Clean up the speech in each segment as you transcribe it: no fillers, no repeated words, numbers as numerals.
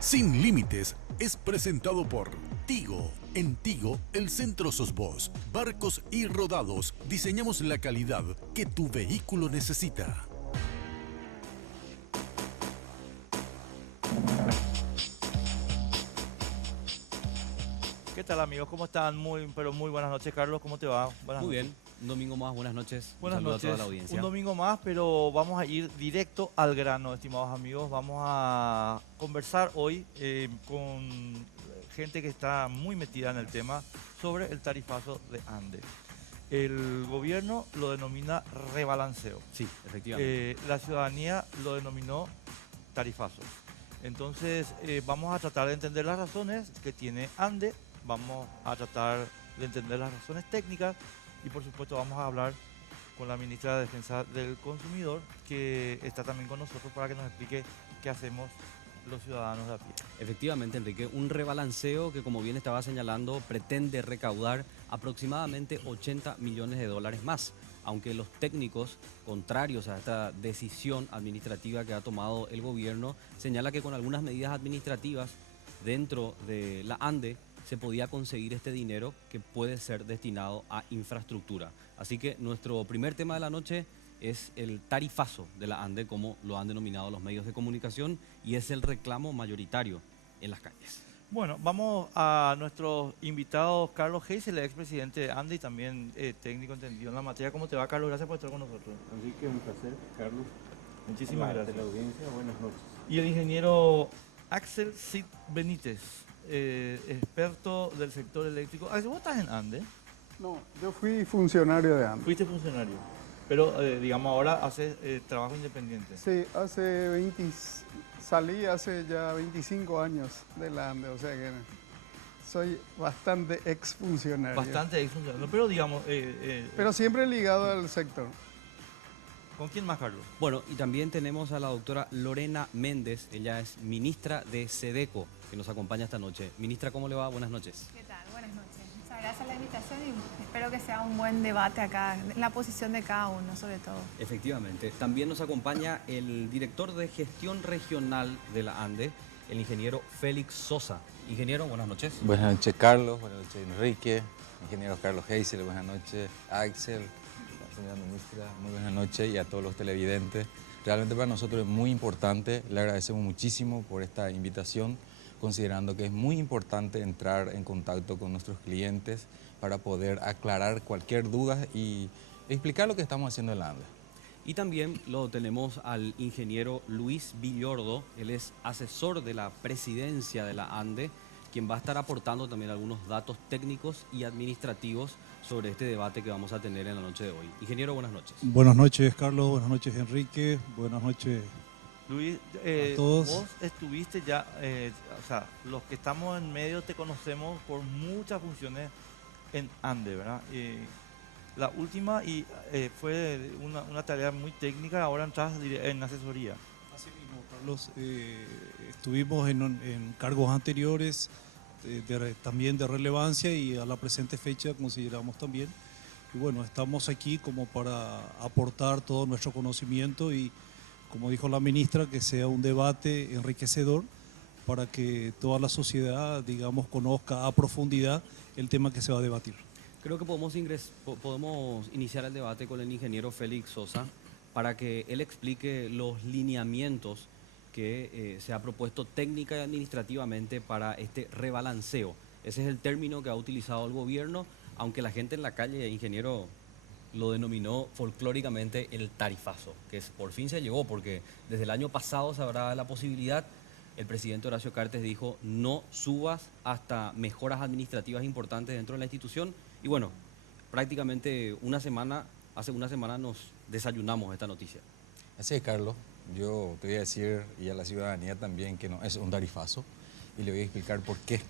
Sin Límites es presentado por Tigo. En Tigo, el centro sos vos. Barcos y rodados, diseñamos la calidad que tu vehículo necesita. ¿Qué tal, amigos? ¿Cómo están? Pero muy buenas noches, Carlos. ¿Cómo te va? Buenas Muy noches. bien, un domingo más, buenas noches. Buenas Un saludo a toda noches. la audiencia. Un domingo más, pero vamos a ir directo al grano, estimados amigos. Vamos a conversar hoy con gente que está muy metida en el tema sobre el tarifazo de Ande. El gobierno lo denomina rebalanceo. Sí, efectivamente. La ciudadanía lo denominó tarifazo. Entonces, vamos a tratar de entender las razones que tiene Ande, vamos a tratar de entender las razones técnicas y por supuesto vamos a hablar con la ministra de Defensa del Consumidor, que está también con nosotros para que nos explique qué hacemos los ciudadanos de a pie. Efectivamente, Enrique, un rebalanceo que, como bien estaba señalando, pretende recaudar aproximadamente 80 millones de dólares más, aunque los técnicos, contrarios a esta decisión administrativa que ha tomado el gobierno, señala que con algunas medidas administrativas dentro de la ANDE se podía conseguir este dinero que puede ser destinado a infraestructura. Así que nuestro primer tema de la noche es el tarifazo de la ANDE, como lo han denominado los medios de comunicación, y es el reclamo mayoritario en las calles. Bueno, vamos a nuestros invitados. Carlos Hayes, el expresidente de ANDE y también técnico entendido en la materia. ¿Cómo te va, Carlos? Gracias por estar con nosotros. Enrique, un placer. Carlos, Muchísimas gracias. de la audiencia, buenas noches. Y el ingeniero Axel Cid Benítez, experto del sector eléctrico. Axel, ¿vos estás en ANDE? No, yo fui funcionario de ANDE. Fuiste funcionario, pero digamos ahora haces trabajo independiente. Sí, salí hace ya 25 años de la ANDE, o sea que soy bastante exfuncionario. Bastante ex funcionario, pero digamos... Pero siempre ligado al sector. ¿Con quién más, Carlos? Bueno, y también tenemos a la doctora Lorena Méndez, ella es ministra de SEDECO, que nos acompaña esta noche. Ministra, ¿cómo le va? Buenas noches. ¿Qué tal? Buenas noches. Muchas gracias por la invitación y espero que sea un buen debate acá, en la posición de cada uno, sobre todo. Efectivamente. También nos acompaña el director de gestión regional de la ANDE, el ingeniero Félix Sosa. Ingeniero, buenas noches. Buenas noches, Carlos. Buenas noches, Enrique. Ingeniero Carlos Heisel, buenas noches. Axel, la señora ministra, muy buenas noches. Y a todos los televidentes. Realmente para nosotros es muy importante. Le agradecemos muchísimo por esta invitación, considerando que es muy importante entrar en contacto con nuestros clientes para poder aclarar cualquier duda y explicar lo que estamos haciendo en la ANDE. Y también lo tenemos al ingeniero Luis Villordo, él es asesor de la presidencia de la ANDE, quien va a estar aportando también algunos datos técnicos y administrativos sobre este debate que vamos a tener en la noche de hoy. Ingeniero, buenas noches. Buenas noches, Carlos. Buenas noches, Enrique. Buenas noches. Luis, A todos. vos estuviste ya, o sea, los que estamos en medio te conocemos por muchas funciones en ANDE, ¿verdad? La última fue una tarea muy técnica, ahora entras en asesoría. Así mismo, Carlos. Estuvimos en cargos anteriores, también de relevancia, y a la presente fecha consideramos también. Y bueno, estamos aquí como para aportar todo nuestro conocimiento y, como dijo la ministra, que sea un debate enriquecedor para que toda la sociedad, digamos, conozca a profundidad el tema que se va a debatir. Creo que podemos iniciar el debate con el ingeniero Félix Sosa para que él explique los lineamientos que se ha propuesto técnica y administrativamente para este rebalanceo. Ese es el término que ha utilizado el gobierno, aunque la gente en la calle, ingeniero, lo denominó folclóricamente el tarifazo, que por fin se llegó, porque desde el año pasado se hablaba de la posibilidad. El presidente Horacio Cartes dijo: no subas hasta mejoras administrativas importantes dentro de la institución. Y bueno, prácticamente hace una semana nos desayunamos esta noticia. Así es, Carlos. Yo te voy a decir, y a la ciudadanía también, que no es un tarifazo, y le voy a explicar por qué.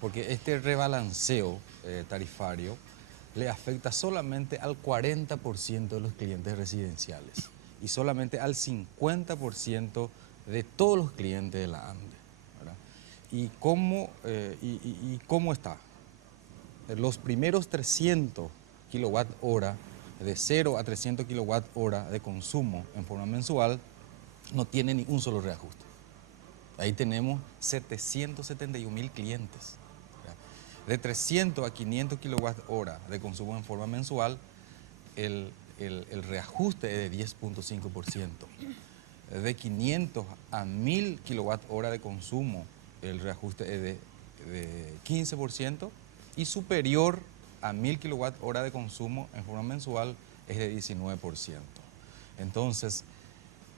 Porque este rebalanceo tarifario le afecta solamente al 40% de los clientes residenciales y solamente al 50% de todos los clientes de la ANDE, ¿verdad? ¿Y cómo está? Los primeros 300 kWh, de 0 a 300 kWh de consumo en forma mensual, no tienen ni un solo reajuste. Ahí tenemos 771.000 clientes. De 300 a 500 kWh de consumo en forma mensual, el reajuste es de 10.5%. De 500 a 1000 kWh de consumo, el reajuste es de 15%, y superior a 1000 kWh de consumo en forma mensual es de 19%. Entonces,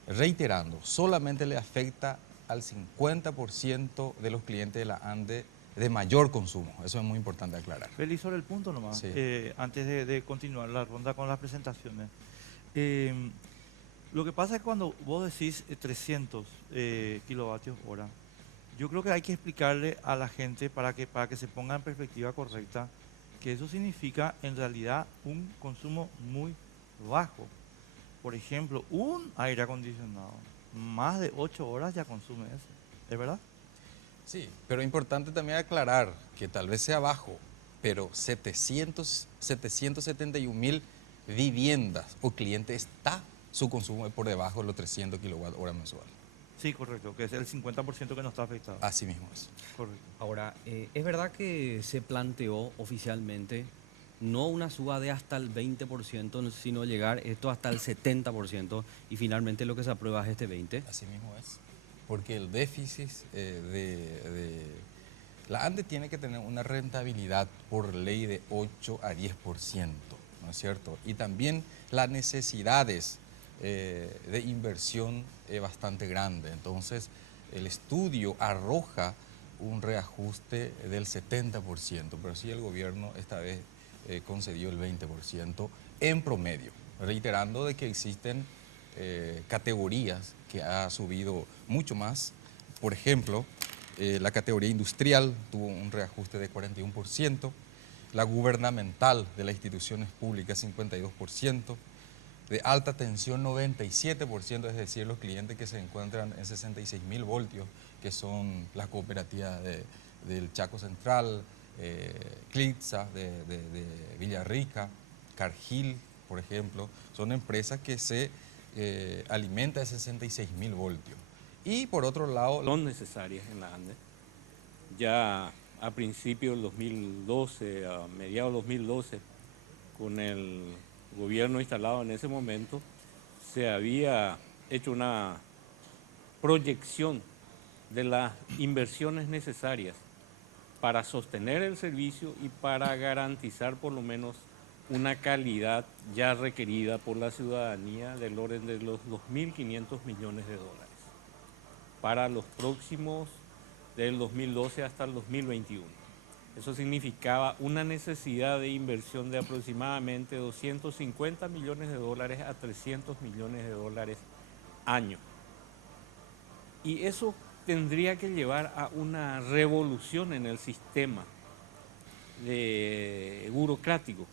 reiterando, solamente le afecta al 50% de los clientes de la ANDE de mayor consumo. Eso es muy importante aclarar. Feliz, sobre el punto nomás, Sí. antes de continuar la ronda con las presentaciones. Lo que pasa es que cuando vos decís 300 kilovatios hora, yo creo que hay que explicarle a la gente para que se ponga en perspectiva correcta que eso significa en realidad un consumo muy bajo. Por ejemplo, un aire acondicionado, más de 8 horas ya consume eso, ¿es verdad? Sí, pero importante también aclarar que tal vez sea bajo, pero 771.000 viviendas o clientes está su consumo por debajo de los 300 kWh mensual. Sí, correcto, que es el 50% que no está afectado. Así mismo es. Correcto. Ahora, es verdad que se planteó oficialmente no una suba de hasta el 20%, sino llegar esto hasta el 70%, y finalmente lo que se aprueba es este 20%. Así mismo es. Porque el déficit la ANDE tiene que tener una rentabilidad por ley de 8 a 10%, ¿no es cierto? Y también las necesidades de inversión es bastante grande. Entonces, el estudio arroja un reajuste del 70%, pero sí el gobierno esta vez concedió el 20% en promedio, reiterando de que existen categorías que ha subido mucho más. Por ejemplo, la categoría industrial tuvo un reajuste de 41%, la gubernamental de las instituciones públicas 52%, de alta tensión 97%, es decir, los clientes que se encuentran en 66.000 voltios, que son las cooperativas del Chaco Central, Clitza de Villarrica, Cargill, por ejemplo, son empresas que se alimentan de 66.000 voltios. Y por otro lado, son necesarias en la ANDE. Ya a principios del 2012, a mediados del 2012, con el gobierno instalado en ese momento, se había hecho una proyección de las inversiones necesarias para sostener el servicio y para garantizar por lo menos una calidad ya requerida por la ciudadanía del orden de los 2.500 millones de dólares para los próximos del 2012 hasta el 2021. Eso significaba una necesidad de inversión de aproximadamente 250 millones de dólares a 300 millones de dólares año. Y eso tendría que llevar a una revolución en el sistema burocrático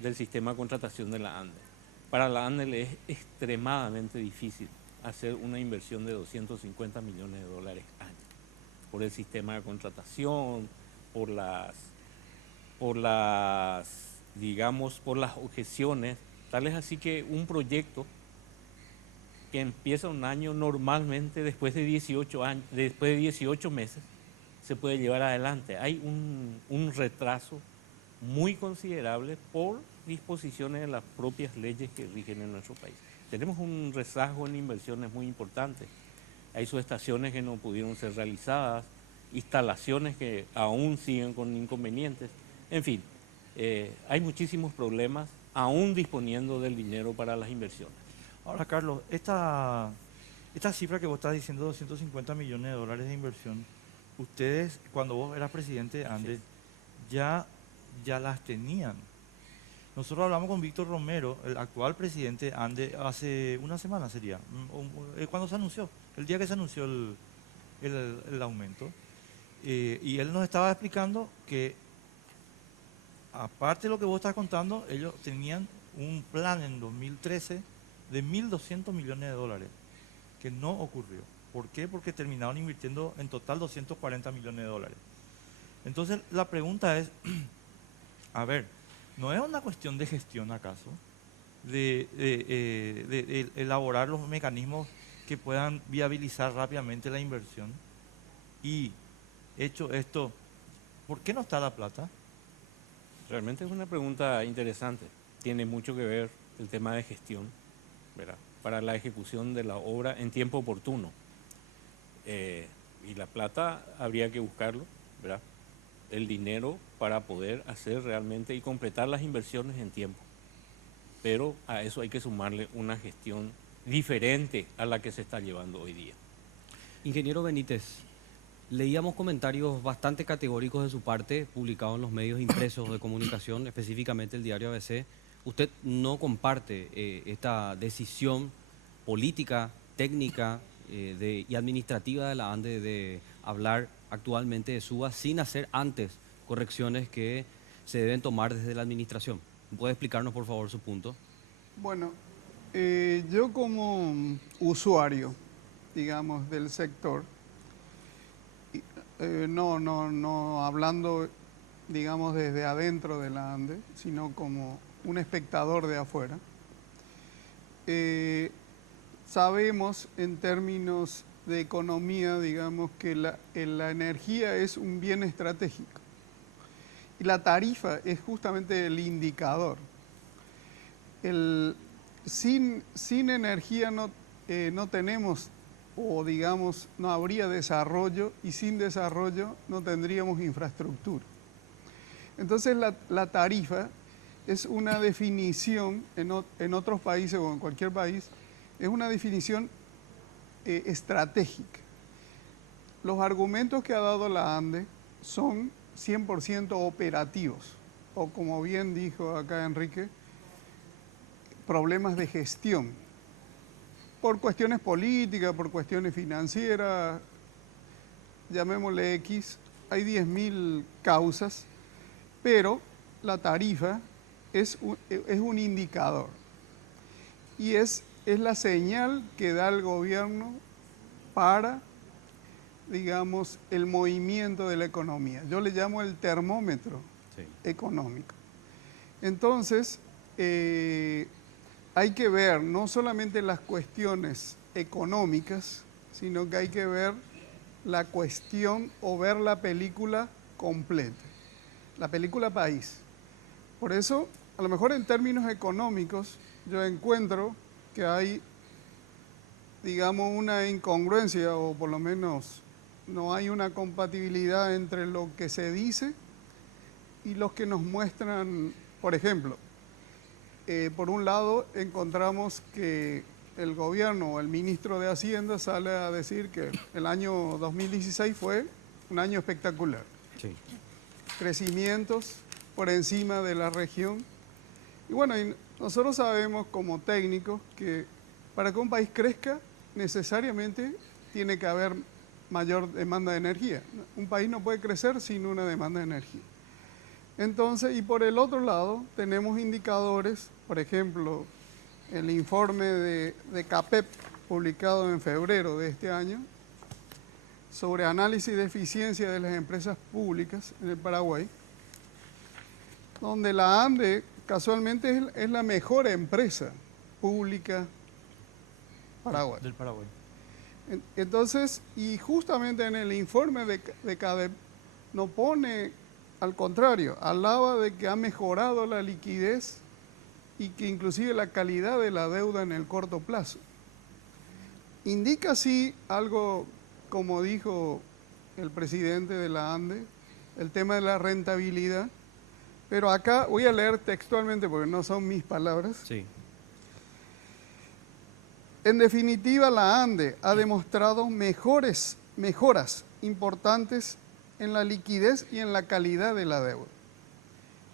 del sistema de contratación de la ANDE. Para la ANDE le es extremadamente difícil hacer una inversión de 250 millones de dólares año, por el sistema de contratación, por las objeciones, tal es así que un proyecto que empieza un año normalmente después de 18 meses se puede llevar adelante. Hay un retraso muy considerable por disposiciones de las propias leyes que rigen en nuestro país. Tenemos un rezago en inversiones muy importante. Hay subestaciones que no pudieron ser realizadas, instalaciones que aún siguen con inconvenientes. En fin, hay muchísimos problemas aún disponiendo del dinero para las inversiones. Ahora, Carlos, esta cifra que vos estás diciendo, 250 millones de dólares de inversión, ustedes, cuando vos eras presidente de ANDE, ya las tenían. Nosotros hablamos con Víctor Romero, el actual presidente de ANDE, hace una semana sería, cuando se anunció, el día que se anunció el aumento, y él nos estaba explicando que, aparte de lo que vos estás contando, ellos tenían un plan en 2013 de 1.200 millones de dólares, que no ocurrió. ¿Por qué? Porque terminaron invirtiendo en total 240 millones de dólares. Entonces, la pregunta es, a ver, ¿no es una cuestión de gestión acaso? De elaborar los mecanismos que puedan viabilizar rápidamente la inversión. Y hecho esto, ¿por qué no está la plata? Realmente es una pregunta interesante. Tiene mucho que ver el tema de gestión, ¿verdad? Para la ejecución de la obra en tiempo oportuno. Y la plata habría que buscarlo, ¿verdad? El dinero para poder hacer realmente y completar las inversiones en tiempo. Pero a eso hay que sumarle una gestión diferente a la que se está llevando hoy día. Ingeniero Benítez, leíamos comentarios bastante categóricos de su parte, publicados en los medios impresos de comunicación, específicamente el diario ABC. ¿Usted no comparte esta decisión política, técnica y administrativa de la ANDE de hablar actualmente de SUBA sin hacer antes correcciones que se deben tomar desde la administración? ¿Puede explicarnos, por favor, su punto? Bueno, yo como usuario, digamos, del sector, no hablando, digamos, desde adentro de la ANDE, sino como un espectador de afuera, sabemos en términos de economía, digamos, que la energía es un bien estratégico. Y la tarifa es justamente el indicador. Sin energía no tenemos, o digamos, no habría desarrollo, y sin desarrollo no tendríamos infraestructura. Entonces la tarifa es una definición, en otros países o en cualquier país, es una definición estratégica. Los argumentos que ha dado la ANDE son 100% operativos, o como bien dijo acá Enrique, problemas de gestión, por cuestiones políticas, por cuestiones financieras, llamémosle X, hay 10.000 causas, pero la tarifa es un indicador y es la señal que da el gobierno para, digamos, el movimiento de la economía. Yo le llamo el termómetro económico. Entonces, hay que ver no solamente las cuestiones económicas, sino que hay que ver la cuestión o ver la película completa, la película país. Por eso, a lo mejor en términos económicos, yo encuentro que hay, digamos, una incongruencia, o por lo menos no hay una compatibilidad entre lo que se dice y los que nos muestran. Por ejemplo, por un lado encontramos que el gobierno o el ministro de Hacienda sale a decir que el año 2016 fue un año espectacular. Sí. Crecimientos por encima de la región. Y bueno, nosotros sabemos como técnicos que para que un país crezca necesariamente tiene que haber mayor demanda de energía. Un país no puede crecer sin una demanda de energía. Entonces, y por el otro lado, tenemos indicadores, por ejemplo, el informe de CAPEP, publicado en febrero de este año, sobre análisis de eficiencia de las empresas públicas en el Paraguay, donde la ANDE casualmente es la mejor empresa pública Del Paraguay. Entonces, y justamente en el informe de CADEP nos pone, al contrario, alaba de que ha mejorado la liquidez y que inclusive la calidad de la deuda en el corto plazo. Indica así algo, como dijo el presidente de la ANDE, el tema de la rentabilidad, pero acá voy a leer textualmente porque no son mis palabras. Sí. En definitiva, la ANDE ha demostrado mejoras importantes en la liquidez y en la calidad de la deuda.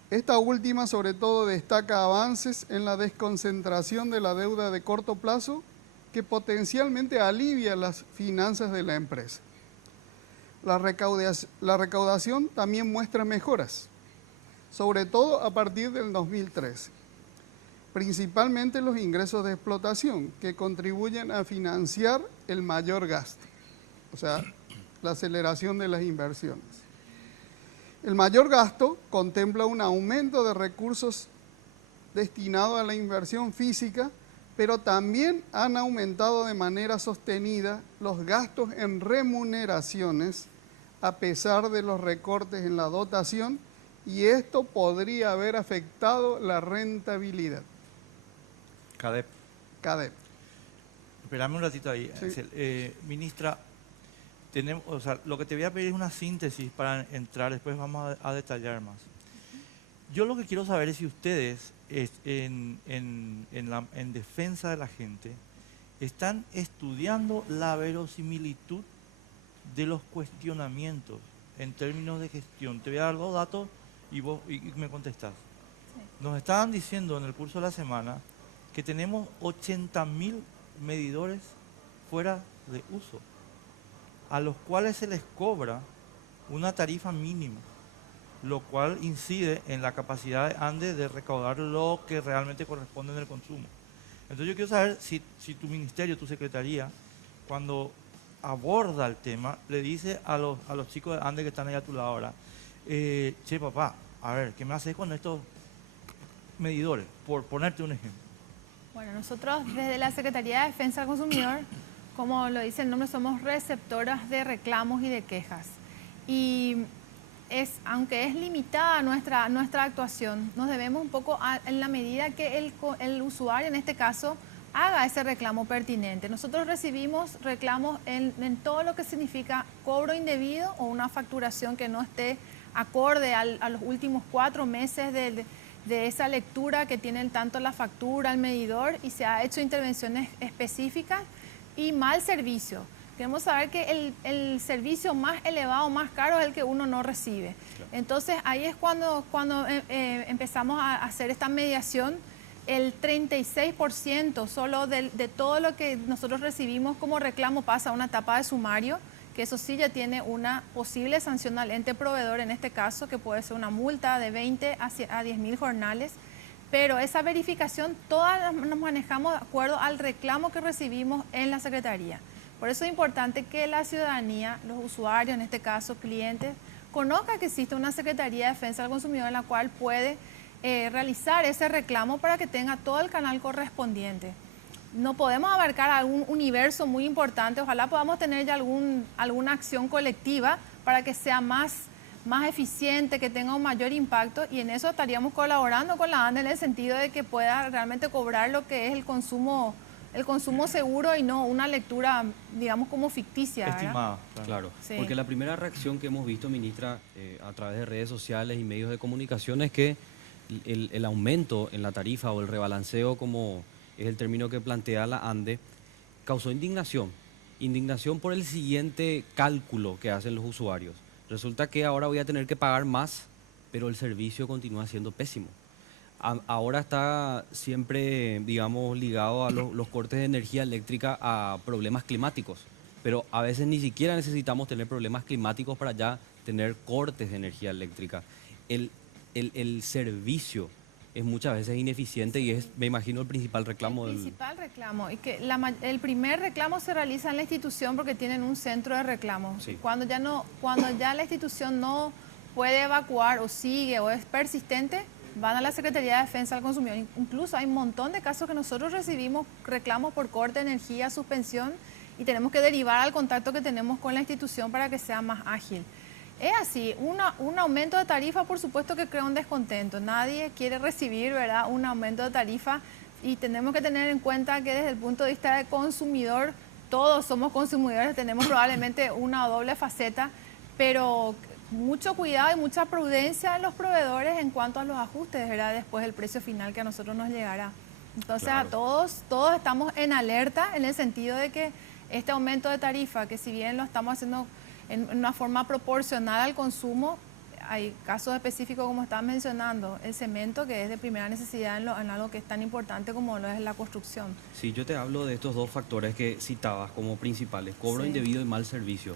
Esta última, sobre todo, destaca avances en la desconcentración de la deuda de corto plazo que potencialmente alivia las finanzas de la empresa. La recaudación también muestra mejoras, sobre todo a partir del 2013. Principalmente los ingresos de explotación, que contribuyen a financiar el mayor gasto, o sea, la aceleración de las inversiones. El mayor gasto contempla un aumento de recursos destinados a la inversión física, pero también han aumentado de manera sostenida los gastos en remuneraciones a pesar de los recortes en la dotación, y esto podría haber afectado la rentabilidad. CADEP. CADEP. Esperame un ratito ahí, Sí. Axel. Ministra, lo que te voy a pedir es una síntesis para entrar, después vamos a detallar más. Yo lo que quiero saber es si ustedes, en defensa de la gente, están estudiando la verosimilitud de los cuestionamientos en términos de gestión. Te voy a dar 2 datos y vos me contestás. Sí. Nos estaban diciendo en el curso de la semana que tenemos 80.000 medidores fuera de uso, a los cuales se les cobra una tarifa mínima, lo cual incide en la capacidad de ANDE de recaudar lo que realmente corresponde en el consumo. Entonces yo quiero saber si tu ministerio, tu secretaría, cuando aborda el tema, le dice a los chicos de ANDE que están ahí a tu lado ahora, che papá, a ver, ¿qué me haces con estos medidores? Por ponerte un ejemplo. Bueno, nosotros desde la Secretaría de Defensa del Consumidor, como lo dice el nombre, somos receptoras de reclamos y de quejas. Y aunque es limitada nuestra actuación, nos debemos un poco en la medida que el usuario, en este caso, haga ese reclamo pertinente. Nosotros recibimos reclamos en todo lo que significa cobro indebido o una facturación que no esté acorde a los últimos 4 meses de esa lectura que tienen tanto la factura, el medidor, y se ha hecho intervenciones específicas, y mal servicio. Queremos saber que el servicio más elevado, más caro, es el que uno no recibe. Claro. Entonces ahí es cuando empezamos a hacer esta mediación. El 36% solo de todo lo que nosotros recibimos como reclamo pasa a una etapa de sumario, que eso sí ya tiene una posible sanción al ente proveedor, en este caso, que puede ser una multa de 20 a 10.000 jornales. Pero esa verificación todas nos manejamos de acuerdo al reclamo que recibimos en la Secretaría. Por eso es importante que la ciudadanía, los usuarios, en este caso clientes, conozca que existe una Secretaría de Defensa del Consumidor en la cual puede realizar ese reclamo para que tenga todo el canal correspondiente. No podemos abarcar algún universo muy importante, ojalá podamos tener ya alguna acción colectiva para que sea más eficiente, que tenga un mayor impacto, y en eso estaríamos colaborando con la ANDE en el sentido de que pueda realmente cobrar lo que es el consumo seguro y no una lectura, digamos, como ficticia. Estimada. Claro, Sí. porque la primera reacción que hemos visto, ministra, a través de redes sociales y medios de comunicación es que el aumento en la tarifa o el rebalanceo, como es el término que plantea la ANDE, causó indignación. Indignación por el siguiente cálculo que hacen los usuarios. Resulta que ahora voy a tener que pagar más, pero el servicio continúa siendo pésimo. Ahora está siempre, digamos, ligado a los cortes de energía eléctrica a problemas climáticos, pero a veces ni siquiera necesitamos tener problemas climáticos para ya tener cortes de energía eléctrica. El servicio es muchas veces ineficiente y es, me imagino, el principal reclamo. El principal reclamo, y que el primer reclamo se realiza en la institución porque tienen un centro de reclamo. Sí. Cuando ya la institución no puede evacuar o sigue o es persistente, van a la Secretaría de Defensa del Consumidor. Incluso hay un montón de casos que nosotros recibimos reclamos por corte de energía, suspensión, y tenemos que derivar al contacto que tenemos con la institución para que sea más ágil. Es así, un aumento de tarifa por supuesto que crea un descontento. Nadie quiere recibir, ¿verdad?, un aumento de tarifa, y tenemos que tener en cuenta que desde el punto de vista del consumidor, todos somos consumidores, tenemos probablemente una doble faceta, pero mucho cuidado y mucha prudencia en los proveedores en cuanto a los ajustes, ¿verdad?, después del precio final que a nosotros nos llegará. Entonces, claro, todos estamos en alerta en el sentido de que este aumento de tarifa, que si bien lo estamos haciendo en una forma proporcional al consumo, hay casos específicos, como estaba mencionando, el cemento, que es de primera necesidad en algo que es tan importante como lo es la construcción. Sí, yo te hablo de estos 2 factores que citabas como principales, cobro indebido y mal servicio.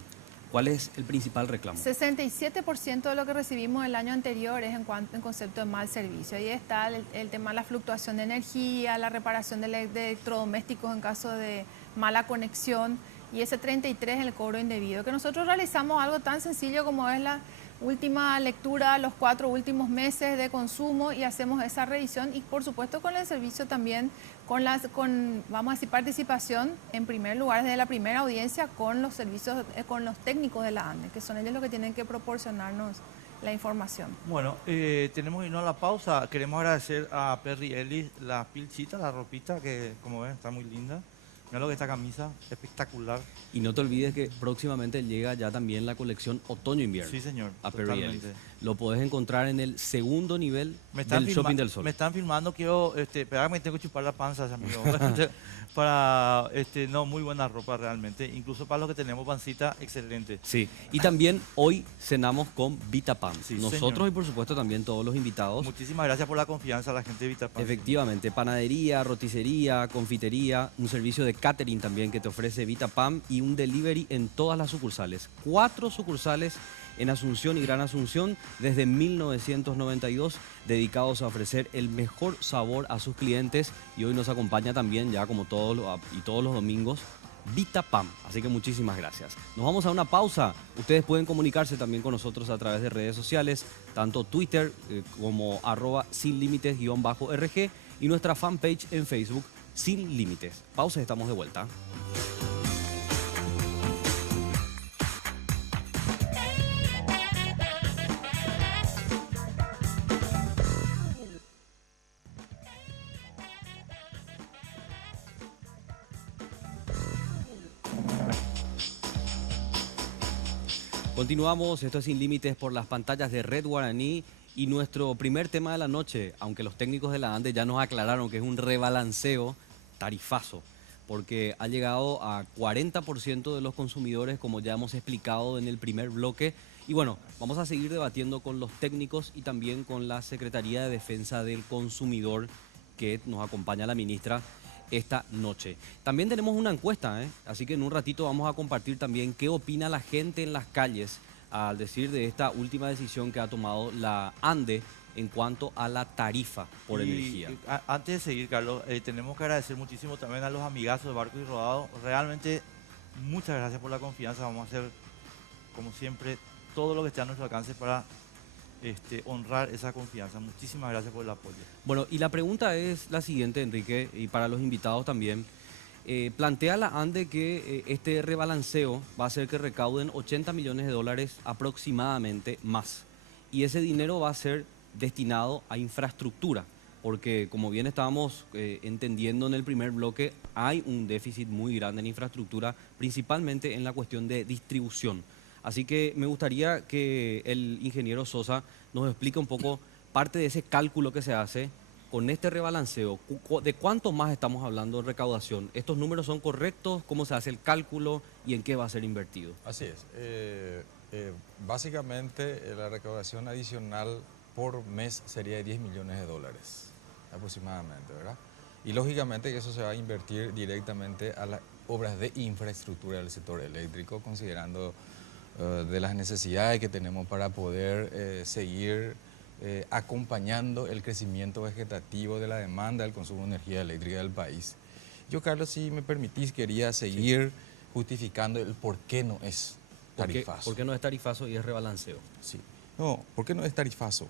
¿Cuál es el principal reclamo? 67% de lo que recibimos el año anterior es en concepto de mal servicio. Ahí está el tema de la fluctuación de energía, la reparación de electrodomésticos en caso de mala conexión, y ese 33% es el cobro indebido. Que nosotros realizamos algo tan sencillo como es última lectura, los 4 últimos meses de consumo y hacemos esa revisión y por supuesto con el servicio también, vamos a decir, participación en primer lugar desde la primera audiencia con los servicios, con los técnicos de la ANDE, que son ellos los que tienen que proporcionarnos la información. Bueno, tenemos que irnos a la pausa. Queremos agradecer a Perry Ellis la pilchita, la ropita, que como ven está muy linda. Mira lo que esta camisa, espectacular. Y no te olvides que próximamente llega ya también la colección otoño-invierno. Sí, señor. A Perry Ellis. Totalmente. Lo podés encontrar en el segundo nivel del Shopping del Sol. Me están filmando, quiero, espera, me tengo que chupar la panza, amigo. Para, no, muy buena ropa realmente. Incluso para los que tenemos pancita, excelente. Sí, y también hoy cenamos con Vitapam. Sí, nosotros señor. y por supuesto también todos los invitados. Muchísimas gracias por la confianza a la gente de Vitapam. Efectivamente, panadería, roticería, confitería, un servicio de catering también que te ofrece Vitapam y un delivery en todas las sucursales. 4 sucursales en Asunción y Gran Asunción desde 1992, dedicados a ofrecer el mejor sabor a sus clientes, y hoy nos acompaña también, ya como todos los domingos, Vitapam. Así que muchísimas gracias. Nos vamos a una pausa. Ustedes pueden comunicarse también con nosotros a través de redes sociales, tanto Twitter como @sinlimites_RG y nuestra fanpage en Facebook, Sin Límites. Pausa, estamos de vuelta. Continuamos, esto es Sin Límites por las pantallas de Red Guaraní y nuestro primer tema de la noche, aunque los técnicos de la ANDE ya nos aclararon que es un rebalanceo tarifazo, porque ha llegado a 40% de los consumidores, como ya hemos explicado en el primer bloque. Y bueno, vamos a seguir debatiendo con los técnicos y también con la Secretaría de Defensa del Consumidor, que nos acompaña la ministra esta noche. También tenemos una encuesta, así que en un ratito vamos a compartir también qué opina la gente en las calles al decir de esta última decisión que ha tomado la ANDE en cuanto a la tarifa por energía. Antes de seguir, Carlos, tenemos que agradecer muchísimo también a los amigazos de Barcos y Rodados. Realmente, muchas gracias por la confianza. Vamos a hacer, como siempre, todo lo que esté a nuestro alcance para honrar esa confianza. Muchísimas gracias por el apoyo. Bueno, y la pregunta es la siguiente, Enrique, y para los invitados también. Plantea la ANDE que este rebalanceo va a hacer que recauden 80 millones de dólares aproximadamente más. Y ese dinero va a ser destinado a infraestructura, porque como bien estábamos entendiendo en el primer bloque, hay un déficit muy grande en infraestructura, principalmente en la cuestión de distribución. Así que me gustaría que el ingeniero Sosa nos explique un poco parte de ese cálculo que se hace con este rebalanceo. ¿De cuánto más estamos hablando de recaudación? ¿Estos números son correctos? ¿Cómo se hace el cálculo? ¿Y en qué va a ser invertido? Así es. Básicamente la recaudación adicional por mes sería de 10 millones de dólares aproximadamente, ¿verdad? Y lógicamente que eso se va a invertir directamente a las obras de infraestructura del sector eléctrico, considerando de las necesidades que tenemos para poder seguir acompañando el crecimiento vegetativo de la demanda del consumo de energía eléctrica del país. Yo, Carlos, si me permitís, quería seguir justificando el por qué no es tarifazo. ¿Por qué no es tarifazo y es rebalanceo? Sí. No, ¿por qué no es tarifazo?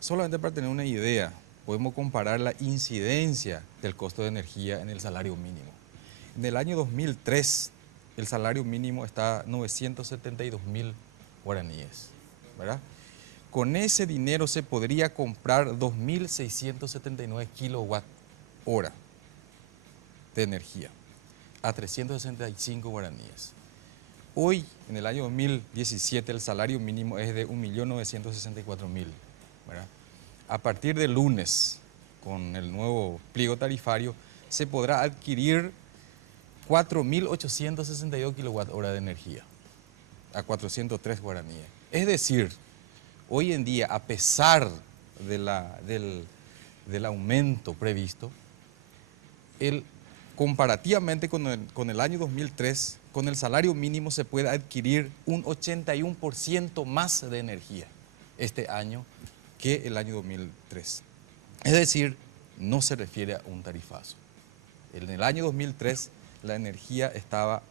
Solamente para tener una idea, podemos comparar la incidencia del costo de energía en el salario mínimo. En el año 2003, el salario mínimo está 972.000 guaraníes, ¿verdad? Con ese dinero se podría comprar 2.679 kilowatt hora de energía a 365 guaraníes. Hoy, en el año 2017, el salario mínimo es de 1.964.000, ¿verdad? A partir de lunes, con el nuevo pliego tarifario, se podrá adquirir 4.862 kilowatt hora de energía a 403 guaraníes. Es decir, hoy en día, a pesar del aumento previsto, comparativamente con el año 2003, con el salario mínimo se puede adquirir un 81% más de energía este año que el año 2003. Es decir, no se refiere a un tarifazo. En el año 2003 la energía estaba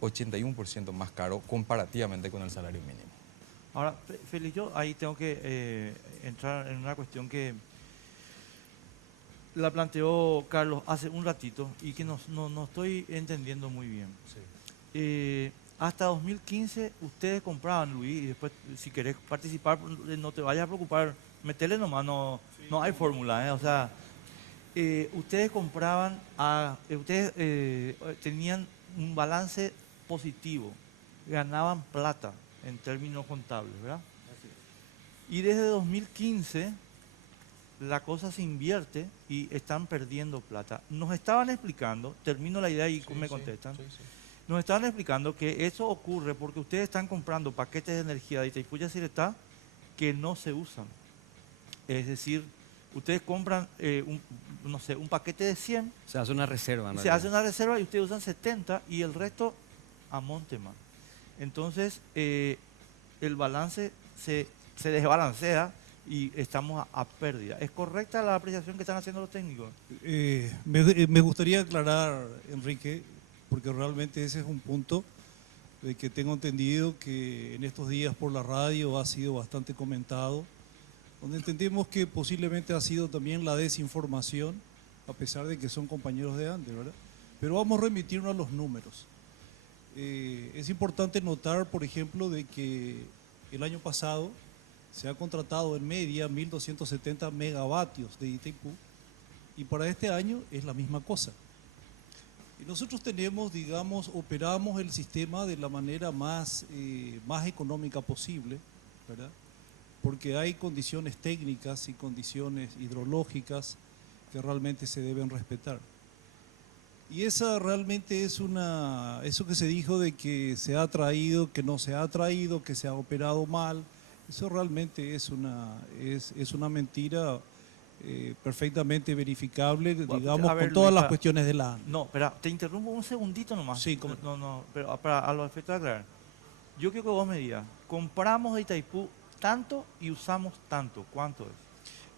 81% más caro comparativamente con el salario mínimo. Ahora, Félix, yo ahí tengo que entrar en una cuestión que la planteó Carlos hace un ratito y que no estoy entendiendo muy bien. Hasta 2015 ustedes compraban, Luis, y después si querés participar, no te vayas a preocupar, metele nomás, no hay fórmula, o sea, ustedes compraban, ustedes tenían un balance positivo, ganaban plata en términos contables, ¿verdad? Y desde 2015 la cosa se invierte y están perdiendo plata. Nos estaban explicando, termino la idea y me contestan, nos estaban explicando que eso ocurre porque ustedes están comprando paquetes de energía de Itaipú Yacyretá que no se usan. Es decir, ustedes compran un paquete de 100. Se hace una reserva, ¿no? Se hace una reserva y ustedes usan 70 y el resto a Monteman. Entonces, el balance se desbalancea y estamos a pérdida. ¿Es correcta la apreciación que están haciendo los técnicos? Me gustaría aclarar, Enrique, porque realmente ese es un punto de que tengo entendido que en estos días por la radio ha sido bastante comentado, donde entendemos que posiblemente ha sido también la desinformación, a pesar de que son compañeros de Ande, ¿verdad? Pero vamos a remitirnos a los números. Es importante notar, por ejemplo, de que el año pasado se ha contratado en media 1.270 megavatios de Itaipú y para este año es la misma cosa. Y nosotros tenemos, digamos, operamos el sistema de la manera más económica posible, ¿verdad? Porque hay condiciones técnicas y condiciones hidrológicas que realmente se deben respetar. Y esa realmente es eso que se dijo de que se ha traído, que no se ha traído, que se ha operado mal, eso realmente es una mentira perfectamente verificable, digamos, a ver, con todas Luis, las cuestiones de la ANDE. No, espera, te interrumpo un segundito nomás. Sí, ¿cómo? No, pero a los efectos de aclarar. Yo quiero que vos me digas, compramos de Itaipú tanto y usamos tanto, ¿cuánto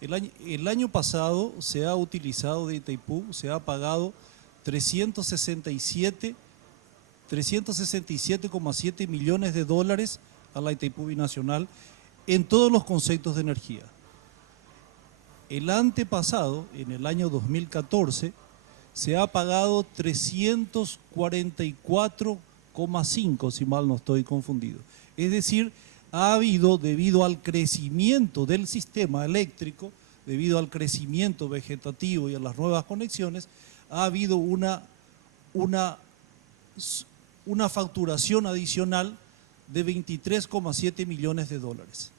es? El año pasado se ha utilizado de Itaipú, se ha pagado 367,7 millones de dólares a la Itaipú Binacional en todos los conceptos de energía. El antepasado, en el año 2014, se ha pagado 344,5, si mal no estoy confundido. Es decir, ha habido, debido al crecimiento del sistema eléctrico, debido al crecimiento vegetativo y a las nuevas conexiones, ha habido una facturación adicional de 23,7 millones de dólares.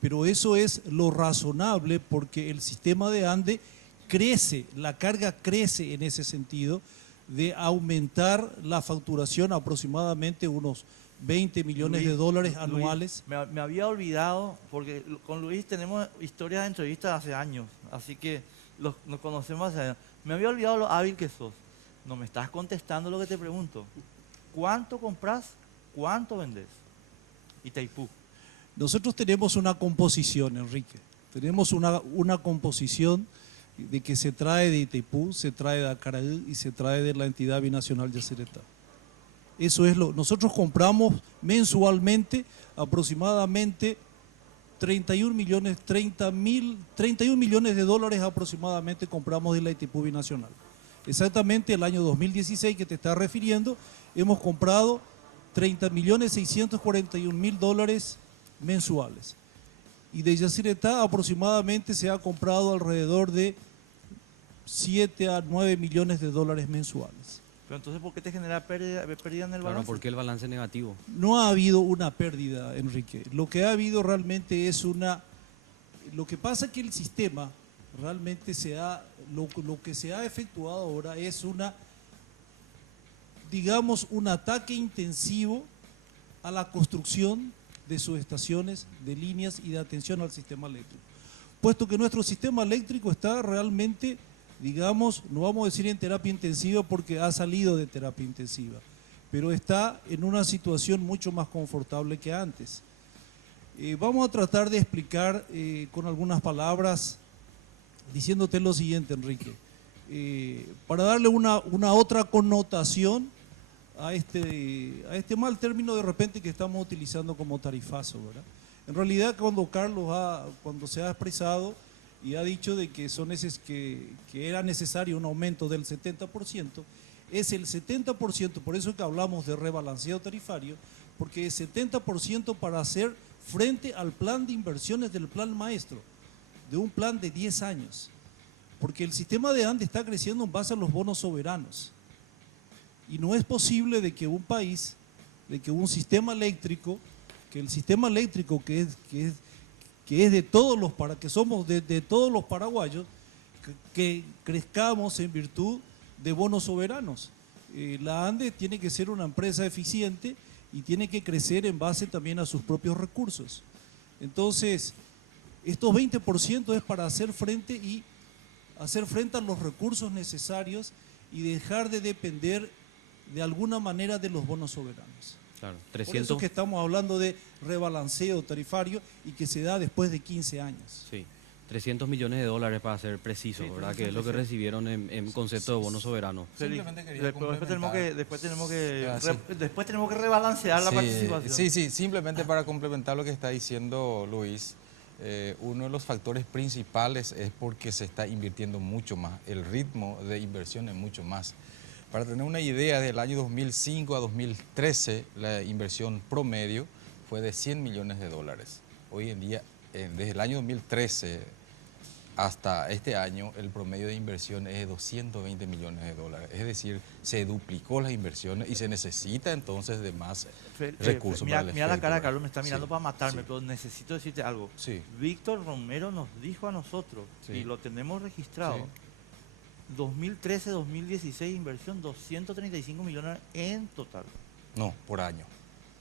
Pero eso es lo razonable porque el sistema de Ande crece, la carga crece en ese sentido de aumentar la facturación a aproximadamente unos 20 millones de dólares anuales. Luis, me había olvidado, porque con Luis tenemos historias de entrevistas hace años, así que nos conocemos hace años. Me había olvidado lo hábil que sos. No me estás contestando lo que te pregunto. ¿Cuánto compras? ¿Cuánto vendes? Itaipú. Nosotros tenemos una composición, Enrique. Tenemos una composición de que se trae de Itaipú, se trae de Acaraí y se trae de la entidad binacional Yacyretá. Eso es nosotros compramos mensualmente aproximadamente 31 millones de dólares aproximadamente compramos de la Itaipú Binacional. Exactamente el año 2016 que te estás refiriendo, hemos comprado 30.641.000 dólares mensuales. Y de Yacyretá aproximadamente se ha comprado alrededor de 7 a 9 millones de dólares mensuales. Pero entonces, ¿por qué te genera pérdida en el balance? Claro, ¿por qué el balance negativo? No ha habido una pérdida, Enrique. Lo que ha habido realmente es lo que pasa es que el sistema realmente lo que se ha efectuado ahora es digamos, un ataque intensivo a la construcción de subestaciones, de líneas y de atención al sistema eléctrico. Puesto que nuestro sistema eléctrico está realmente, digamos, no vamos a decir en terapia intensiva porque ha salido de terapia intensiva, pero está en una situación mucho más confortable que antes. Vamos a tratar de explicar con algunas palabras, diciéndote lo siguiente, Enrique. Para darle una otra connotación a este mal término de repente que estamos utilizando como tarifazo, ¿verdad? En realidad, cuando se ha expresado y ha dicho de que, que era necesario un aumento del 70%, es el 70%, por eso que hablamos de rebalanceo tarifario, porque es 70% para hacer frente al plan de inversiones del plan maestro, de un plan de 10 años. Porque el sistema de ANDE está creciendo en base a los bonos soberanos. Y no es posible de que un país, de que un sistema eléctrico, que el sistema eléctrico que es de todos los, que somos de todos los paraguayos, que crezcamos en virtud de bonos soberanos. La ANDE tiene que ser una empresa eficiente y tiene que crecer en base también a sus propios recursos. Entonces, estos 20% es para hacer frente a los recursos necesarios y dejar de depender de alguna manera de los bonos soberanos. Claro, Por eso es que estamos hablando de rebalanceo tarifario y que se da después de 15 años. Sí, 300 millones de dólares para ser preciso, Sí, ¿verdad? Que es lo que recibieron en concepto de bono soberano. Simplemente quería Después tenemos complementar. después tenemos que rebalancear la participación. Sí, simplemente para complementar lo que está diciendo Luis, uno de los factores principales es porque se está invirtiendo mucho más, el ritmo de inversión es mucho más. Para tener una idea, del año 2005 a 2013, la inversión promedio fue de 100 millones de dólares. Hoy en día, desde el año 2013 hasta este año, el promedio de inversión es de 220 millones de dólares. Es decir, se duplicó las inversiones y se necesita entonces de más recursos. Mira, para el mira la cara de efecto, Carlos, me está mirando sí, para matarme, sí. pero necesito decirte algo. Sí. Víctor Romero nos dijo a nosotros, Sí. y lo tenemos registrado, Sí. 2013-2016 inversión 235 millones en total. No, por año,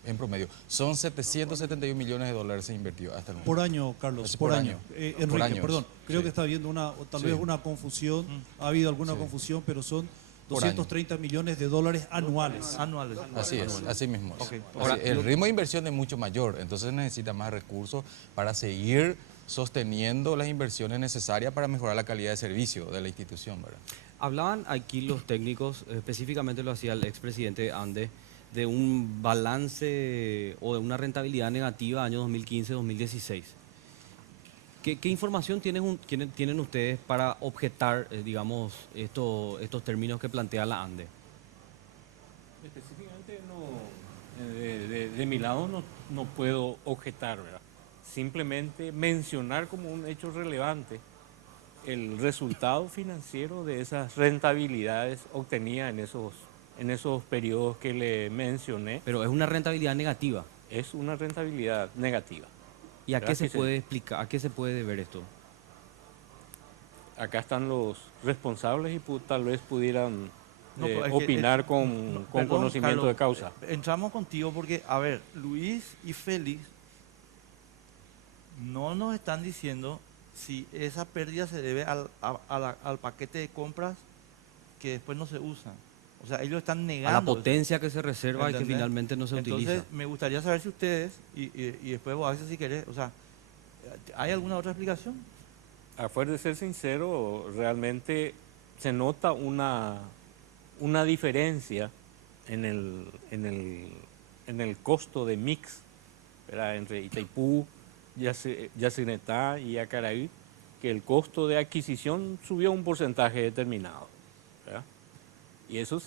en promedio. Son 771 millones de dólares se invirtió hasta el momento. Por año, Carlos, Sí, por por año. año. Enrique, Por años. perdón, creo Sí. que está habiendo tal Sí. vez una confusión, ha habido alguna confusión, pero son Por 230 millones de dólares anuales. Anuales. Así es, así mismo. es. Ok. Ahora, El ritmo de inversión es mucho mayor, entonces necesita más recursos para seguir sosteniendo las inversiones necesarias para mejorar la calidad de servicio de la institución, ¿verdad? Hablaban aquí los técnicos, específicamente lo hacía el expresidente ANDE, de un balance o de una rentabilidad negativa año 2015-2016. ¿Qué información tienen ustedes para objetar, digamos, estos términos que plantea la ANDE? Específicamente de mi lado no puedo objetar, ¿verdad? Simplemente mencionar como un hecho relevante el resultado financiero de esas rentabilidades obtenidas en esos periodos que le mencioné. Pero es una rentabilidad negativa. Es una rentabilidad negativa. ¿Y a qué ¿Verdad se que sí? puede explicar, a qué se puede deber esto? Acá están los responsables y tal vez pudieran No, pero es que, opinar con perdón, conocimiento Carlos, de causa. Entramos contigo porque, a ver, Luis y Félix no nos están diciendo si esa pérdida se debe al paquete de compras que después no se usan. O sea, ellos están A negando. la potencia que se reserva y que ¿Entendés? finalmente no se Entonces, utiliza. me gustaría saber si ustedes, y después vos a veces si querés, o sea, ¿hay alguna otra explicación? A fuer de ser sincero, realmente se nota una diferencia en el costo de mix, ¿verdad? Entre Itaipú, Yacyretá y Acaraí, que el costo de adquisición subió un porcentaje determinado, ¿verdad? Y eso es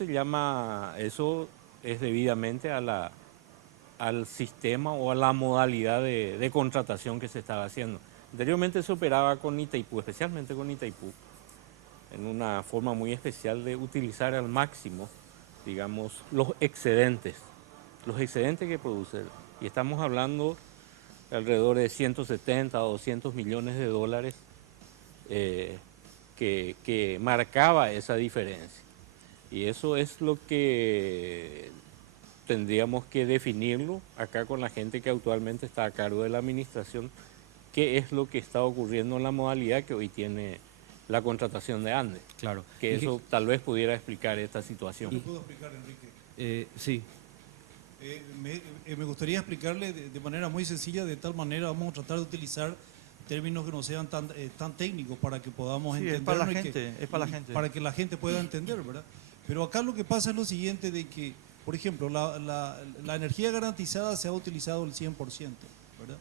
debidamente al sistema o a la modalidad de contratación que se estaba haciendo. Anteriormente se operaba con Itaipú, especialmente con Itaipú, en una forma muy especial de utilizar al máximo, digamos, los excedentes que produce. Y estamos hablando de alrededor de 170 o 200 millones de dólares que marcaba esa diferencia. Y eso es lo que tendríamos que definirlo acá con la gente que actualmente está a cargo de la administración, qué es lo que está ocurriendo en la modalidad que hoy tiene la contratación de ANDE. Claro. Que Y eso tal vez pudiera explicar esta situación. ¿Me puedo explicar, Enrique? sí, Me gustaría explicarle de manera muy sencilla, de tal manera vamos a tratar de utilizar términos que no sean tan técnicos para que podamos Sí, entender. es para la gente, es para la gente. Para que la gente pueda entender, ¿verdad? Pero acá lo que pasa es lo siguiente, de que por ejemplo, la energía garantizada se ha utilizado el 100%, ¿verdad?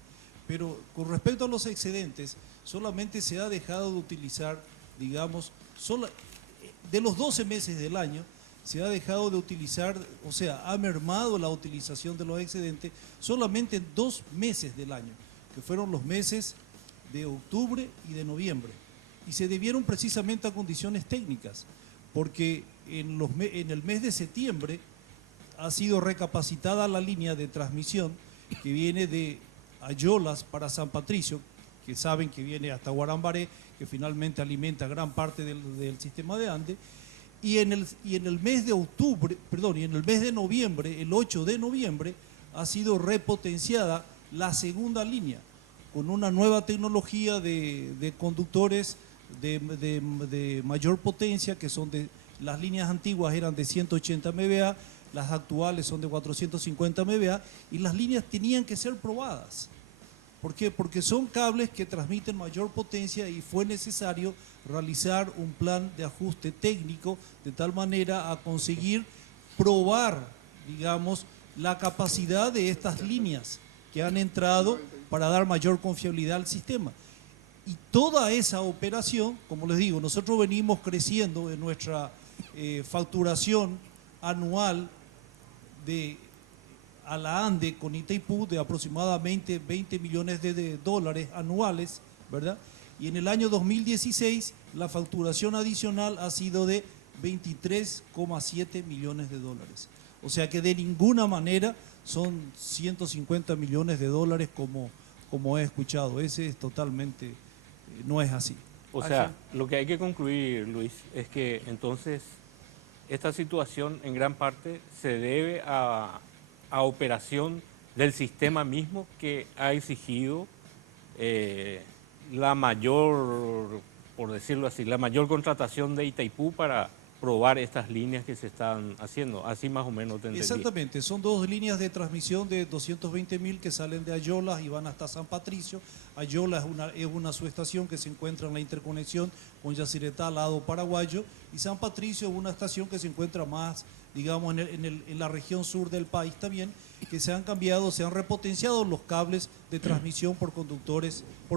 Pero con respecto a los excedentes, solamente se ha dejado de utilizar, digamos, de los 12 meses del año, se ha dejado de utilizar, o sea, ha mermado la utilización de los excedentes solamente en 2 meses del año, que fueron los meses de octubre y de noviembre. Y se debieron precisamente a condiciones técnicas, porque en el mes de septiembre ha sido recapacitada la línea de transmisión que viene de Ayolas para San Patricio, que saben que viene hasta Guarambaré, que finalmente alimenta gran parte del sistema de Ande, y en el mes de octubre, perdón, y en el mes de noviembre, el 8 de noviembre, ha sido repotenciada la segunda línea, con una nueva tecnología de conductores de mayor potencia, que son las líneas antiguas eran de 180 MVA, las actuales son de 450 MVA, y las líneas tenían que ser probadas. ¿Por qué? Porque son cables que transmiten mayor potencia y fue necesario realizar un plan de ajuste técnico de tal manera a conseguir probar, digamos, la capacidad de estas líneas que han entrado para dar mayor confiabilidad al sistema. Y toda esa operación, como les digo, nosotros venimos creciendo en nuestra facturación anual a la ANDE con Itaipú de aproximadamente 20 millones de dólares anuales, ¿verdad? Y en el año 2016 la facturación adicional ha sido de 23,7 millones de dólares. O sea que de ninguna manera son 150 millones de dólares como he escuchado. Ese es totalmente, no es así. O sea, lo que hay que concluir, Luis, es que entonces esta situación en gran parte se debe a operación del sistema mismo que ha exigido la mayor, por decirlo así, la mayor contratación de Itaipú para probar estas líneas que se están haciendo. Así más o menos te entendí. Exactamente, son 2 líneas de transmisión de 220.000 que salen de Ayolas y van hasta San Patricio. Ayolas es una subestación que se encuentra en la interconexión con Yacyretá, lado paraguayo, y San Patricio es una estación que se encuentra más, digamos, en la región sur del país también, que se han cambiado, se han repotenciado los cables de transmisión por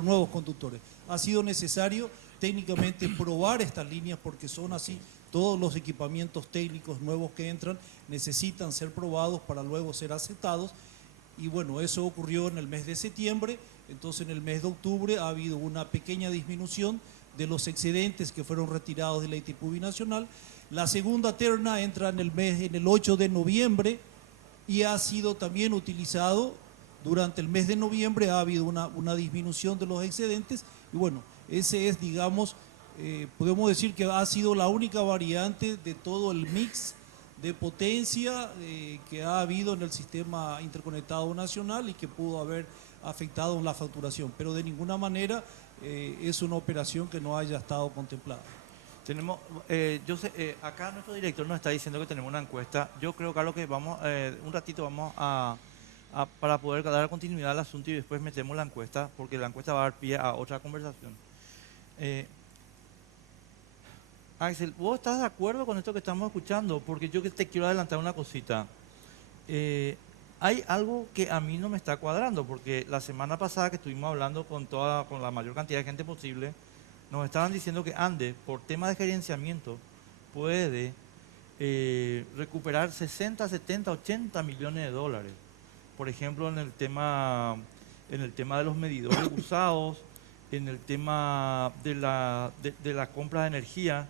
nuevos conductores. Ha sido necesario técnicamente probar estas líneas porque son así. Todos los equipamientos técnicos nuevos que entran necesitan ser probados para luego ser aceptados. Y bueno, eso ocurrió en el mes de septiembre. Entonces en el mes de octubre ha habido una pequeña disminución de los excedentes que fueron retirados de la Itaipú Binacional. La segunda terna entra en el 8 de noviembre y ha sido también utilizado durante el mes de noviembre. Ha habido una disminución de los excedentes y bueno, ese es, digamos, podemos decir que ha sido la única variante de todo el mix de potencia que ha habido en el sistema interconectado nacional y que pudo haber afectado en la facturación, pero de ninguna manera es una operación que no haya estado contemplada. Tenemos, acá nuestro director nos está diciendo que tenemos una encuesta. Yo creo, Carlos, que vamos, un ratito vamos para poder dar continuidad al asunto y después metemos la encuesta, porque la encuesta va a dar pie a otra conversación. Axel, ¿vos estás de acuerdo con esto que estamos escuchando? Porque yo te quiero adelantar una cosita. Hay algo que a mí no me está cuadrando, porque la semana pasada que estuvimos hablando con la mayor cantidad de gente posible, nos estaban diciendo que Ande, por tema de gerenciamiento, puede recuperar 60, 70, 80 millones de dólares. Por ejemplo, en el tema de los medidores usados, en el tema de la compra de energía,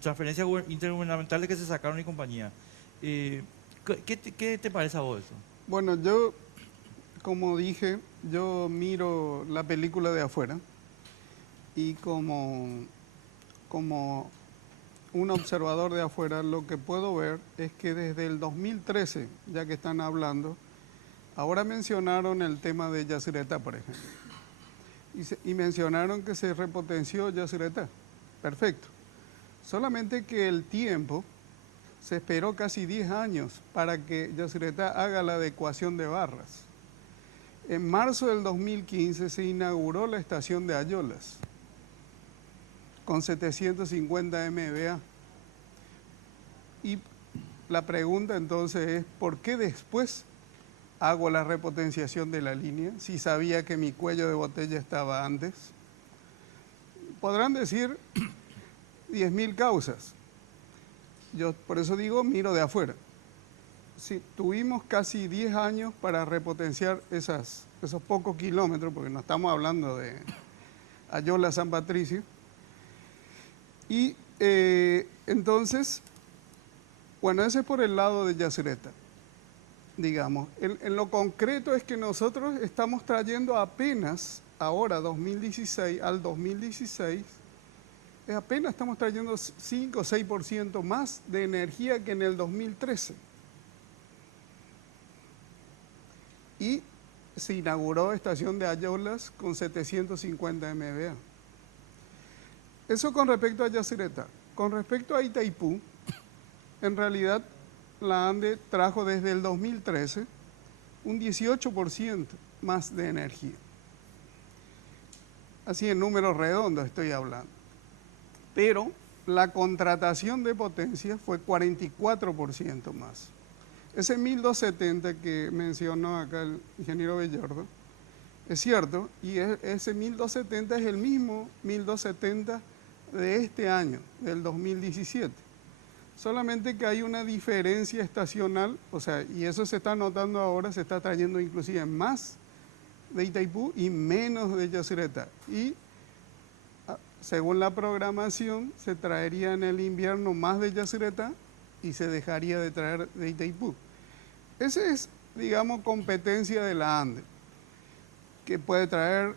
transferencias intergubernamentales que se sacaron y compañía. ¿Qué te parece a vos eso? Bueno, yo, como dije, yo miro la película de afuera y como un observador de afuera, lo que puedo ver es que desde el 2013, ya que están hablando, ahora mencionaron el tema de Yacyretá, por ejemplo, y mencionaron que se repotenció Yacyretá. Perfecto. Solamente que el tiempo se esperó casi 10 años para que Yacyretá haga la adecuación de barras. En marzo del 2015 se inauguró la estación de Ayolas con 750 MVA y la pregunta entonces es, ¿por qué después hago la repotenciación de la línea si sabía que mi cuello de botella estaba antes? Podrán decir 10.000 causas. Yo por eso digo, miro de afuera. Si tuvimos casi 10 años para repotenciar esos pocos kilómetros, porque no estamos hablando de Ayola a San Patricio. Y entonces, bueno, ese es por el lado de Yacyretá, digamos. En lo concreto es que nosotros estamos trayendo apenas, ahora 2016 al 2016, apenas estamos trayendo 5 o 6% más de energía que en el 2013. Y se inauguró estación de Ayolas con 750 MVA. Eso con respecto a Yacyretá. Con respecto a Itaipú, en realidad la ANDE trajo desde el 2013 un 18% más de energía. Así en números redondos estoy hablando. Pero la contratación de potencia fue 44% más. Ese 1270 que mencionó acá el ingeniero Bellordo, es cierto, y ese 1270 es el mismo 1270 de este año, del 2017. Solamente que hay una diferencia estacional, o sea, y eso se está notando ahora, se está trayendo inclusive más de Itaipú y menos de Yacyretá. Y según la programación, se traería en el invierno más de Yacyretá y se dejaría de traer de Itaipú. Esa es, digamos, competencia de la ANDE, que puede traer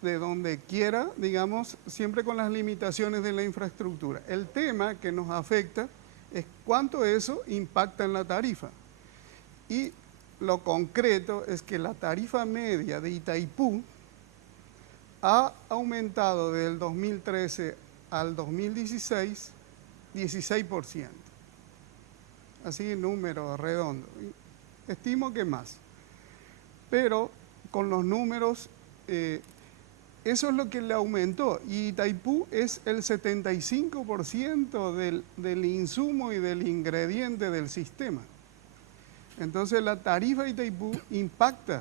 de donde quiera, digamos, siempre con las limitaciones de la infraestructura. El tema que nos afecta es cuánto eso impacta en la tarifa. Y lo concreto es que la tarifa media de Itaipú ha aumentado del 2013 al 2016 16%. Así en números redondos. Estimo que más. Pero con los números, eso es lo que le aumentó. Y Itaipú es el 75% del insumo y del ingrediente del sistema. Entonces la tarifa de Itaipú impacta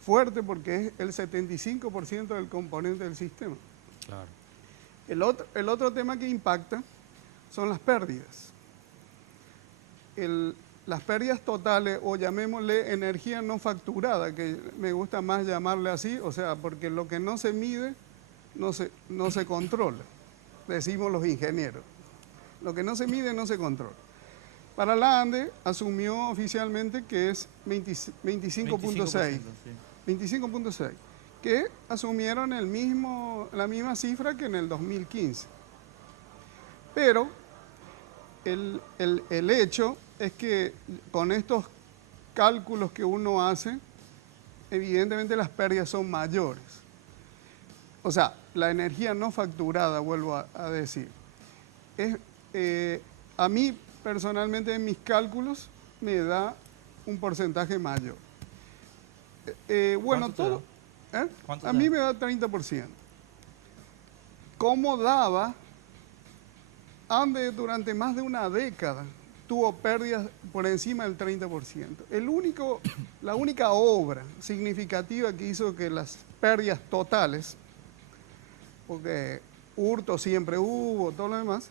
fuerte porque es el 75% del componente del sistema. Claro. El otro tema que impacta son las pérdidas. Las pérdidas totales, o llamémosle energía no facturada, que me gusta más llamarle así, o sea, porque lo que no se mide no se controla, decimos los ingenieros. Lo que no se mide no se controla. Para la ANDE asumió oficialmente que es 25.6. 25.6, que asumieron la misma cifra que en el 2015. Pero el hecho es que con estos cálculos que uno hace, evidentemente las pérdidas son mayores. O sea, la energía no facturada, vuelvo a decir. A mí, personalmente, en mis cálculos, me da un porcentaje mayor. Bueno, todo. A mí me da 30%. ¿Cómo daba? ANDE durante más de una década tuvo pérdidas por encima del 30%. La única obra significativa que hizo que las pérdidas totales, porque hurto siempre hubo, todo lo demás,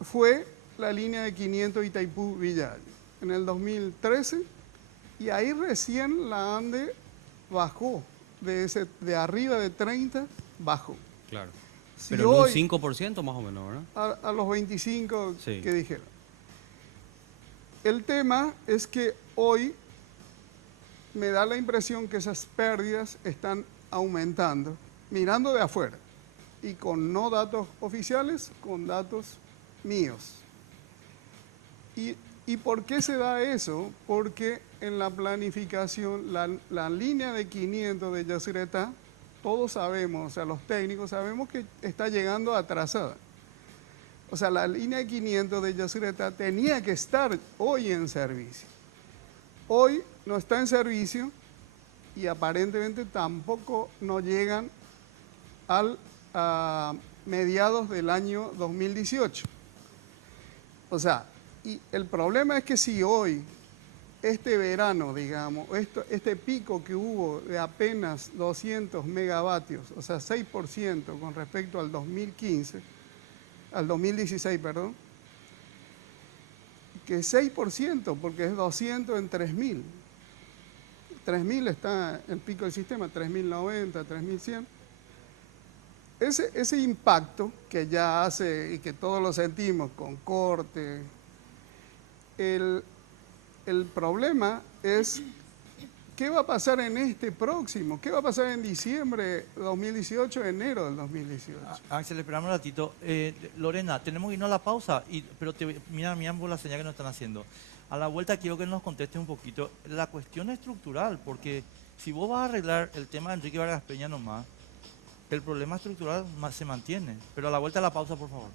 fue la línea de 500 Itaipú-Villallo en el 2013, y ahí recién la ANDE bajó, de arriba de 30, bajó. Claro. Si Pero hoy, en un 5% más o menos, ¿verdad? a los 25 Sí. que dijeron. El tema es que hoy me da la impresión que esas pérdidas están aumentando, mirando de afuera, y con no datos oficiales, con datos míos. ¿Y por qué se da eso? Porque en la planificación, la línea de 500 de Yacyretá, todos sabemos, o sea, los técnicos sabemos que está llegando atrasada. O sea, la línea de 500 de Yacyretá tenía que estar hoy en servicio. Hoy no está en servicio y aparentemente tampoco no llegan a mediados del año 2018. O sea, Y el problema es que si hoy, este verano, digamos, este pico que hubo de apenas 200 megavatios, o sea, 6% con respecto al 2016, perdón, que 6%, porque es 200 en 3.000. 3.000 está el pico del sistema, 3.090, 3.100. Ese impacto que ya hace y que todos lo sentimos con corte, el problema es qué va a pasar en este próximo, qué va a pasar en diciembre de 2018, enero del 2018. Axel, esperamos un ratito. Lorena, tenemos que irnos a la pausa, pero mira por la señal que nos están haciendo. A la vuelta quiero que nos contestes un poquito la cuestión estructural, porque si vos vas a arreglar el tema de Enrique Vargas Peña nomás, el problema estructural se mantiene. Pero a la vuelta a la pausa, por favor.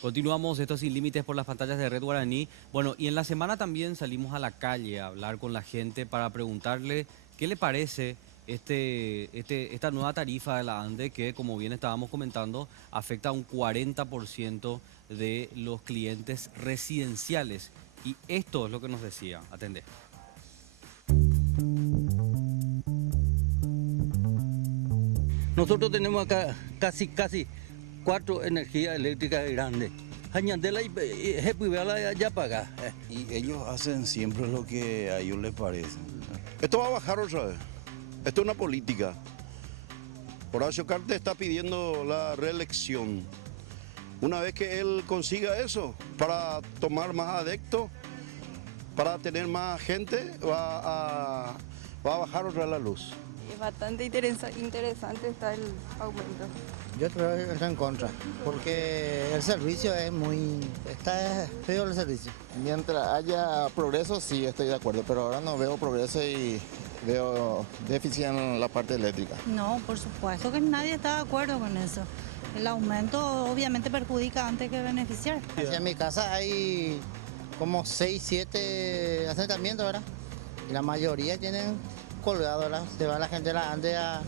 Continuamos, esto Sin Límites por las pantallas de Red Guaraní. Bueno, y en la semana también salimos a la calle a hablar con la gente para preguntarle qué le parece esta nueva tarifa de la ANDE que, como bien estábamos comentando, afecta a un 40% de los clientes residenciales. Y esto es lo que nos decía. Atendé. Nosotros tenemos acá casi 4 energías eléctricas grandes. Añandela y Jepuibala ya paga. Y ellos hacen siempre lo que a ellos les parece. Esto va a bajar otra vez. Esto es una política. Horacio Cartes está pidiendo la reelección. Una vez que él consiga eso, para tomar más adeptos, para tener más gente, va a bajar otra vez la luz. Es bastante interesante está el aumento. Yo creo que está en contra, porque el servicio está feo el servicio. Mientras haya progreso, sí estoy de acuerdo, pero ahora no veo progreso y veo déficit en la parte eléctrica. No, por supuesto que nadie está de acuerdo con eso. El aumento obviamente perjudica antes que beneficiar. En mi casa hay como 6, 7 asentamientos, ¿verdad? Y la mayoría tienen colgado, ¿verdad? Se va la gente antes a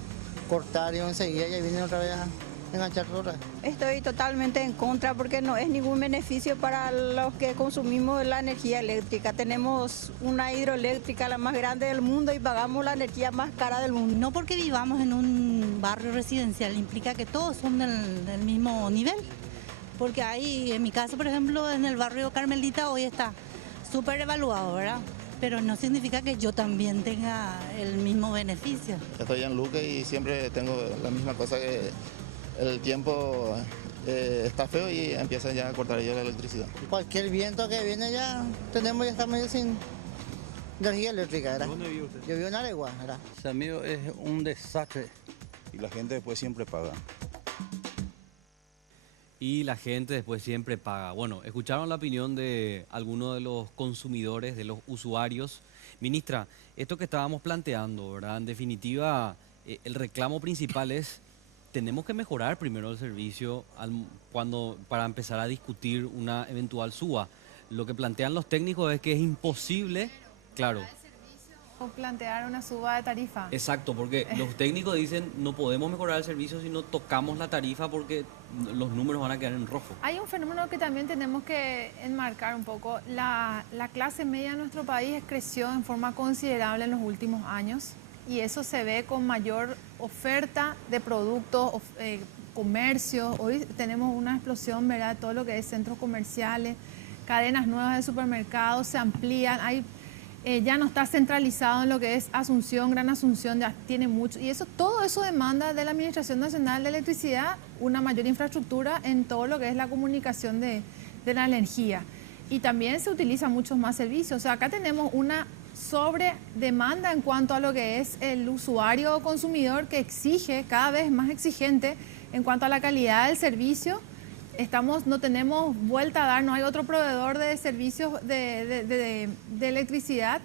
cortar y enseguida ya vienen otra vez a enganchar otra vez. Estoy totalmente en contra porque no es ningún beneficio para los que consumimos la energía eléctrica. Tenemos una hidroeléctrica la más grande del mundo y pagamos la energía más cara del mundo. No porque vivamos en un barrio residencial implica que todos son del mismo nivel. Porque ahí, en mi caso, por ejemplo, en el barrio Carmelita hoy está súper evaluado, ¿verdad? Pero no significa que yo también tenga el mismo beneficio. Estoy en Luque y siempre tengo la misma cosa, que el tiempo está feo y empiezan ya a cortar ya la electricidad. Cualquier viento que viene ya estamos sin energía eléctrica, ¿verdad? ¿Dónde vive usted? Yo vivo en Aregua, ¿verdad? O sea, mío es un desastre. Y la gente después siempre paga. Y la gente después siempre paga. Bueno, escucharon la opinión de algunos de los consumidores, de los usuarios. Ministra, esto que estábamos planteando, ¿verdad? En definitiva, el reclamo principal es, tenemos que mejorar primero el servicio para empezar a discutir una eventual suba. Lo que plantean los técnicos es que es imposible, claro. O plantear una suba de tarifa. Exacto, porque los técnicos dicen no podemos mejorar el servicio si no tocamos la tarifa porque los números van a quedar en rojo. Hay un fenómeno que también tenemos que enmarcar un poco. La clase media de nuestro país creció en forma considerable en los últimos años y eso se ve con mayor oferta de productos, comercio. Hoy tenemos una explosión, ¿verdad? Todo lo que es centros comerciales, cadenas nuevas de supermercados se amplían. Ya no está centralizado en lo que es Asunción, Gran Asunción, ya tiene mucho. Y todo eso demanda de la Administración Nacional de Electricidad una mayor infraestructura en todo lo que es la comunicación de la energía. Y también se utilizan muchos más servicios. O sea, acá tenemos una sobredemanda en cuanto a lo que es el usuario o consumidor que exige, cada vez más exigente en cuanto a la calidad del servicio. No tenemos vuelta a dar, no hay otro proveedor de servicios de electricidad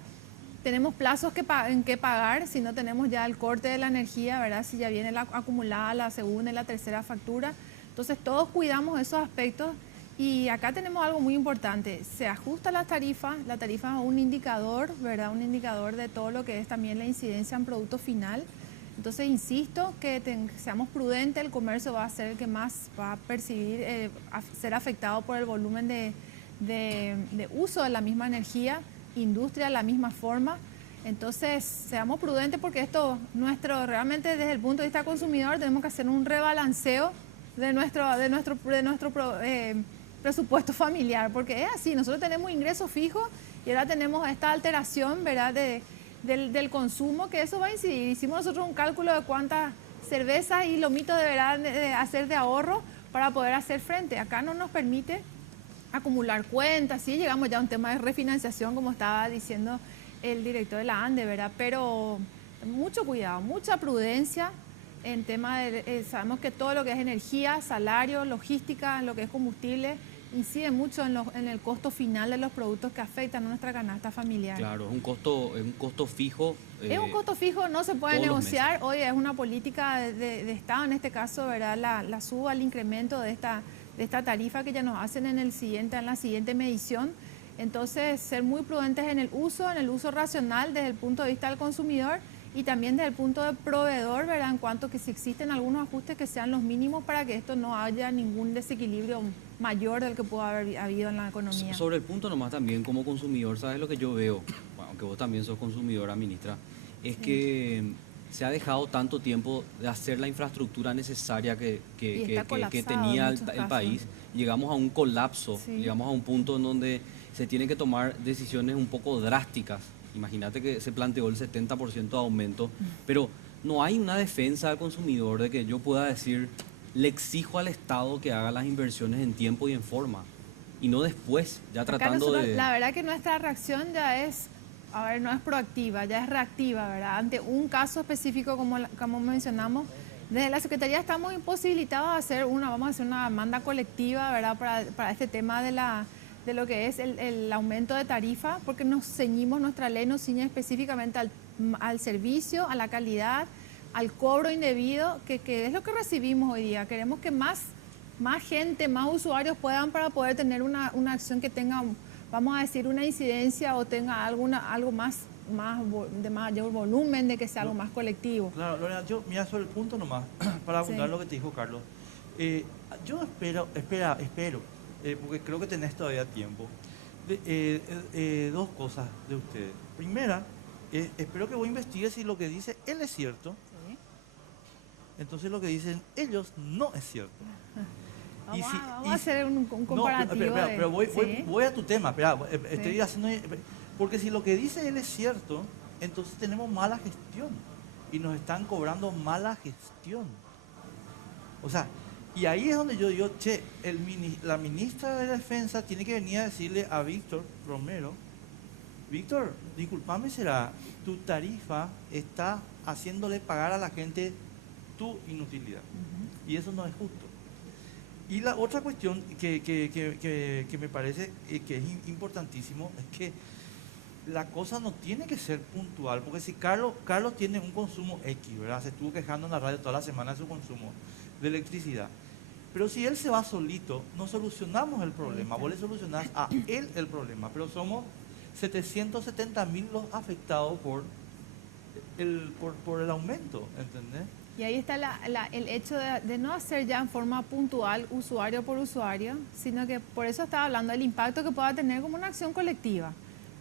tenemos plazos en que pagar, si no tenemos ya el corte de la energía, ¿verdad? Si ya viene acumulada la segunda y la tercera factura. Entonces todos cuidamos esos aspectos y acá tenemos algo muy importante. Se ajusta la tarifa es un indicador, ¿verdad? Un indicador de todo lo que es también la incidencia en producto final. Entonces insisto que seamos prudentes, el comercio va a ser el que más va a percibir, ser afectado por el volumen de uso de la misma energía, industria de la misma forma. Entonces, seamos prudentes porque esto, realmente desde el punto de vista consumidor, tenemos que hacer un rebalanceo de nuestro presupuesto familiar, porque es así, nosotros tenemos ingresos fijos y ahora tenemos esta alteración, ¿verdad?, del consumo, que eso va a incidir. Hicimos nosotros un cálculo de cuántas cervezas y lomitos deberán hacer de ahorro para poder hacer frente. Acá no nos permite acumular cuentas, sí, llegamos ya a un tema de refinanciación, como estaba diciendo el director de la ANDE, ¿verdad? Pero mucho cuidado, mucha prudencia en tema de, sabemos que todo lo que es energía, salario, logística, lo que es combustible, incide mucho en el costo final de los productos que afectan a nuestra canasta familiar. Claro, es un costo fijo. Es un costo fijo, no se puede negociar. Hoy es una política de Estado, en este caso, ¿verdad? La suba, el incremento de esta tarifa que ya nos hacen en la siguiente medición. Entonces, ser muy prudentes en el uso racional desde el punto de vista del consumidor y también desde el punto del proveedor, ¿verdad? En cuanto que si existen algunos ajustes que sean los mínimos para que esto no haya ningún desequilibrio mayor del que pueda haber habido en la economía. Sobre el punto nomás también como consumidor, ¿sabes lo que yo veo? Bueno, aunque vos también sos consumidora, ministra, es que se ha dejado tanto tiempo de hacer la infraestructura necesaria que tenía el país. Llegamos a un colapso, llegamos a un punto en donde se tienen que tomar decisiones un poco drásticas. Imagínate que se planteó el 70% de aumento, pero no hay una defensa al consumidor de que yo pueda decir, le exijo al Estado que haga las inversiones en tiempo y en forma, y no después, ya tratando de... La verdad que nuestra reacción ya es, no es proactiva, ya es reactiva, ¿verdad? Ante un caso específico como mencionamos, desde la Secretaría estamos imposibilitados a hacer vamos a hacer una demanda colectiva, ¿verdad? Para este tema de lo que es el aumento de tarifa, porque nuestra ley nos ciñe específicamente al servicio, a la calidad, al cobro indebido, que es lo que recibimos hoy día. Queremos que más gente, más usuarios puedan para poder tener una acción que tenga, vamos a decir, una incidencia o tenga algo más de mayor volumen, de que sea algo más colectivo. Claro, Lorena, yo, mira, sobre el punto nomás, para abundar lo que te dijo Carlos, yo espero, porque creo que tenés todavía tiempo, dos cosas de ustedes. Primera, espero que vos investigues si lo que dice él es cierto. Sí. Entonces lo que dicen ellos no es cierto. Vamos a hacer un comparativo. No, pero voy a tu tema. Estoy haciendo... Porque si lo que dice él es cierto, entonces tenemos mala gestión. Y nos están cobrando mala gestión. O sea... Y ahí es donde yo digo, la ministra de Defensa tiene que venir a decirle a Víctor Romero, Víctor, discúlpame, tu tarifa está haciéndole pagar a la gente tu inutilidad. Y eso no es justo. Y la otra cuestión que me parece que es importantísimo es que la cosa no tiene que ser puntual, porque si Carlos tiene un consumo X, ¿verdad? Se estuvo quejando en la radio toda la semana de su consumo de electricidad. Pero si él se va solito, no solucionamos el problema. Vos le solucionás a él el problema. Pero somos 770.000 los afectados por el aumento, ¿entendés? Y ahí está el hecho de no hacer ya en forma puntual, usuario por usuario, sino que por eso estaba hablando del impacto que pueda tener como una acción colectiva.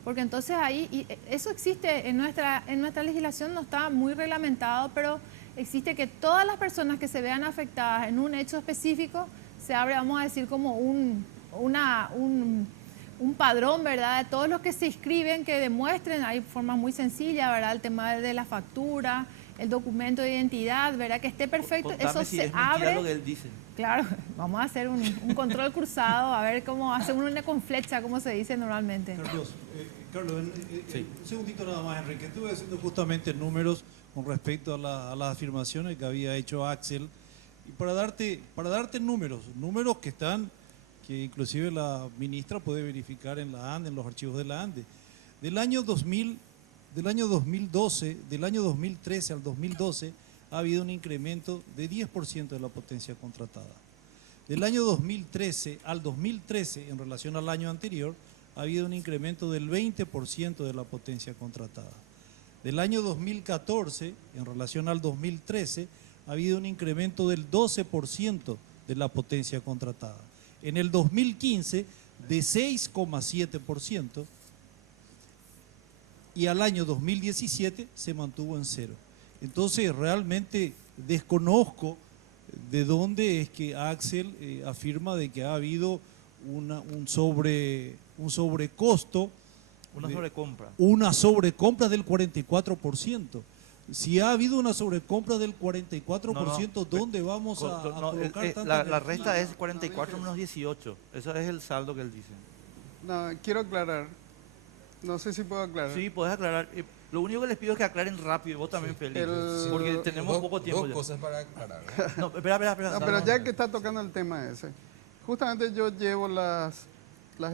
Porque entonces ahí, y eso existe en nuestra legislación, no está muy reglamentado, pero... existe que todas las personas que se vean afectadas en un hecho específico se abre, vamos a decir, como un padrón, ¿verdad? De todos los que se inscriben, que demuestren, hay formas muy sencillas, ¿verdad? El tema de la factura, el documento de identidad, ¿verdad? Que esté perfecto, eso se abre. Lo que él dice. Claro, vamos a hacer un control cruzado, a ver cómo hace uno con flecha, como se dice normalmente. Carlos, un segundito nada más, Enrique. Estuve haciendo justamente números con respecto a las afirmaciones que había hecho Axel, y para darte números que inclusive la ministra puede verificar en la ANDE, en los archivos de la ANDE. Del año 2000 Del año 2013 al 2012 ha habido un incremento de 10% de la potencia contratada. Del año 2013 al 2013, en relación al año anterior, ha habido un incremento del 20% de la potencia contratada. Del año 2014, en relación al 2013, ha habido un incremento del 12% de la potencia contratada. En el 2015, de 6,7%, y al año 2017 se mantuvo en cero. Entonces, realmente desconozco de dónde es que Axel afirma de que ha habido un sobrecosto, una sobrecompra del 44%. Si ha habido una sobrecompra del 44%, ¿dónde vamos a colocar tanta la resta energía? es 44 menos 18. Eso es el saldo que él dice. No, quiero aclarar. No sé si puedo aclarar. Sí, puedes aclarar. Lo único que les pido es que aclaren rápido, vos también, Félix, porque tenemos poco tiempo. Dos ya. cosas para aclarar. No, espera. No, pero ya que está tocando el tema ese, justamente yo llevo las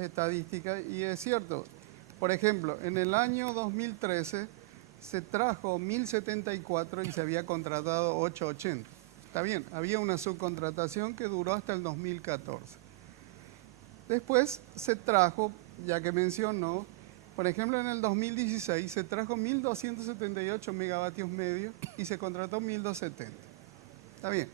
estadísticas y es cierto. Por ejemplo, en el año 2013 se trajo 1074 y se había contratado 880. Está bien, había una subcontratación que duró hasta el 2014. Después se trajo, ya que mencionó, por ejemplo, en el 2016 se trajo 1.278 megavatios medios y se contrató 1.270. Está bien.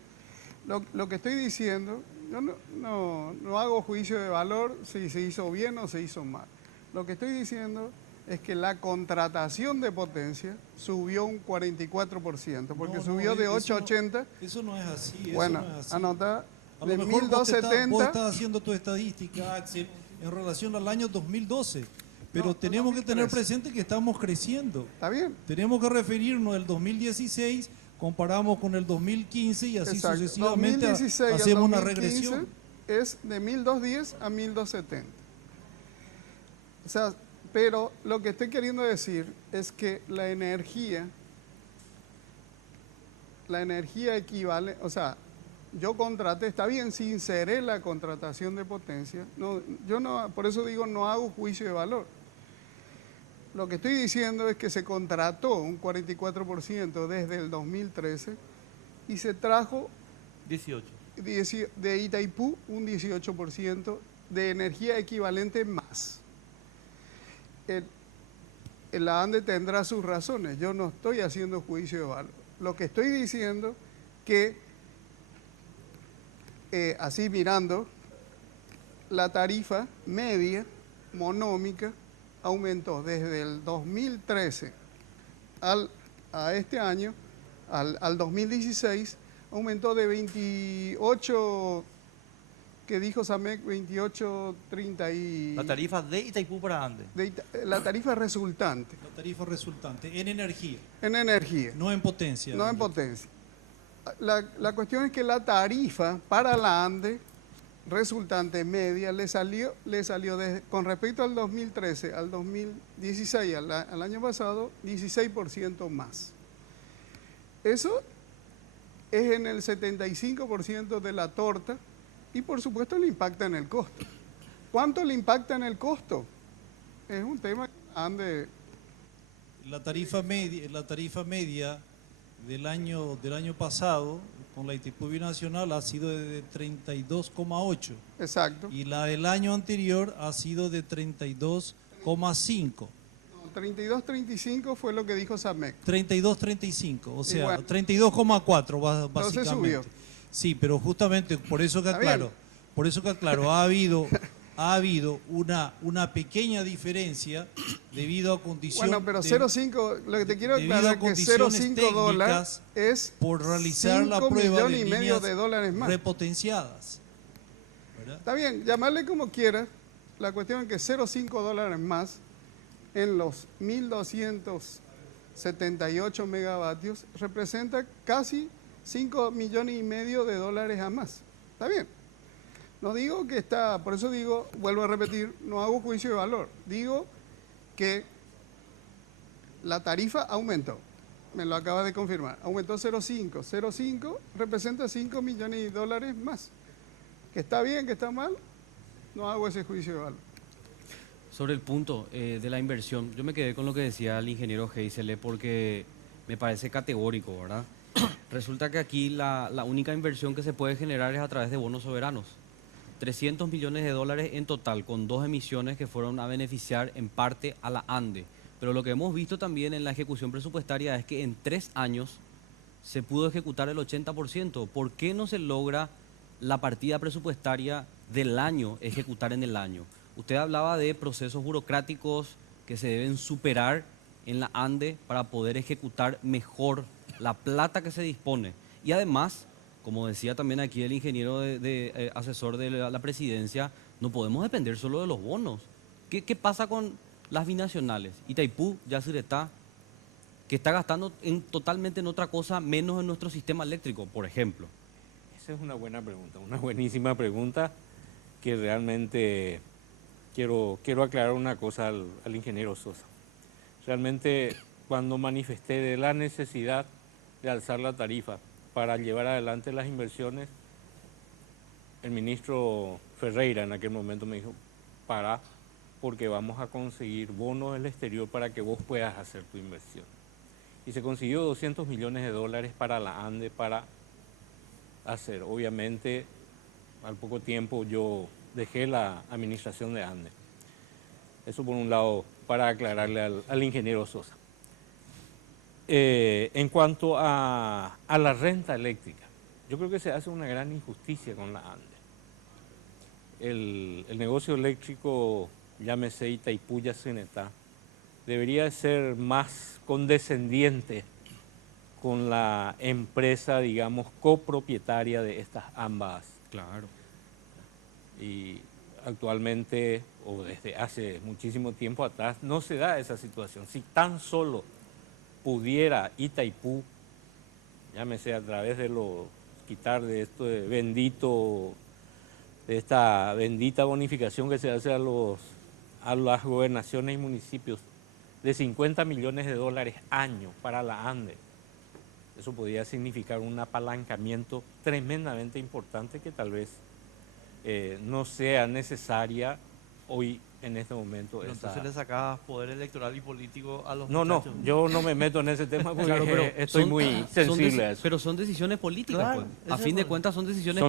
Lo que estoy diciendo, yo no hago juicio de valor si se hizo bien o se hizo mal. Lo que estoy diciendo es que la contratación de potencia subió un 44%, porque subió de 880. Eso no es así. Bueno, eso no es así. anota, A de lo mejor 1.270. vos estás haciendo tu estadística, Axel, en relación al año 2012. Pero tenemos que tener presente que estamos creciendo. Está bien. Tenemos que referirnos al 2016, comparamos con el 2015 y así Exacto. sucesivamente 2016 al hacemos una 2015 regresión. Es de 1.210 a 1.270. O sea, pero lo que estoy queriendo decir es que la energía equivale, o sea, yo contraté, está bien, sinceré la contratación de potencia, yo no, por eso digo, no hago juicio de valor. Lo que estoy diciendo es que se contrató un 44% desde el 2013 y se trajo 18. de Itaipú un 18% de energía equivalente más. La ANDE tendrá sus razones, yo no estoy haciendo juicio de valor. Lo que estoy diciendo que, así mirando, la tarifa media monómica aumentó desde el 2013 a este año, al 2016, aumentó de 28, que dijo Samec, 28.30 y... La tarifa de Itaipú para Andes. La tarifa resultante. La tarifa resultante, en energía. En energía. No en potencia. No en potencia. La cuestión es que la tarifa para la ANDE resultante media le salió con respecto al 2013 al 2016, al año pasado, 16% más. Eso es en el 75% de la torta y por supuesto le impacta en el costo. ¿Cuánto le impacta en el costo? Es un tema que ANDE... La tarifa media del año pasado con la Itaipú Binacional ha sido de 32,8. Exacto. Y la del año anterior ha sido de 32,5. 32.35 fue lo que dijo Samec. 32.35, o sea, bueno, 32,4 básicamente. Entonces subió. Sí, pero justamente por eso que aclaro, ha habido una pequeña diferencia debido a condiciones. Bueno, pero 0,5, lo que te quiero aclarar es que 0,5 dólares es por realizar la prueba de líneas de dólares más. Repotenciadas. ¿Verdad? Está bien, llamarle como quieras. La cuestión es que 0,5 dólares más en los 1.278 megavatios representa casi 5,5 millones de dólares a más. Está bien. No digo que está, por eso digo, vuelvo a repetir, no hago juicio de valor. Digo que la tarifa aumentó. Me lo acaba de confirmar. Aumentó 0,5. 0,5 representa 5 millones de dólares más. Que está bien, que está mal, no hago ese juicio de valor. Sobre el punto de la inversión, yo me quedé con lo que decía el ingeniero Geisele porque me parece categórico, ¿verdad? Resulta que aquí la única inversión que se puede generar es a través de bonos soberanos. 300 millones de dólares en total, con 2 emisiones que fueron a beneficiar en parte a la ANDE. Pero lo que hemos visto también en la ejecución presupuestaria es que en 3 años se pudo ejecutar el 80%. ¿Por qué no se logra la partida presupuestaria del año ejecutar en el año? Usted hablaba de procesos burocráticos que se deben superar en la ANDE para poder ejecutar mejor la plata que se dispone. Y además, como decía también aquí el ingeniero asesor de la presidencia, no podemos depender solo de los bonos. ¿Qué pasa con las binacionales? Itaipú, Yacyretá, que está gastando totalmente en otra cosa menos en nuestro sistema eléctrico, por ejemplo. Esa es una buena pregunta, una buenísima pregunta que realmente quiero aclarar una cosa al ingeniero Sosa. Realmente cuando manifesté de la necesidad de alzar la tarifa para llevar adelante las inversiones, el ministro Ferreira en aquel momento me dijo, para, porque vamos a conseguir bonos del exterior para que vos puedas hacer tu inversión. Y se consiguió 200 millones de dólares para la ANDE para hacer. Obviamente, al poco tiempo yo dejé la administración de ANDE. Eso por un lado, para aclararle al ingeniero Sosa. En cuanto a la renta eléctrica, yo creo que se hace una gran injusticia con la ANDE. El negocio eléctrico, llámese Itaipú, Yacyretá, debería ser más condescendiente con la empresa, digamos, copropietaria de estas ambas. Claro. Y actualmente, o desde hace muchísimo tiempo atrás, no se da esa situación. Si tan solo pudiera Itaipú, llámese a través de quitar de esto de esta bendita bonificación que se hace a las gobernaciones y municipios, de 50 millones de dólares año para la ANDE. Eso podría significar un apalancamiento tremendamente importante que tal vez no sea necesaria hoy en este momento. Pero entonces le sacabas poder electoral y político a los No, muchachos. no, yo no me meto en ese tema porque Claro, pero estoy muy sensible a eso. Pero son decisiones políticas, Claro, pues. A fin de cuentas son decisiones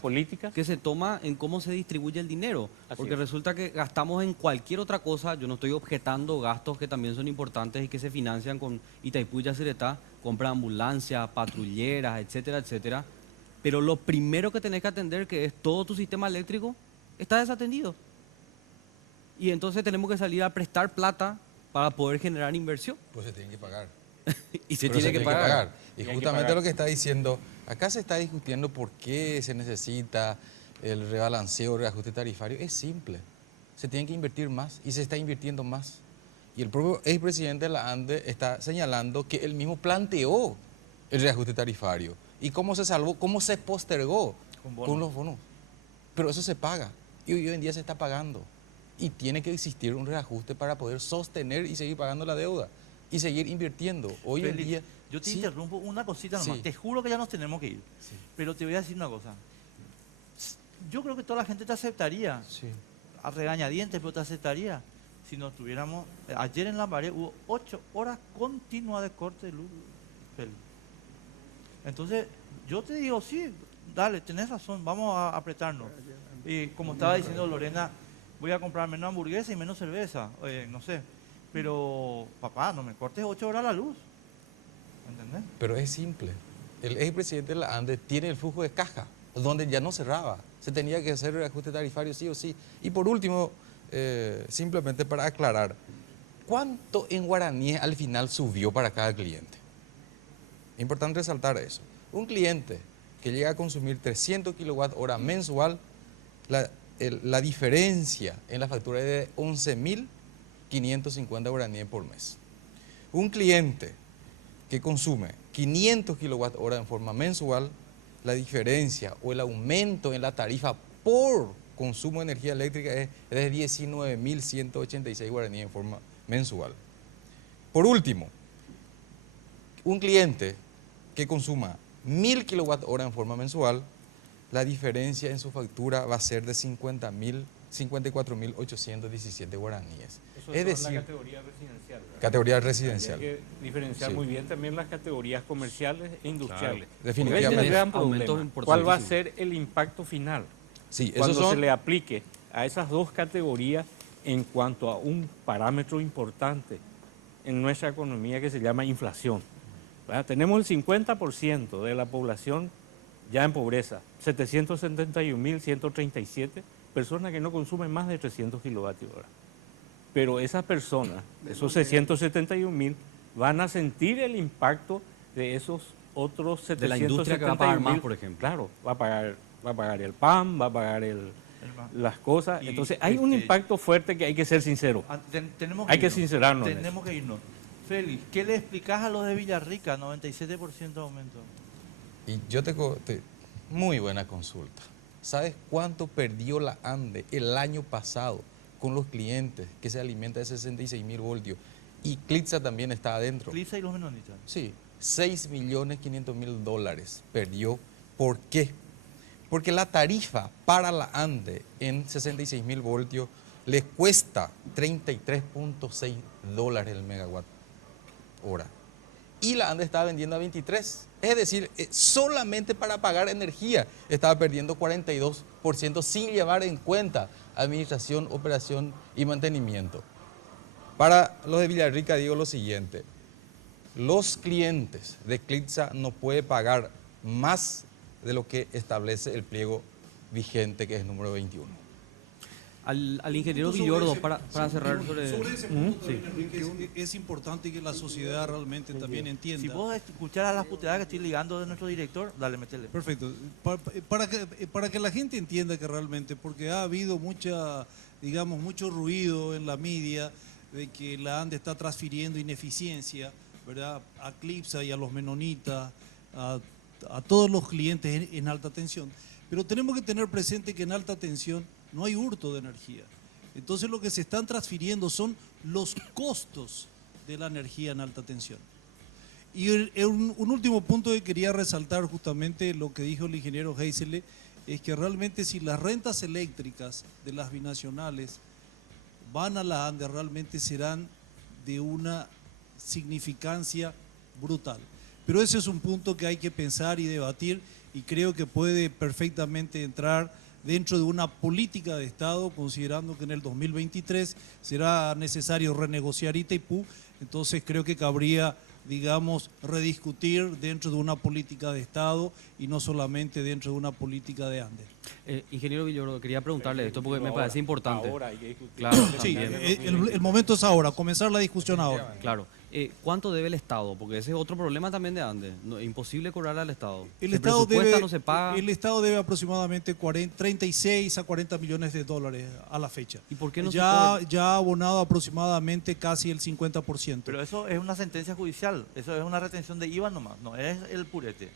políticas que se toman en cómo se distribuye el dinero. Así Porque es. resulta que gastamos en cualquier otra cosa, yo no estoy objetando gastos que también son importantes y que se financian con Itaipú y Yacyretá, compra de ambulancias, patrulleras, etcétera, etcétera. Pero lo primero que tenés que atender, que es todo tu sistema eléctrico, está desatendido. Y entonces tenemos que salir a prestar plata para poder generar inversión. Pues se tiene que pagar. Y se Pero tiene que pagar. Y Tiene que justamente pagar. lo que está diciendo, acá se está discutiendo por qué se necesita el rebalanceo, el reajuste tarifario. Es simple. Se tiene que invertir más y se está invirtiendo más. Y el propio expresidente de la ANDE está señalando que él mismo planteó el reajuste tarifario. ¿Y cómo se salvó? ¿Cómo se postergó? Con los bonos. Pero eso se paga. Y hoy en día se está pagando. Y tiene que existir un reajuste para poder sostener y seguir pagando la deuda. Y seguir invirtiendo. Hoy Félix, en día... yo te sí, interrumpo una cosita nomás. Sí. Te juro que ya nos tenemos que ir. Sí. Pero te voy a decir una cosa. Yo creo que toda la gente te aceptaría. Sí. A regañadientes, pero te aceptaría. Si nos tuviéramos... Ayer en Lambaré hubo 8 horas continuas de corte de luz, Félix. Entonces, yo te digo, sí, dale, tenés razón, vamos a apretarnos. Y como estaba diciendo Lorena, voy a comprar menos hamburguesa y menos cerveza, no sé. Pero, papá, no me cortes 8 horas la luz. ¿Entendés? Pero es simple. El expresidente de la ANDE tiene el flujo de caja, donde ya no cerraba. Se tenía que hacer el ajuste tarifario sí o sí. Y por último, simplemente para aclarar, ¿cuánto en guaraníes al final subió para cada cliente? Importante resaltar eso. Un cliente que llega a consumir 300 kWh mensual, la diferencia en la factura es de 11.550 guaraníes por mes. Un cliente que consume 500 kWh en forma mensual, la diferencia o el aumento en la tarifa por consumo de energía eléctrica es de 19.186 guaraníes en forma mensual. Por último, un cliente que consuma 1.000 kWh en forma mensual, la diferencia en su factura va a ser de 50.000 54.817 guaraníes. Eso Es es decir, la categoría residencial, ¿verdad? categoría residencial. Hay que diferenciar Sí. muy bien también las categorías comerciales e industriales. Claro, definitivamente. Ese es el gran Aumentos problema. ¿Cuál va a importantísimos. ser el impacto final? Sí, esos cuando son- se le aplique a esas dos categorías en cuanto a un parámetro importante en nuestra economía que se llama inflación. ¿Verdad? Tenemos el 50% de la población ya en pobreza, 771.137 personas que no consumen más de 300 kilovatios hora. Pero esas personas, esos 671.000, van a sentir el impacto de esos otros 771.000. De la industria que va a pagar más, por ejemplo. Claro, va a pagar el pan, va a pagar las cosas. Y, Entonces hay un impacto fuerte que hay que ser sincero. Tenemos Hay que irnos. sincerarnos en Tenemos que irnos. Félix, ¿qué le explicás a los de Villarrica? 97% de aumento. Y yo muy buena consulta. ¿Sabes cuánto perdió la ANDE el año pasado con los clientes que se alimentan de 66.000 voltios? Y CLITSA también está adentro. CLITSA y los menonitas. Sí, $6.500.000 perdió. ¿Por qué? Porque la tarifa para la ANDE en 66.000 voltios les cuesta $33.6 el megawatt hora. Y la ANDE estaba vendiendo a 23. Es decir, solamente para pagar energía estaba perdiendo 42% sin llevar en cuenta administración, operación y mantenimiento. Para los de Villarrica digo lo siguiente: los clientes de CLITSA no pueden pagar más de lo que establece el pliego vigente, que es número 21. Al ingeniero Sobre Villordo, ese- para cerrar sobre sobre... ese punto, Sí. Enrique, es importante que la sociedad realmente también entienda. Si vos escucharas las puteadas que estoy ligando de nuestro director, dale, métele. Perfecto. Para que la gente entienda que realmente, porque ha habido mucho ruido en la media de que la ANDE está transfiriendo ineficiencia, ¿verdad?, a CLIPSA y a los menonitas, a todos los clientes en alta tensión. Pero tenemos que tener presente que en alta tensión no hay hurto de energía. Entonces lo que se están transfiriendo son los costos de la energía en alta tensión. Y un último punto que quería resaltar, justamente lo que dijo el ingeniero Heisele, es que realmente si las rentas eléctricas de las binacionales van a la ANDE, realmente serán de una significancia brutal. Pero ese es un punto que hay que pensar y debatir, y creo que puede perfectamente entrar dentro de una política de Estado, considerando que en el 2023 será necesario renegociar Itaipú. Entonces creo que cabría, digamos, rediscutir dentro de una política de Estado y no solamente dentro de una política de ANDE. Ingeniero Villordo, quería preguntarle esto porque me parece importante. Ahora hay que discutir. Claro, Sí, también. el momento es ahora, comenzar la discusión ahora. Claro. ¿Cuánto debe el Estado? Porque ese es otro problema también de ANDE. No, es imposible cobrarle al Estado. El Se Estado presupuesta, debe, no se paga. el Estado debe aproximadamente 36 a 40 millones de dólares a la fecha. ¿Y por qué no ya, se ya ha abonado aproximadamente casi el 50%. Pero eso es una sentencia judicial, eso es una retención de IVA nomás, no es el purete.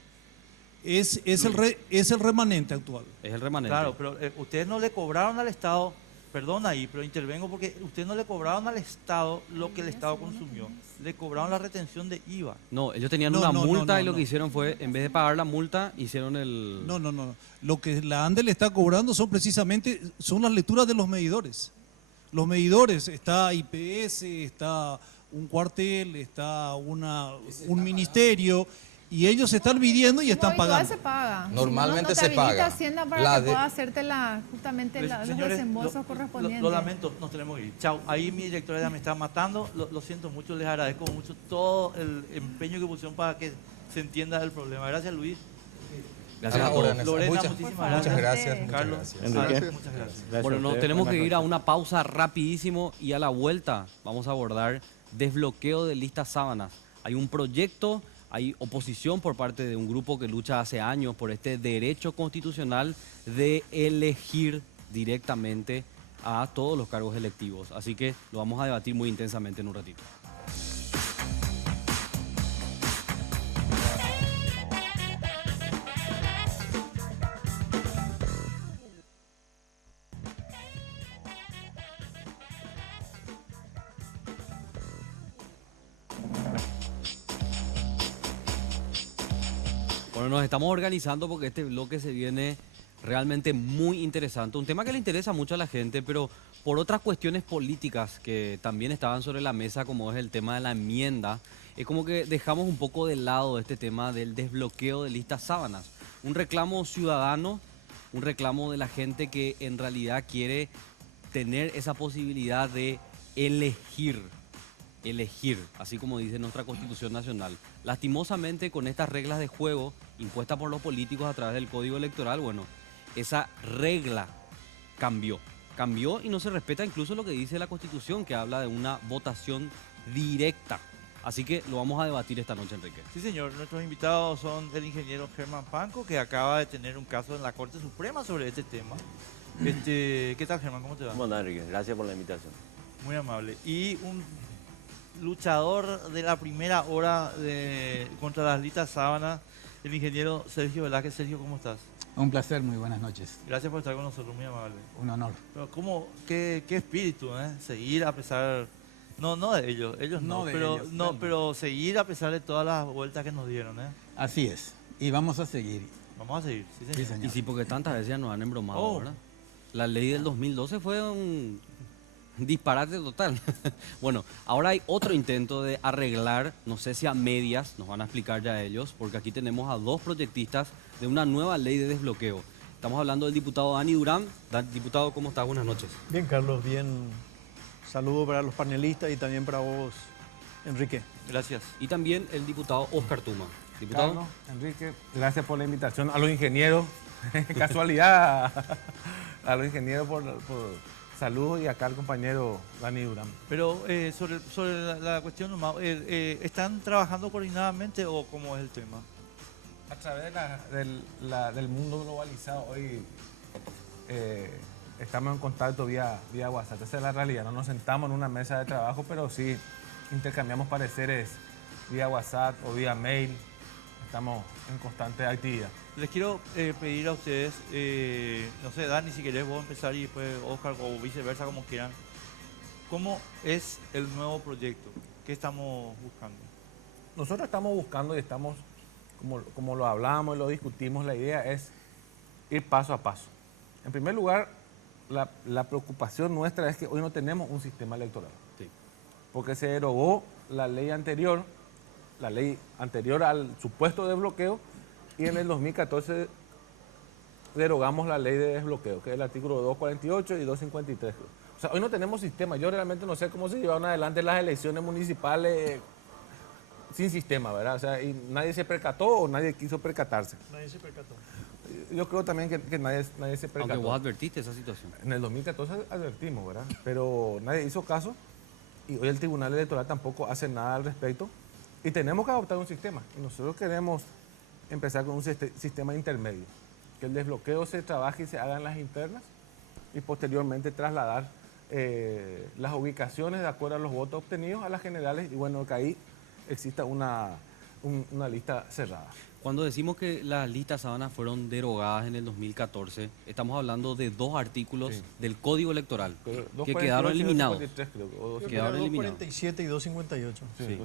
Es el remanente actual. Es el remanente. Claro, pero ustedes no le cobraron al Estado, perdón ahí, pero intervengo porque ustedes no le cobraron al Estado lo que el Estado consumió, le cobraron la retención de IVA. No, ellos tenían No, una no, multa no, y lo no. que hicieron fue, en vez de pagar la multa, hicieron el... No. Lo que la ANDE le está cobrando son las lecturas de los medidores. Los medidores, está IPS, está un cuartel, está un ministerio, y ellos están midiendo y están Igual pagando. se paga. Normalmente Si no, se no te habilita paga. Hacienda para La que de- pueda hacerte justamente los Señores, desembolsos correspondientes. Lo lamento, nos tenemos que ir. Chao, ahí mi directora ya me está matando, lo siento mucho, les agradezco mucho todo el empeño que pusieron para que se entienda el problema. Gracias, Luis. Gracias A la orden, Lorena, muchas- muchísimas muchas gracias. gracias, Carlos, muchas gracias. Enrique. muchas gracias. Gracias Bueno, a nos ustedes. tenemos que Buenas ir a noches. una pausa rapidísimo y a la vuelta vamos a abordar desbloqueo de listas sábanas. Hay un proyecto, hay oposición por parte de un grupo que lucha hace años por este derecho constitucional de elegir directamente a todos los cargos electivos. Así que lo vamos a debatir muy intensamente en un ratito. Bueno, nos estamos organizando porque este bloque se viene realmente muy interesante. Un tema que le interesa mucho a la gente, pero por otras cuestiones políticas que también estaban sobre la mesa, como es el tema de la enmienda, es como que dejamos un poco de lado este tema del desbloqueo de listas sábanas. Un reclamo ciudadano, un reclamo de la gente que en realidad quiere tener esa posibilidad de elegir, así como dice nuestra Constitución Nacional. Lastimosamente, con estas reglas de juego impuestas por los políticos a través del Código Electoral, bueno, esa regla cambió y no se respeta incluso lo que dice la Constitución, que habla de una votación directa. Así que lo vamos a debatir esta noche, Enrique. Sí, señor. Nuestros invitados son el ingeniero Germán Panco, que acaba de tener un caso en la Corte Suprema sobre este tema. ¿Qué tal, Germán? ¿Cómo te va? ¿Cómo andás, Enrique? Gracias por la invitación. Muy amable. Y un luchador de la primera hora contra las listas sábanas, el ingeniero Sergio Velázquez. Sergio, ¿cómo estás? Un placer, muy buenas noches. Gracias por estar con nosotros, muy amable. Un honor. Pero qué espíritu, ¿eh? Seguir a pesar, no de ellos no, pero seguir a pesar de todas las vueltas que nos dieron, ¿eh? Así es, y vamos a seguir. Vamos a seguir, sí, señor. Sí, señor. Y sí, porque tantas veces ya nos han embromado, ¿verdad? La ley del 2012 fue un disparate total. Bueno, ahora hay otro intento de arreglar, no sé si a medias, nos van a explicar ya ellos, porque aquí tenemos a dos proyectistas de una nueva ley de desbloqueo. Estamos hablando del diputado Dani Durán. Diputado, ¿cómo estás? Buenas noches. Bien, Carlos, bien. Saludo para los panelistas y también para vos, Enrique. Gracias. Y también el diputado Oscar Tuma. Diputado. Carlos, Enrique, gracias por la invitación. A los ingenieros, casualidad, a los ingenieros por saludos y acá al compañero Dani Durán. Pero sobre la cuestión, ¿están trabajando coordinadamente o cómo es el tema? A través del mundo globalizado, hoy estamos en contacto vía WhatsApp. Esa es la realidad. No nos sentamos en una mesa de trabajo, pero sí intercambiamos pareceres vía WhatsApp o vía mail. Estamos en constante actividad. Les quiero pedir a ustedes, no sé, Dani, si querés vos empezar y después Oscar o viceversa, como quieran. ¿Cómo es el nuevo proyecto? ¿Qué estamos buscando? Nosotros estamos buscando y estamos, como lo hablamos y lo discutimos, la idea es ir paso a paso. En primer lugar, la preocupación nuestra es que hoy no tenemos un sistema electoral. Sí. Porque se derogó la ley anterior al supuesto desbloqueo, y en el 2014 derogamos la ley de desbloqueo, que es el artículo 248 y 253. O sea, hoy no tenemos sistema. Yo realmente no sé cómo se llevaron adelante las elecciones municipales sin sistema, ¿verdad? O sea, y nadie se percató o nadie quiso percatarse. Nadie se percató. Yo creo también que nadie se percató. Aunque vos advertiste esa situación. En el 2014 advertimos, ¿verdad? Pero nadie hizo caso y hoy el Tribunal Electoral tampoco hace nada al respecto y tenemos que adoptar un sistema. Y nosotros queremos empezar con un sistema intermedio, que el desbloqueo se trabaje y se haga en las internas y posteriormente trasladar las ubicaciones de acuerdo a los votos obtenidos a las generales y bueno, que ahí exista una lista cerrada. Cuando decimos que las listas sábanas fueron derogadas en el 2014, estamos hablando de dos artículos del Código Electoral que quedaron eliminados. Quedaron eliminados. 247 y 258. Sí.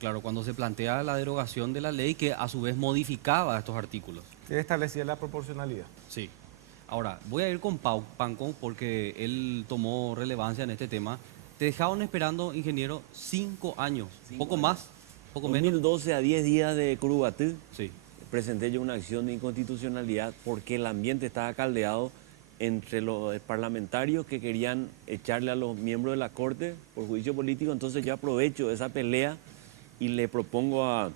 Claro, cuando se plantea la derogación de la ley que a su vez modificaba estos artículos. Que establecía la proporcionalidad. Sí. Ahora, voy a ir con Panco porque él tomó relevancia en este tema. Te dejaron esperando, ingeniero, 5 años, poco más. Poco 2012 a 10 días de Curubatú, sí, presenté yo una acción de inconstitucionalidad porque el ambiente estaba caldeado entre los parlamentarios que querían echarle a los miembros de la Corte por juicio político. Entonces yo aprovecho esa pelea y le propongo a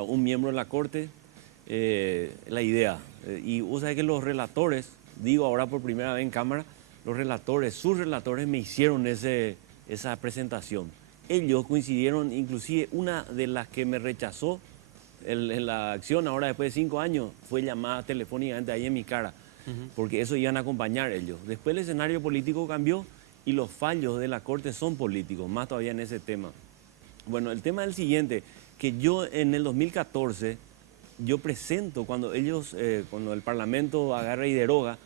un miembro de la Corte la idea. Y vos sabés que los relatores, digo ahora por primera vez en cámara, sus relatores me hicieron esa presentación. Ellos coincidieron, inclusive una de las que me rechazó en la acción, ahora después de 5 años, fue llamada telefónicamente ahí en mi cara, porque eso iban a acompañar ellos. Después el escenario político cambió y los fallos de la Corte son políticos, más todavía en ese tema. Bueno, el tema es el siguiente, que yo en el 2014, yo presento, cuando el Parlamento agarra y deroga,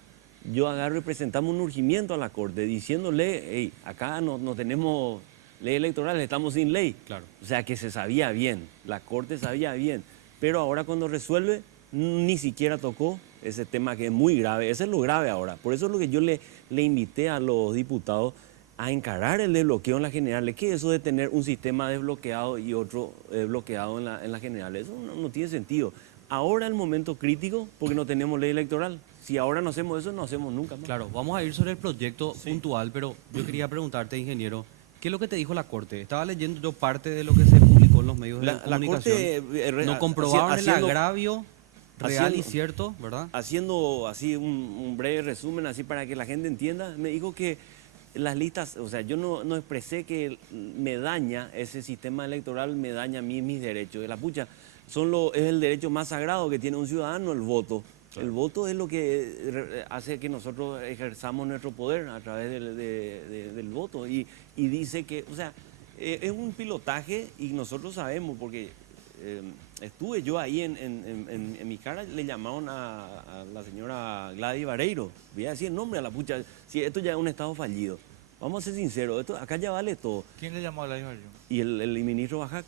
yo agarro y presentamos un urgimiento a la Corte diciéndole, hey, acá no tenemos ley electoral, estamos sin ley. Claro. O sea que se sabía bien, la Corte sabía bien, pero ahora cuando resuelve ni siquiera tocó ese tema que es muy grave, ese es lo grave ahora. Por eso es lo que yo le invité a los diputados a encarar el desbloqueo en las generales. ¿Qué es eso de tener un sistema desbloqueado y otro bloqueado en las generales? Eso no tiene sentido. Ahora es el momento crítico porque no tenemos ley electoral. Si ahora no hacemos eso, no hacemos nunca más. Claro, vamos a ir sobre el proyecto puntual, pero yo quería preguntarte, ingeniero, ¿qué es lo que te dijo la Corte? Estaba leyendo yo parte de lo que se publicó en los medios de comunicación. La Corte, no comprobaron el agravio real y cierto, ¿verdad? Haciendo así un breve resumen, así para que la gente entienda, me dijo que las listas, o sea, yo no expresé que me daña ese sistema electoral, me daña a mí mis derechos. De la pucha, es el derecho más sagrado que tiene un ciudadano, el voto. El voto es lo que hace que nosotros ejerzamos nuestro poder a través del voto. Y dice que, o sea, es un pilotaje y nosotros sabemos, porque estuve yo ahí en mi cara, le llamaron a la señora Gladys Vareiro. Voy a decir el nombre a la pucha, si esto ya es un estado fallido. Vamos a ser sinceros, acá ya vale todo. ¿Quién le llamó a Gladys Vareiro? Y el ministro Bajac.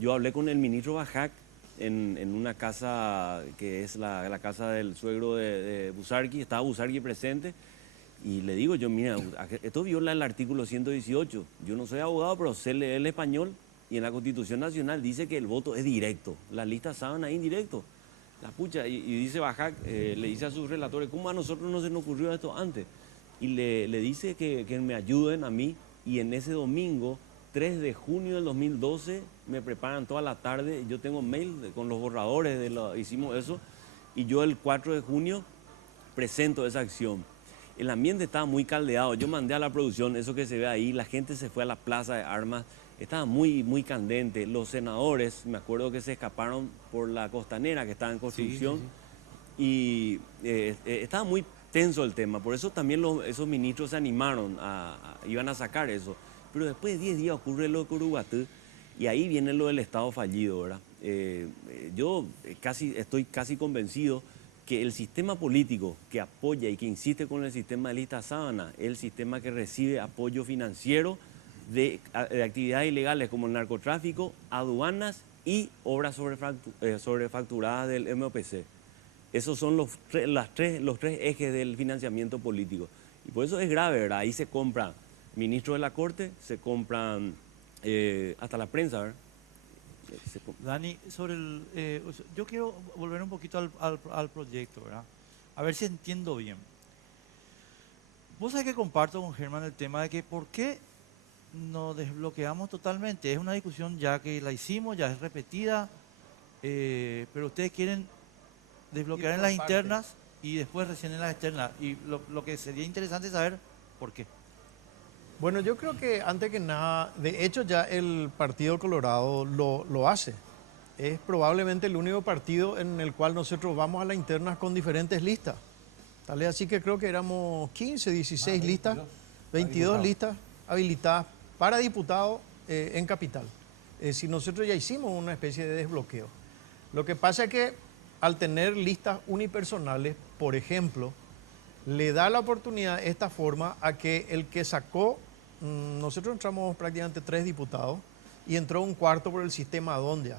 Yo hablé con el ministro Bajac en una casa que es la casa del suegro de Busarqui, estaba Busarqui presente, y le digo yo, mira, esto viola el artículo 118, yo no soy abogado, pero sé leer el español, y en la Constitución Nacional dice que el voto es directo, las listas sábana es indirecto, la pucha, y dice Bajac, le dice a sus relatores, ¿cómo a nosotros no se nos ocurrió esto antes? Y le dice que me ayuden a mí, y en ese domingo, 3 de junio del 2012, me preparan toda la tarde, yo tengo mail con los borradores, hicimos eso, y yo el 4 de junio presento esa acción. El ambiente estaba muy caldeado, yo mandé a la producción, eso que se ve ahí, la gente se fue a la plaza de armas, estaba muy candente, los senadores, me acuerdo que se escaparon por la costanera que estaba en construcción, y estaba muy tenso el tema, por eso también esos ministros se animaron, iban a sacar eso. Pero después de 10 días ocurre lo de Curuguatú y ahí viene lo del Estado fallido, ¿verdad? Yo estoy casi convencido que el sistema político que apoya y que insiste con el sistema de lista sábana es el sistema que recibe apoyo financiero de actividades ilegales como el narcotráfico, aduanas y obras sobrefacturadas del MOPC. Esos son los tres ejes del financiamiento político. Y por eso es grave, ¿verdad? Ahí se compra ministros de la Corte, se compran hasta la prensa, ¿verdad? Dani, yo quiero volver un poquito al proyecto, ¿verdad? A ver si entiendo bien. Vos sabés que comparto con Germán el tema de que por qué nos desbloqueamos totalmente. Es una discusión ya que la hicimos, ya es repetida, pero ustedes quieren desbloquear en las internas y después recién en las externas. Y lo que sería interesante es saber por qué. Bueno, yo creo que antes que nada, de hecho ya el Partido Colorado lo hace. Es probablemente el único partido en el cual nosotros vamos a las internas con diferentes listas. Tal es así que creo que éramos 15, 16 listas, 22 listas habilitadas para diputados en capital. Si nosotros ya hicimos una especie de desbloqueo. Lo que pasa es que al tener listas unipersonales, por ejemplo, le da la oportunidad de esta forma a que el que sacó, nosotros entramos prácticamente 3 diputados y entró un cuarto por el sistema Dondia,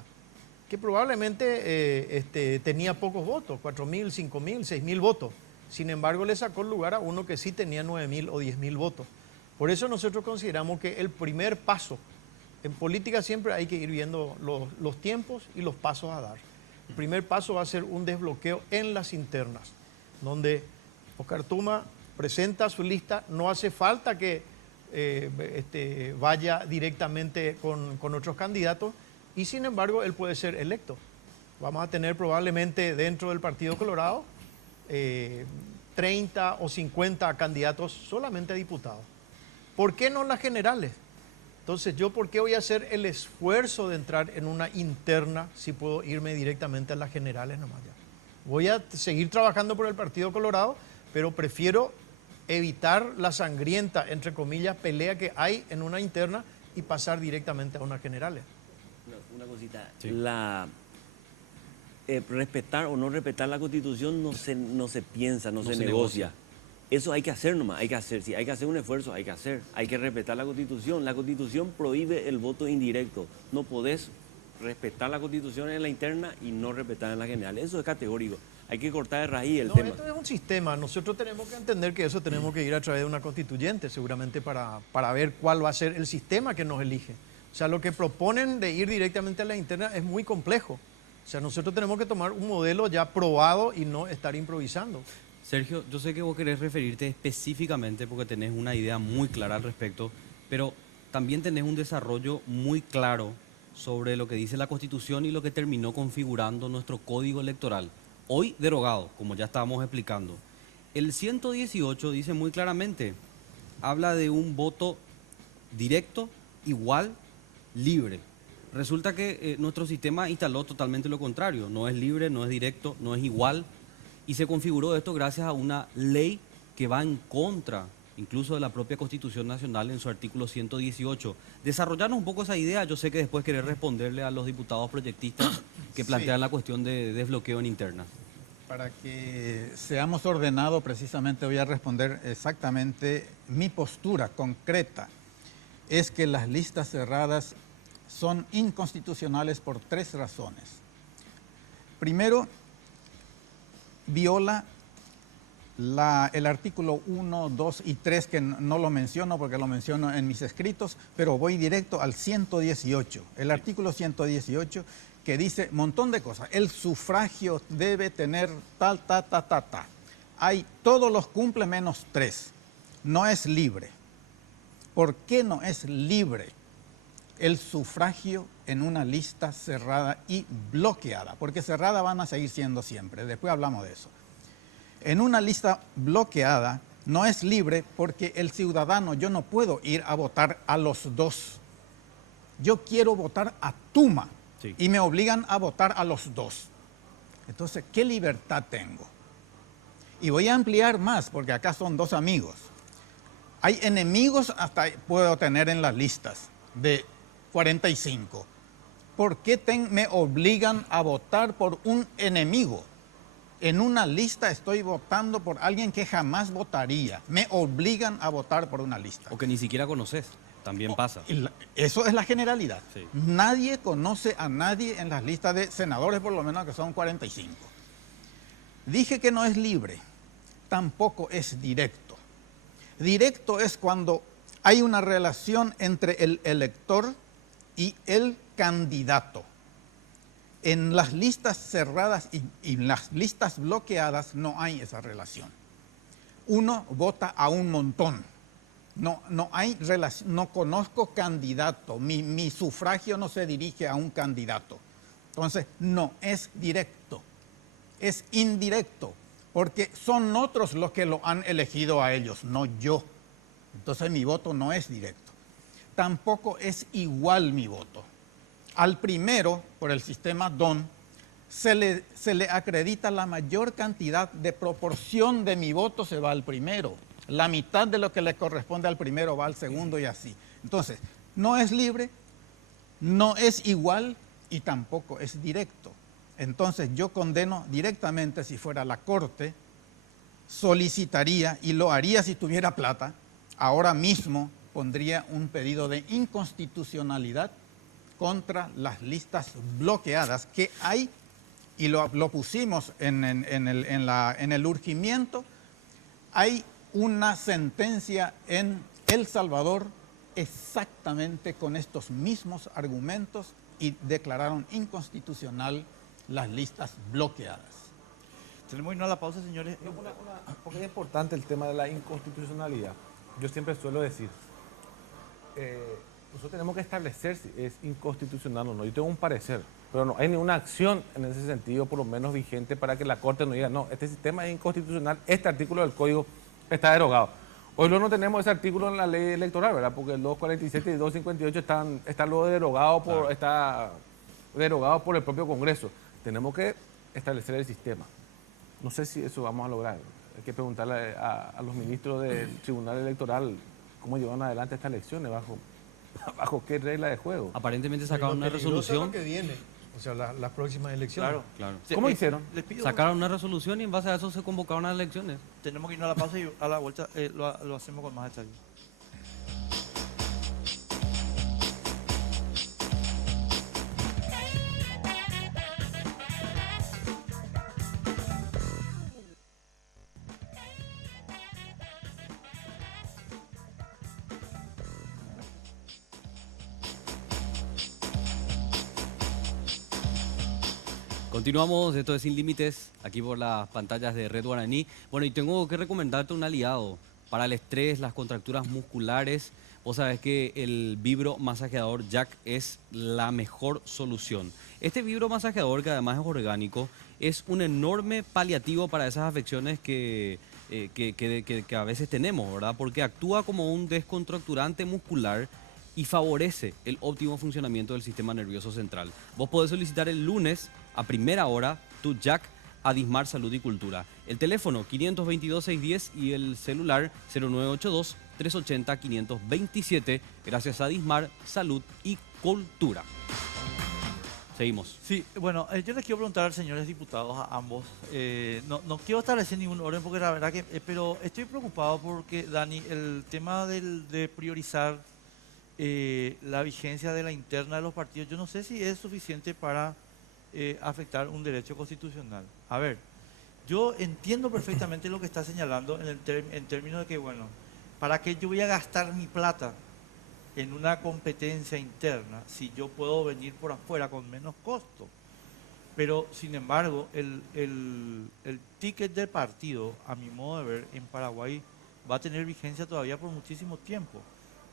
que probablemente tenía pocos votos, 4.000, 5.000, 6.000 votos. Sin embargo, le sacó el lugar a uno que sí tenía 9.000 o 10.000 votos. Por eso nosotros consideramos que el primer paso, en política siempre hay que ir viendo los tiempos y los pasos a dar. El primer paso va a ser un desbloqueo en las internas, donde Oscar Tuma presenta su lista, no hace falta que vaya directamente con otros candidatos y sin embargo él puede ser electo. Vamos a tener probablemente dentro del Partido Colorado 30 o 50 candidatos solamente a diputados. ¿Por qué no las generales? Entonces, ¿yo por qué voy a hacer el esfuerzo de entrar en una interna si puedo irme directamente a las generales nomás ya? Voy a seguir trabajando por el Partido Colorado, pero prefiero evitar la sangrienta, entre comillas, pelea que hay en una interna y pasar directamente a unas generales. Una cosita, sí. Respetar o no respetar la Constitución no se piensa, no se negocia. Eso hay que hacer nomás, hay que hacer. Si hay que hacer un esfuerzo, hay que hacer. Hay que respetar la Constitución. La Constitución prohíbe el voto indirecto. No podés respetar la Constitución en la interna y no respetar en la general. Eso es categórico. Hay que cortar de raíz el No, tema. esto es un sistema. Nosotros tenemos que entender que eso tenemos que ir a través de una constituyente, seguramente para ver cuál va a ser el sistema que nos elige. O sea, lo que proponen de ir directamente a la interna es muy complejo. O sea, nosotros tenemos que tomar un modelo ya probado y no estar improvisando. Sergio, yo sé que vos querés referirte específicamente porque tenés una idea muy clara al respecto, pero también tenés un desarrollo muy claro sobre lo que dice la Constitución y lo que terminó configurando nuestro Código Electoral. Hoy derogado, como ya estábamos explicando. El 118 dice muy claramente, habla de un voto directo, igual, libre. Resulta que nuestro sistema instaló totalmente lo contrario, no es libre, no es directo, no es igual, y se configuró esto gracias a una ley que va en contra incluso de la propia Constitución Nacional en su artículo 118. Desarrollarnos un poco esa idea, yo sé que después querés responderle a los diputados proyectistas que plantean la cuestión de desbloqueo en internas. Para que seamos ordenados, precisamente voy a responder exactamente mi postura concreta. Es que las listas cerradas son inconstitucionales por 3 razones. Primero, viola el artículo 1, 2 y 3, que no lo menciono porque lo menciono en mis escritos, pero voy directo al 118. El artículo 118 que dice un montón de cosas. El sufragio debe tener tal. Hay, todos los cumple menos 3. No es libre. ¿Por qué no es libre el sufragio en una lista cerrada y bloqueada? Porque cerrada van a seguir siendo siempre. Después hablamos de eso. En una lista bloqueada no es libre porque el ciudadano, yo no puedo ir a votar a los 2. Yo quiero votar a Tuma y me obligan a votar a los 2. Entonces, ¿qué libertad tengo? Y voy a ampliar más porque acá son 2 amigos. Hay enemigos hasta puedo tener en las listas de 45. ¿Por qué me obligan a votar por un enemigo? En una lista estoy votando por alguien que jamás votaría. Me obligan a votar por una lista. O que ni siquiera conoces, también pasa. Eso es la generalidad. Sí. Nadie conoce a nadie en las listas de senadores, por lo menos que son 45. Dije que no es libre, tampoco es directo. Directo es cuando hay una relación entre el elector y el candidato. En las listas cerradas y en las listas bloqueadas no hay esa relación. Uno vota a un montón. No hay relación, no conozco candidato. Mi sufragio no se dirige a un candidato. Entonces, no es directo, es indirecto, porque son otros los que lo han elegido a ellos, no yo. Entonces, mi voto no es directo. Tampoco es igual mi voto. Al primero, por el sistema DON, se le acredita la mayor cantidad de proporción de mi voto se va al primero. La mitad de lo que le corresponde al primero va al segundo y así. Entonces, no es libre, no es igual y tampoco es directo. Entonces, yo condeno directamente, si fuera la Corte, solicitaría, y lo haría si tuviera plata, ahora mismo pondría un pedido de inconstitucionalidad contra las listas bloqueadas que hay, y lo pusimos en el urgimiento. Hay una sentencia en El Salvador exactamente con estos mismos argumentos y declararon inconstitucional las listas bloqueadas. Tenemos que ir a la pausa, señores. Porque es importante el tema de la inconstitucionalidad. Yo siempre suelo decir, nosotros tenemos que establecer si es inconstitucional o no. Yo tengo un parecer, pero no hay ninguna acción en ese sentido, por lo menos vigente, para que la Corte nos diga, no, este sistema es inconstitucional, este artículo del Código está derogado. Hoy no tenemos ese artículo en la ley electoral, ¿verdad? Porque el 247 y el 258 están luego derogados está derogado por el propio Congreso. Tenemos que establecer el sistema. No sé si eso vamos a lograr. Hay que preguntarle a los ministros del Tribunal Electoral cómo llevan adelante estas elecciones, bajo qué regla de juego. Aparentemente sacaron una resolución. Que viene, o sea, las próximas elecciones. Claro. ¿Cómo hicieron? Sacaron una resolución y en base a eso se convocaron las elecciones. Tenemos que irnos a la pausa y a la vuelta lo hacemos con más detalle. Continuamos, esto es Sin Límites, aquí por las pantallas de Red Guaraní. Bueno, y tengo que recomendarte un aliado para el estrés, las contracturas musculares. Vos sabés que el vibro masajeador Jack es la mejor solución. Este vibro masajeador, que además es orgánico, es un enorme paliativo para esas afecciones que a veces tenemos, ¿verdad? Porque actúa como un descontracturante muscular y favorece el óptimo funcionamiento del sistema nervioso central. Vos podés solicitar el lunes a primera hora tu Jack a Dismar Salud y Cultura. El teléfono 522-610 y el celular 0982-380-527. Gracias a Dismar Salud y Cultura. Seguimos. Sí, bueno, yo les quiero preguntar, señores diputados, a ambos. No quiero establecer ningún orden porque la verdad que... pero estoy preocupado porque, Dani, el tema de priorizar la vigencia de la interna de los partidos, yo no sé si es suficiente para afectar un derecho constitucional. A ver, yo entiendo perfectamente lo que está señalando en términos de que, bueno, ¿para qué yo voy a gastar mi plata en una competencia interna si yo puedo venir por afuera con menos costo? Pero, sin embargo, el ticket del partido, a mi modo de ver, en Paraguay va a tener vigencia todavía por muchísimo tiempo.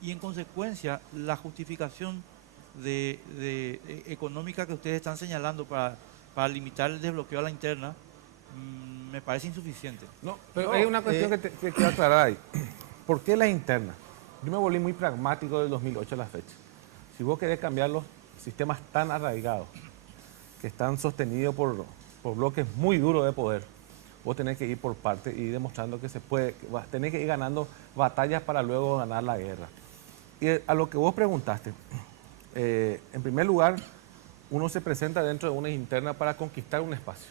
Y en consecuencia, la justificación económica que ustedes están señalando para limitar el desbloqueo a la interna me parece insuficiente. No, pero hay una cuestión que quiero aclarar ahí. ¿Por qué la interna? Yo me volví muy pragmático del 2008 a la fecha. Si vos querés cambiar los sistemas tan arraigados, que están sostenidos por bloques muy duros de poder, vos tenés que ir por parte y ir demostrando que se puede, tenés que ir ganando batallas para luego ganar la guerra. Y a lo que vos preguntaste, en primer lugar, uno se presenta dentro de una interna para conquistar un espacio,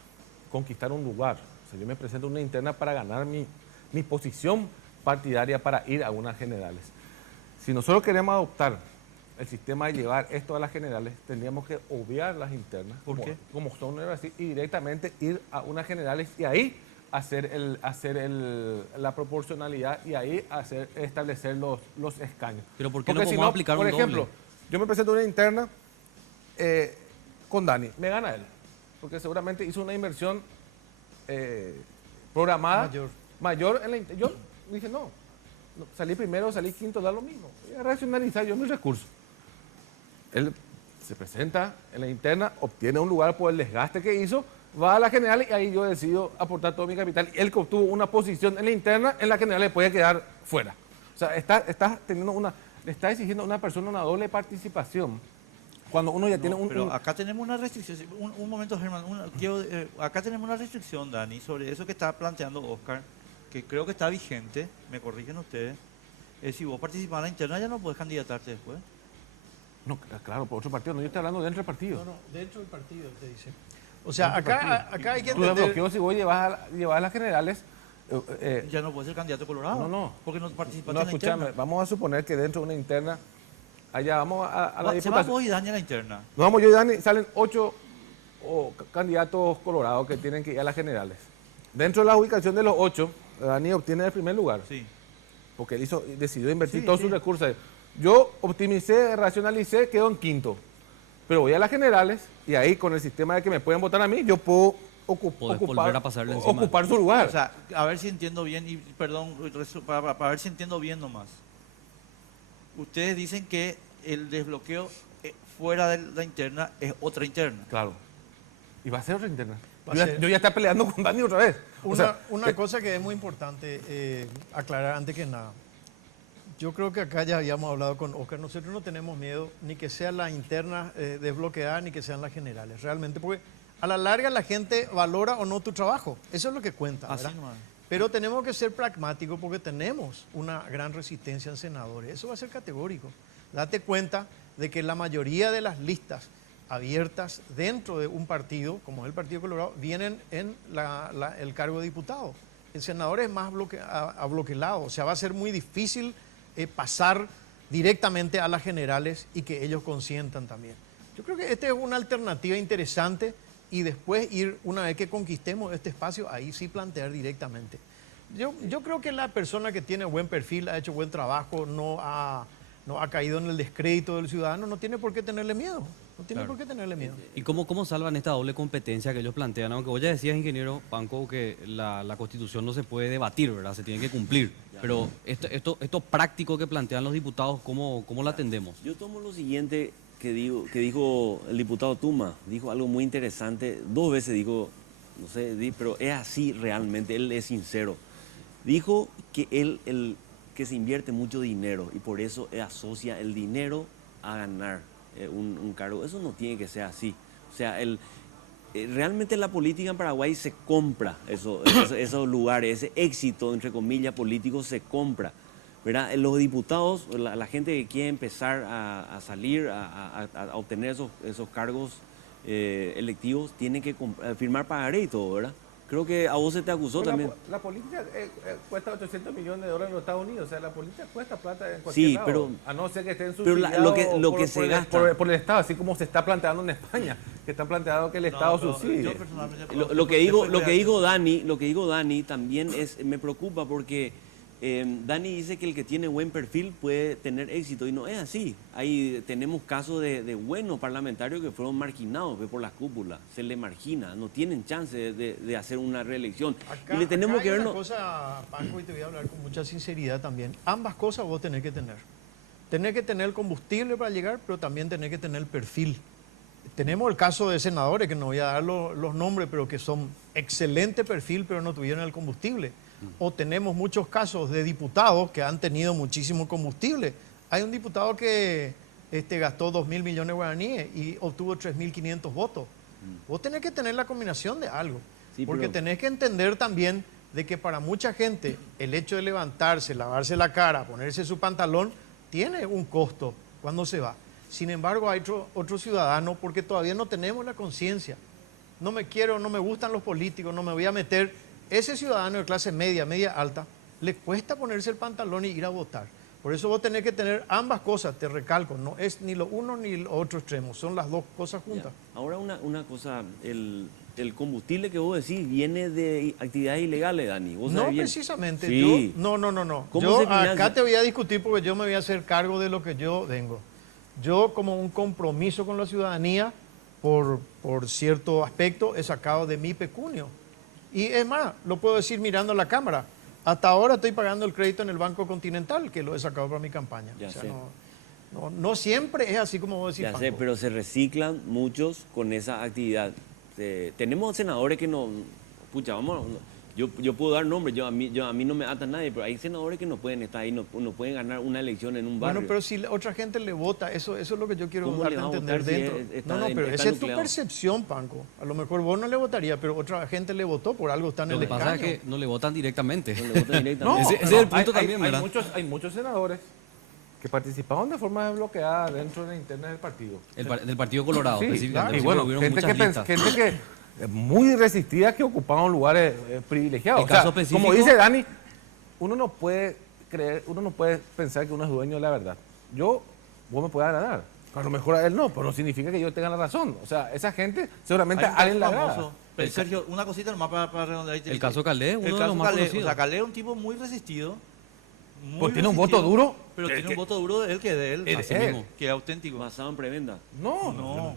conquistar un lugar. O sea, yo me presento en una interna para ganar mi posición partidaria para ir a unas generales. Si nosotros queremos adoptar el sistema de llevar esto a las generales, tendríamos que obviar las internas, como son así, y directamente ir a unas generales y ahí hacer la proporcionalidad y ahí establecer los escaños. Pero ¿por qué no podemos aplicar un doble? Por ejemplo, yo me presento en una interna con Dani, me gana él, porque seguramente hizo una inversión programada mayor en la interna. Yo dije, no, salí primero, salí quinto, da lo mismo. Voy a racionalizar yo mis recursos. Él se presenta en la interna, obtiene un lugar por el desgaste que hizo, va a la general y ahí yo decido aportar todo mi capital. Y él que obtuvo una posición en la interna, en la general le puede quedar fuera. O sea, le está exigiendo a una persona una doble participación. Cuando uno ya tiene un... Pero acá tenemos una restricción. Un momento, Germán. Acá tenemos una restricción, Dani, sobre eso que está planteando Oscar, que creo que está vigente, me corrigen ustedes. Si vos participás en la interna ya no podés candidatarte después. No, claro, por otro partido. No, yo estoy hablando dentro del partido. No, dentro del partido, te dice. O sea, acá hay que entender... Tú bloqueo si vos llevas a las generales... ya no puedes ser candidato colorado. No. Porque no participaste No, en la interna. vamos a suponer que dentro de una interna, allá vamos a la Se va vos y Dani a la interna. No vamos yo y Dani, salen 8 candidatos colorados que tienen que ir a las generales. Dentro de la ubicación de los 8, Dani obtiene el primer lugar. Sí. Porque él decidió invertir todos sus recursos. Yo optimicé, racionalicé, quedo en quinto. Pero voy a las generales y ahí con el sistema de que me pueden votar a mí, yo puedo ocupar su lugar. O sea, a ver si entiendo bien, y perdón, para ver si entiendo bien nomás. Ustedes dicen que el desbloqueo fuera de la interna es otra interna. Claro. Y va a ser otra interna. Yo ya estoy peleando con Dani otra vez. Una cosa que es muy importante aclarar antes que nada. Yo creo que acá ya habíamos hablado con Oscar. Nosotros no tenemos miedo ni que sea la interna desbloqueada ni que sean las generales. Realmente, porque a la larga la gente valora o no tu trabajo. Eso es lo que cuenta, ¿verdad? Pero tenemos que ser pragmáticos porque tenemos una gran resistencia en senadores. Eso va a ser categórico. Date cuenta de que la mayoría de las listas abiertas dentro de un partido, como es el Partido Colorado, vienen en el cargo de diputado. El senador es más abloquelado. O sea, va a ser muy difícil pasar directamente a las generales y que ellos consientan también. Yo creo que esta es una alternativa interesante y después ir, una vez que conquistemos este espacio, ahí sí plantear directamente. Yo creo que la persona que tiene buen perfil, ha hecho buen trabajo, no ha caído en el descrédito del ciudadano, no tiene por qué tenerle miedo. No tiene por qué tenerle miedo. ¿Y cómo salvan esta doble competencia que ellos plantean? Aunque vos ya decías, ingeniero Panco, que la Constitución no se puede debatir, ¿verdad? Se tiene que cumplir. Pero esto práctico que plantean los diputados, ¿cómo lo atendemos? Yo tomo lo siguiente que dijo el diputado Tuma. Dijo algo muy interesante. 2 veces dijo, no sé, pero es así realmente. Él es sincero. Dijo que que se invierte mucho dinero y por eso asocia el dinero a ganar un cargo. Eso no tiene que ser así. O sea, realmente la política en Paraguay se compra, esos lugares, ese éxito, entre comillas, político se compra, ¿verdad? Los diputados, la gente que quiere empezar a salir, a obtener esos cargos electivos, tienen que firmar pagaré y todo, ¿verdad? Creo que a vos se te acusó Pero también. La política cuesta $800 millones en los Estados Unidos. O sea, la política cuesta plata en cualquier Sí, lado. pero A no ser que estén pero subsidiados lo que se gasta. por el Estado, así como se está planteando en España, que están planteando que el Estado subsidie. Lo que digo Dani también me preocupa porque Dani dice que el que tiene buen perfil puede tener éxito y no es así. Tenemos casos de buenos parlamentarios que fueron marginados por las cúpulas, se les margina, no tienen chance de hacer una reelección. Acá, y le tenemos acá que hay ver una cosa, Paco, y te voy a hablar con mucha sinceridad también. Ambas cosas vos tenés que tener. Tenés que tener el combustible para llegar, pero también tenés que tener el perfil. Tenemos el caso de senadores, que no voy a dar los nombres, pero que son excelente perfil, pero no tuvieron el combustible. O tenemos muchos casos de diputados que han tenido muchísimo combustible. Hay un diputado que gastó 2.000 millones de guaraníes y obtuvo 3.500 votos. Vos tenés que tener la combinación de algo. Sí, porque pero tenés que entender también de que para mucha gente el hecho de levantarse, lavarse la cara, ponerse su pantalón, tiene un costo cuando se va. Sin embargo, hay otro ciudadano, porque todavía no tenemos la conciencia. No me gustan los políticos, no me voy a meter. Ese ciudadano de clase media, media alta, le cuesta ponerse el pantalón y ir a votar. Por eso vos tenés que tener ambas cosas, te recalco, no es ni lo uno ni lo otro extremo, son las dos cosas juntas. Ya. Ahora una cosa, el combustible que vos decís viene de actividades ilegales, Dani. ¿Vos No sabés bien? precisamente, Sí. no. ¿Cómo Yo se financia? acá te voy a discutir porque yo me voy a hacer cargo de lo que yo vengo. Yo, como un compromiso con la ciudadanía, por cierto aspecto, he sacado de mi pecunio. Y es más, lo puedo decir mirando la cámara. Hasta ahora estoy pagando el crédito en el Banco Continental, que lo he sacado para mi campaña. Ya O sea, sé. no siempre es así como vos decís, Ya Paco. sé, pero se reciclan muchos con esa actividad. Tenemos senadores que no... Pucha, vamos... Yo puedo dar nombres, a mí no me ata nadie, pero hay senadores que no pueden estar ahí, no pueden ganar una elección en un barrio. Bueno, pero si otra gente le vota, eso es lo que yo quiero ¿Cómo darte le a va a entender votar si dentro. está Pero está esa es tu nucleado? percepción, Panco. A lo mejor vos no le votarías, pero otra gente le votó, por algo está en Lo el que pasa es escaño. que no le votan directamente. No, ese es el punto también, hay ¿verdad? hay muchos senadores que participaron de forma desbloqueada dentro de la interna del partido. Del Partido Colorado, Sí, específicamente. y bueno, Hubieron gente muchas que, listas. muy resistida que ocupaban lugares privilegiados. El caso específico- como dice Dani, uno no puede pensar que uno es dueño de la verdad. Vos me puede agradar. A lo mejor a él no, pero no significa que yo tenga la razón. O sea, esa gente seguramente Hay un a alguien la caso agrada. famoso. Pero, Sergio, una cosita nomás para redondear. El caso Calé, uno El de caso los más Calé, conocidos. O sea, Calé es un tipo muy resistido. Pues tiene un voto duro. Pero que- tiene que- un voto duro de él, que de él. Es así de él. mismo, que es auténtico. Basado en prebenda. No.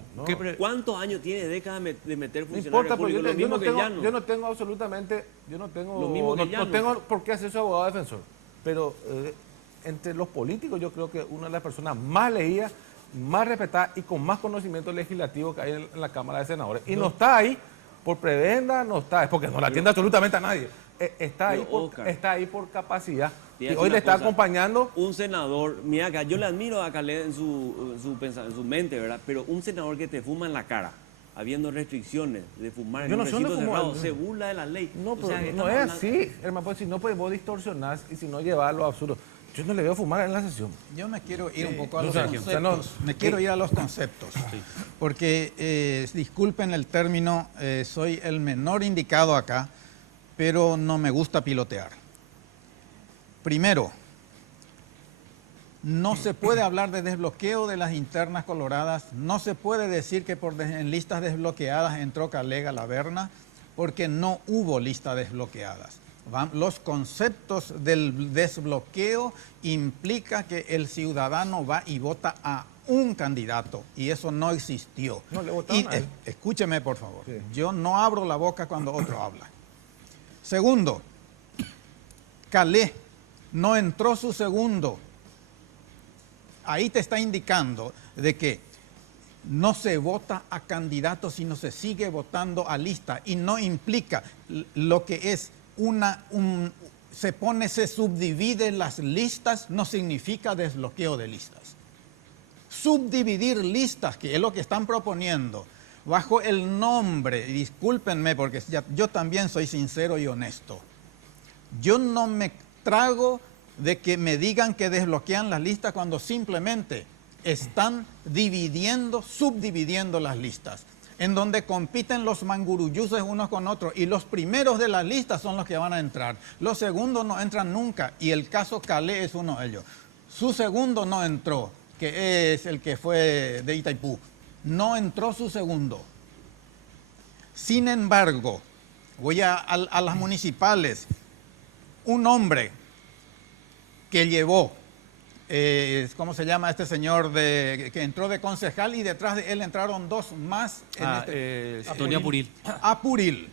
¿Cuántos años tiene décadas de meter No funcionarios importa, pero públicos? Lo mismo que Llano. yo no tengo absolutamente, lo mismo que no Llano. tengo por qué hacer su abogado defensor. Pero entre los políticos yo creo que una de las personas más leídas, más respetadas y con más conocimiento legislativo que hay en la Cámara de Senadores. Y no está ahí por prebenda, no está, es porque no la atiende absolutamente a nadie. Está ahí por capacidad. Y hoy le está acompañando. Un senador, mira acá, yo le admiro a Calé en su mente, ¿verdad? Pero un senador que te fuma en la cara, habiendo restricciones de fumar en Yo un no sé dónde recinto fumar. cerrado, se burla de la ley. No, O pero sea, no estamos es hablando- así, hermano, pues si no puedes vos distorsionar y si no llevarlo a absurdo. Yo no le veo fumar en la sesión. Yo me quiero ir un poco a no los sé, conceptos. o sea, no- me quiero ir a los conceptos. Porque, disculpen el término, soy el menor indicado acá, pero no me gusta pilotear. Primero, no se puede hablar de desbloqueo de las internas coloradas, no se puede decir que en listas desbloqueadas entró Calega Laverna, porque no hubo listas desbloqueadas. Los conceptos del desbloqueo implica que el ciudadano va y vota a un candidato y eso no existió. No, le votaron Y a él. escúcheme, por favor. Sí. Yo no abro la boca cuando otro habla. Segundo, Calé no entró su segundo. Ahí te está indicando de que no se vota a candidatos, sino se sigue votando a lista y no implica lo que es se subdividen las listas, no significa desbloqueo de listas. Subdividir listas, que es lo que están proponiendo, bajo el nombre, y discúlpenme porque yo también soy sincero y honesto, yo no me trago de que me digan que desbloquean las listas cuando simplemente están subdividiendo las listas, en donde compiten los manguruyuses unos con otros, y los primeros de las listas son los que van a entrar. Los segundos no entran nunca, y el caso Calé es uno de ellos. Su segundo no entró, que es el que fue de Itaipú. No entró su segundo. Sin embargo, voy a las municipales. Un hombre que llevó, ¿cómo se llama este señor que entró de concejal y detrás de él entraron dos más? Antonio Apuril. Apuril.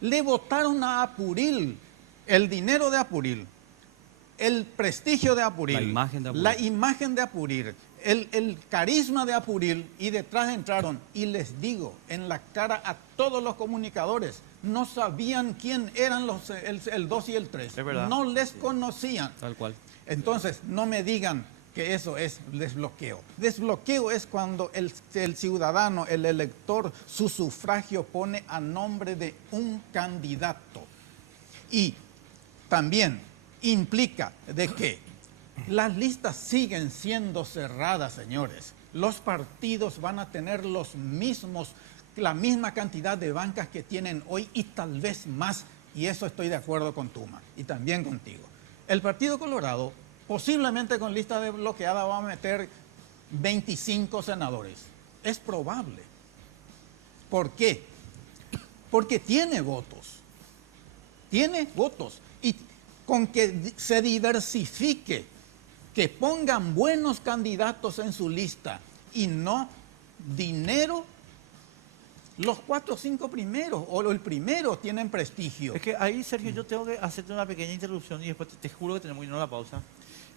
Le votaron a Apuril el dinero de Apuril, el prestigio de Apuril, la imagen de Apuril, el carisma de Apuril, y detrás entraron, y les digo en la cara a todos los comunicadores, no sabían quién eran el 2 y el 3. Es verdad. No les conocían. Tal cual. Entonces, no me digan que eso es desbloqueo. Desbloqueo es cuando el ciudadano, el elector, su sufragio pone a nombre de un candidato. Y también implica de que las listas siguen siendo cerradas, señores. Los partidos van a tener la misma cantidad de bancas que tienen hoy y tal vez más, y eso estoy de acuerdo con Tuma y también contigo. El Partido Colorado posiblemente con lista desbloqueada va a meter 25 senadores. Es probable. ¿Por qué? Porque tiene votos. Tiene votos. Y con que se diversifique, que pongan buenos candidatos en su lista y no dinero, los 4 o 5 primeros o el primero tienen prestigio. Es que ahí, Sergio, yo tengo que hacerte una pequeña interrupción y después te juro que tenemos que irnos a la pausa.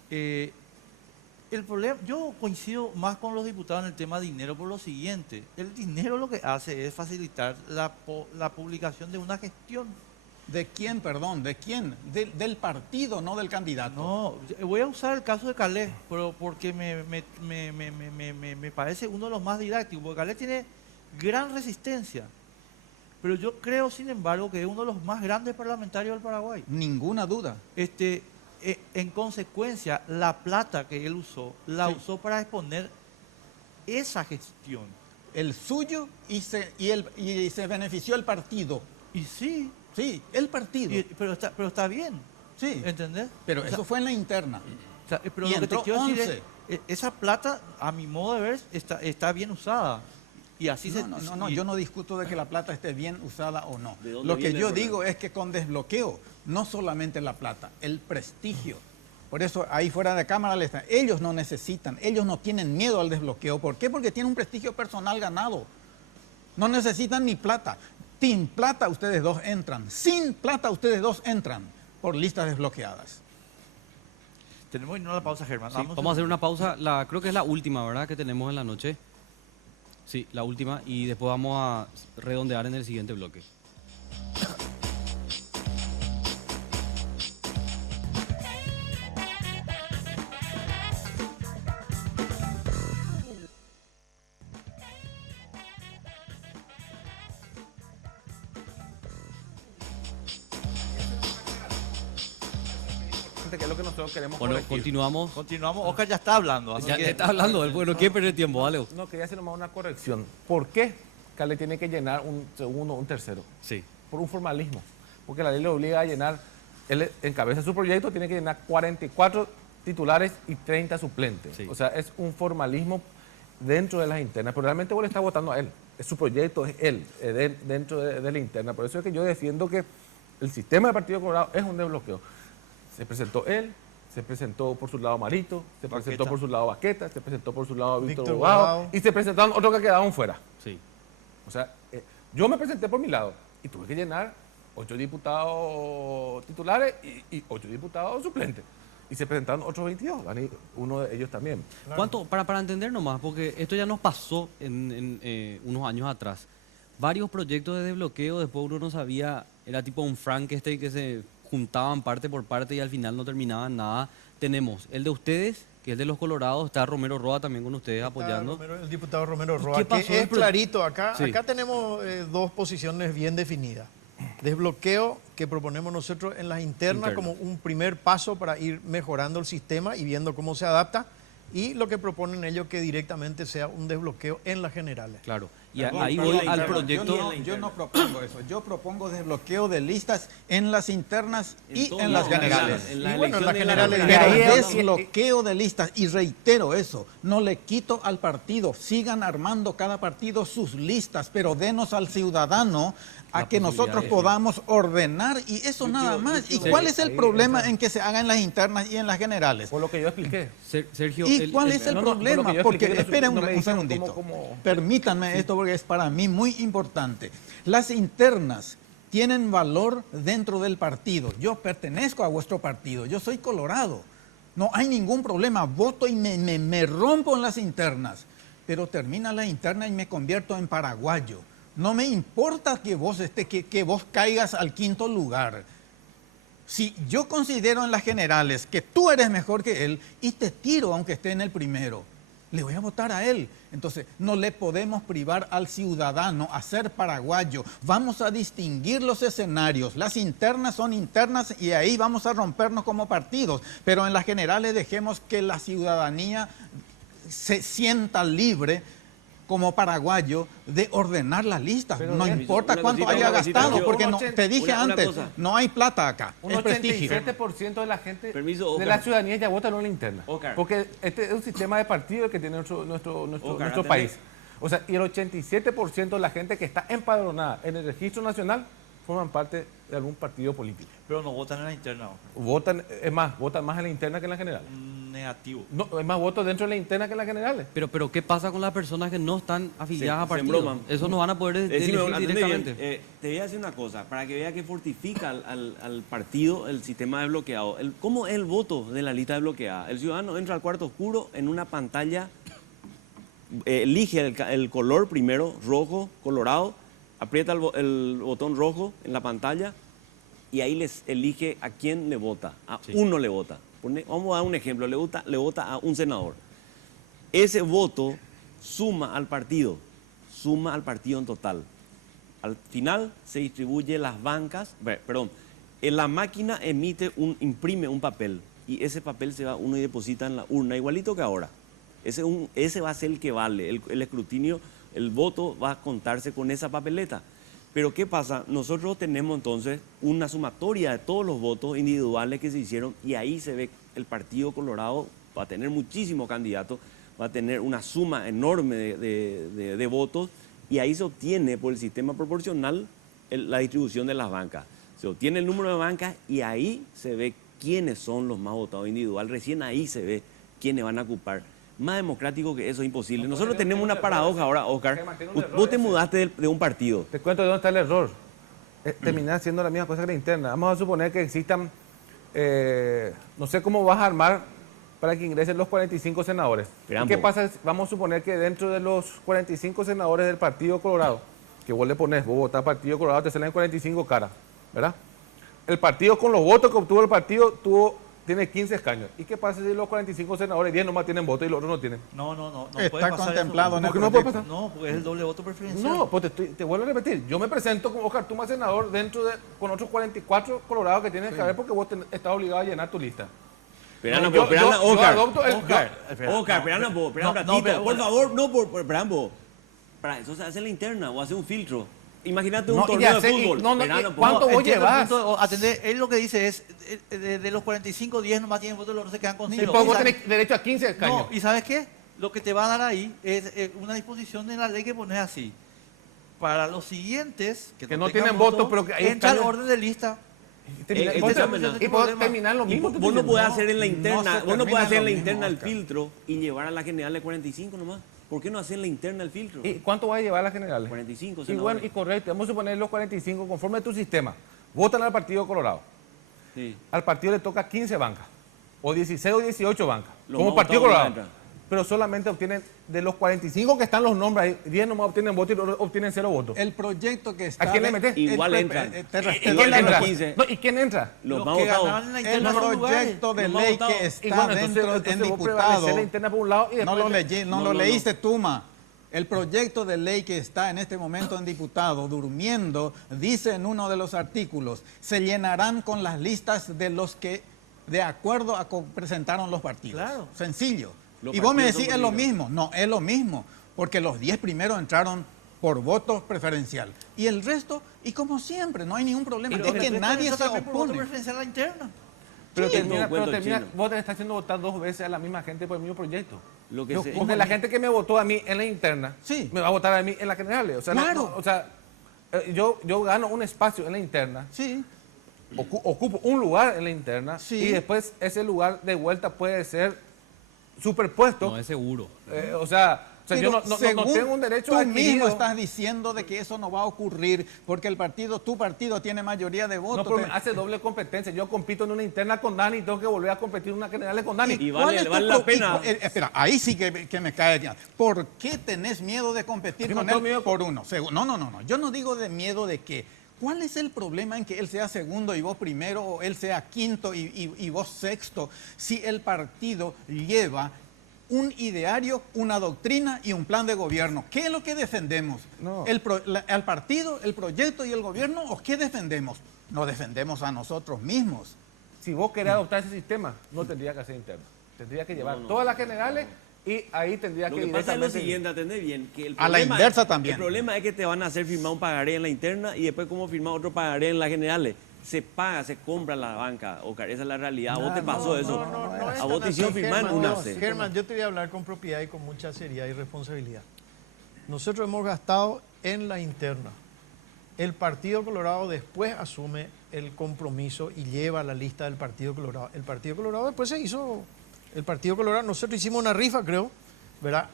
El problema, yo coincido más con los diputados en el tema de dinero por lo siguiente. El dinero lo que hace es facilitar la publicación de una gestión. ¿De quién, perdón? ¿De quién? Del partido, no del candidato. No, voy a usar el caso de Calé, pero porque me parece uno de los más didácticos, porque Calé tiene gran resistencia, pero yo creo, sin embargo, que es uno de los más grandes parlamentarios del Paraguay. Ninguna duda. En consecuencia, la plata que él usó, la usó para exponer esa gestión. El suyo y se benefició el partido. Y sí. Sí, el partido. Pero está bien. Sí. ¿Entendés? Pero eso fue en la interna. O sea, pero y lo que te quiero 11. decir es, esa plata, a mi modo de ver, está bien usada. Y así No, yo no discuto de que la plata esté bien usada o no. ¿De dónde Lo que viene yo el digo es que con desbloqueo, no solamente la plata, el prestigio. Por eso ahí fuera de cámara ellos no necesitan, ellos no tienen miedo al desbloqueo. ¿Por qué? Porque tienen un prestigio personal ganado. No necesitan ni plata. Sin plata ustedes dos entran. Sin plata ustedes dos entran por listas desbloqueadas. Tenemos que irnos a la pausa, Germán. Sí, vamos a hacer una pausa, creo que es la última, ¿verdad?, que tenemos en la noche. Sí, la última, y después vamos a redondear en el siguiente bloque. Que es lo que nosotros queremos Bueno, corregir. continuamos. Continuamos. Oscar ya está hablando. Así Ya que está hablando, bueno, ¿quién pierde tiempo? Dale. No, quería hacer nomás una corrección. ¿Por qué Calé tiene que llenar un segundo o un tercero? Sí. Por un formalismo. Porque la ley le obliga a llenar, él encabeza su proyecto, tiene que llenar 44 titulares y 30 suplentes. Sí. O sea, es un formalismo dentro de las internas, pero realmente vos le estás votando a él. Es su proyecto, es él, dentro de la interna. Por eso es que yo defiendo que el sistema del Partido Colorado es un desbloqueo. Se presentó él, Se presentó por su lado Marito, se presentó Baqueta. por su lado Baqueta, se presentó por su lado Víctor Víctor Bogado Bogado. y se presentaron otros que quedaron fuera. Sí. O sea, yo me presenté por mi lado y tuve que llenar 8 diputados titulares y 8 diputados suplentes. Y se presentaron otros 22, Dani, uno de ellos también. ¿Cuánto, para entender nomás, porque esto ya nos pasó en unos años atrás, varios proyectos de desbloqueo, después uno no sabía, era tipo un Frankenstein que se juntaban parte por parte y al final no terminaban nada. Tenemos el de ustedes, que es de los Colorados, está Romero Roa también con ustedes apoyando. El diputado Romero ¿Y Roa, qué pasó que es del pro- clarito. Acá, Sí. acá tenemos dos posiciones bien definidas. Desbloqueo que proponemos nosotros en las internas Internas. como un primer paso para ir mejorando el sistema y viendo cómo se adapta. Y lo que proponen ellos que directamente sea un desbloqueo en las generales. Claro. Y Perdón, ahí perdón, voy al perdón, proyecto. Yo no propongo eso. Yo propongo desbloqueo de listas en las internas y todo en las lado, generales. en la Y bueno, en las elección de la generales Pero ahí desbloqueo de listas, y reitero eso, no le quito al partido, sigan armando cada partido sus listas, pero denos al ciudadano a que nosotros podamos ordenar y eso nada más. ¿Y cuál es el problema en que se haga en las internas y en las generales? Por lo que yo expliqué. Sergio, ¿Y cuál es el no, no, por lo problema? que yo Porque expliqué, esperen no me un dijeron segundito. cómo- Permítanme esto porque es para mí muy importante. Las internas tienen valor dentro del partido. Yo pertenezco a vuestro partido, yo soy colorado. No hay ningún problema, voto y me rompo en las internas. Pero termina la interna y me convierto en paraguayo. No me importa que vos, que vos caigas al quinto lugar. Si yo considero en las generales que tú eres mejor que él y te tiro aunque esté en el primero, le voy a votar a él. Entonces, no le podemos privar al ciudadano a ser paraguayo. Vamos a distinguir los escenarios. Las internas son internas y ahí vamos a rompernos como partidos. Pero en las generales dejemos que la ciudadanía se sienta libre como paraguayo de ordenar las listas. Pero, No importa una cuánto cosita, haya una cosita, gastado, yo- porque no, una- te dije una antes, cosa. no hay plata acá, Un es prestigio. 87% de la gente, Permiso, de Oscar. la ciudadanía ya vota en la interna. Oscar. Porque este es un sistema de partido que tiene nuestro Oscar, atendé. país. O sea, y el 87% de la gente que está empadronada en el registro nacional forman parte de algún partido político. Pero no votan en la interna. Votan, es más, votan más en la interna que en la general. Negativo. No, es más votos dentro de la interna que en la generales. Pero ¿qué pasa con las personas que no están afiliadas a Se partidos? embroman. Eso no van a poder Decime, elegir atendé bien. directamente. Te voy a decir una cosa, para que vea que fortifica al partido el sistema de bloqueado. ¿Cómo es el voto de la lista de bloqueada? El ciudadano entra al cuarto oscuro en una pantalla, elige el color primero, rojo, colorado, aprieta el botón rojo en la pantalla y ahí les elige a quién le vota. A uno le vota. Vamos a dar un ejemplo, le vota a un senador. Ese voto suma al partido en total. Al final se distribuye las bancas, la máquina imprime un papel y ese papel se va uno y deposita en la urna, igualito que ahora. Ese va a ser el que vale, el escrutinio, el voto va a contarse con esa papeleta. Pero ¿qué pasa? Nosotros tenemos entonces una sumatoria de todos los votos individuales que se hicieron y ahí se ve el Partido Colorado va a tener muchísimos candidatos, va a tener una suma enorme de votos y ahí se obtiene por el sistema proporcional la distribución de las bancas. Se obtiene el número de bancas y ahí se ve quiénes son los más votados individual. Recién ahí se ve quiénes van a ocupar. Más democrático que eso es imposible. Nosotros tenemos una paradoja ahora, Oscar. Vos te mudaste de un partido. Te cuento de dónde está el error. Termina haciendo la misma cosa que la interna. Vamos a suponer que existan, no sé cómo vas a armar para que ingresen los 45 senadores. ¿Y qué pasa? Vamos a suponer que dentro de los 45 senadores del Partido Colorado, que vos le pones, vos votás Partido Colorado, te salen 45 caras, ¿verdad? El partido con los votos que obtuvo el partido tiene 15 escaños. ¿Y qué pasa si los 45 senadores, 10 nomás tienen voto y los otros no tienen? No Está puede pasar contemplado eso. en el ¿Por qué no puede proyecto. pasar? No, porque es el doble voto preferencial. No, pues te vuelvo a repetir. Yo me presento como Oscar Tuma senador con otros 44 colorados que tienen que haber porque vos estás obligado a llenar tu lista. Oscar, espera un ratito, por favor, esperá, para eso se hace la interna o hace un filtro. Imagínate un torneo de fútbol. ¿Cuánto vos llevas? Atender, él lo que dice es, de los 45, 10 nomás tienen votos, los otros se quedan con 0. Y vos tenés derecho a 15 escaños. No, ¿y sabes qué? Lo que te va a dar ahí es una disposición de la ley que pones así. Para los siguientes, Que no tengan tienen voto, pero que hay entra al escaños. orden de lista. Y puedo terminar lo mismo. Vos no podés hacer en la no interna, se vos no podés hacer en la termina lo interna el mismo, filtro y llevar a la general de 45 nomás. ¿Por qué no hacer en la interna el filtro? ¿Y cuánto vas a llevar a las generales? 45, Y bueno, y correcto, vamos a suponer los 45 conforme a tu sistema. Votan al Partido Colorado. Sí. Al partido le toca 15 bancas, o 16 o 18 bancas, Los como más Partido votados no Colorado. entran. Pero solamente obtienen, de los 45 que están los nombres ahí, 10 nomás obtienen votos y obtienen 0 votos. El proyecto que está... ¿A quién le metes? Igual entran. ¿Y quién entra? No, ¿y quién entra? Los más que votados. ganaron en la El interna son proyecto lugares. de Los más ley votados. que Y está bueno, dentro en vos diputado, prevalecer la interna por un lado y no después... lo leíste, Tuma. El proyecto de ley que está en este momento en diputado, durmiendo, dice en uno de los artículos, se llenarán con las listas de los que, de acuerdo a cómo presentaron los partidos. Claro. Sencillo. Los Y vos me partidos decís, son es lo políticos. mismo. No, es lo mismo, porque los 10 primeros entraron por voto preferencial. Y el resto, y como siempre, no hay ningún problema. Pero Es que el resto nadie entra se también por voto opone. preferencial a la interna. Pero Sí, termina, no, cuento termina chino. vos te estás haciendo votar 2 veces a la misma gente por el mismo proyecto. Lo que Yo- se- porque la gente que me votó a mí en la interna, Sí. me va a votar a mí en las generales. O sea, Claro. o sea, yo gano un espacio en la interna, Sí. ocupo un lugar en la interna Sí. y después ese lugar de vuelta puede ser superpuesto. No es seguro. O sea Pero yo no según tengo un derecho tú adquirido. mismo estás diciendo de que eso no va a ocurrir porque tu partido tiene mayoría de No, votos. pero me hace doble competencia. Yo compito en una interna con Dani y tengo que volver a competir en una general con Dani. Y ¿Cuál vale, es tu vale la pena. espera, ahí sí que me cae bien. ¿Por qué tenés miedo de competir Yo no con tengo él miedo por uno? No. Yo no digo de miedo de qué. ¿Cuál es el problema en que él sea segundo y vos primero, o él sea quinto y vos sexto, si el partido lleva un ideario, una doctrina y un plan de gobierno? ¿Qué es lo que defendemos? No. ¿Al partido, el proyecto y el gobierno, o qué defendemos? No defendemos a nosotros mismos. Si vos querés adoptar ese sistema, no tendría que hacer interno. Tendría que llevar no, todas las generales y ahí tendría Lo que que pasa es lo directamente- siguiente, atendé bien. Que el A la problema inversa es- también. El problema es que te van a hacer firmar un pagaré en la interna y después como firmar otro pagaré en las generales. Se paga, se compra en la banca, Oscar. Esa es la realidad. ¿A vos te pasó eso? No es A vos tan te hicieron así, firmar en Germán, una. no. Germán, yo te voy a hablar con propiedad y con mucha seriedad y responsabilidad. Nosotros hemos gastado en la interna. El Partido Colorado después asume el compromiso y lleva la lista del Partido Colorado. El Partido Colorado después se hizo, el Partido Colorado, nosotros hicimos una rifa, creo, ¿verdad?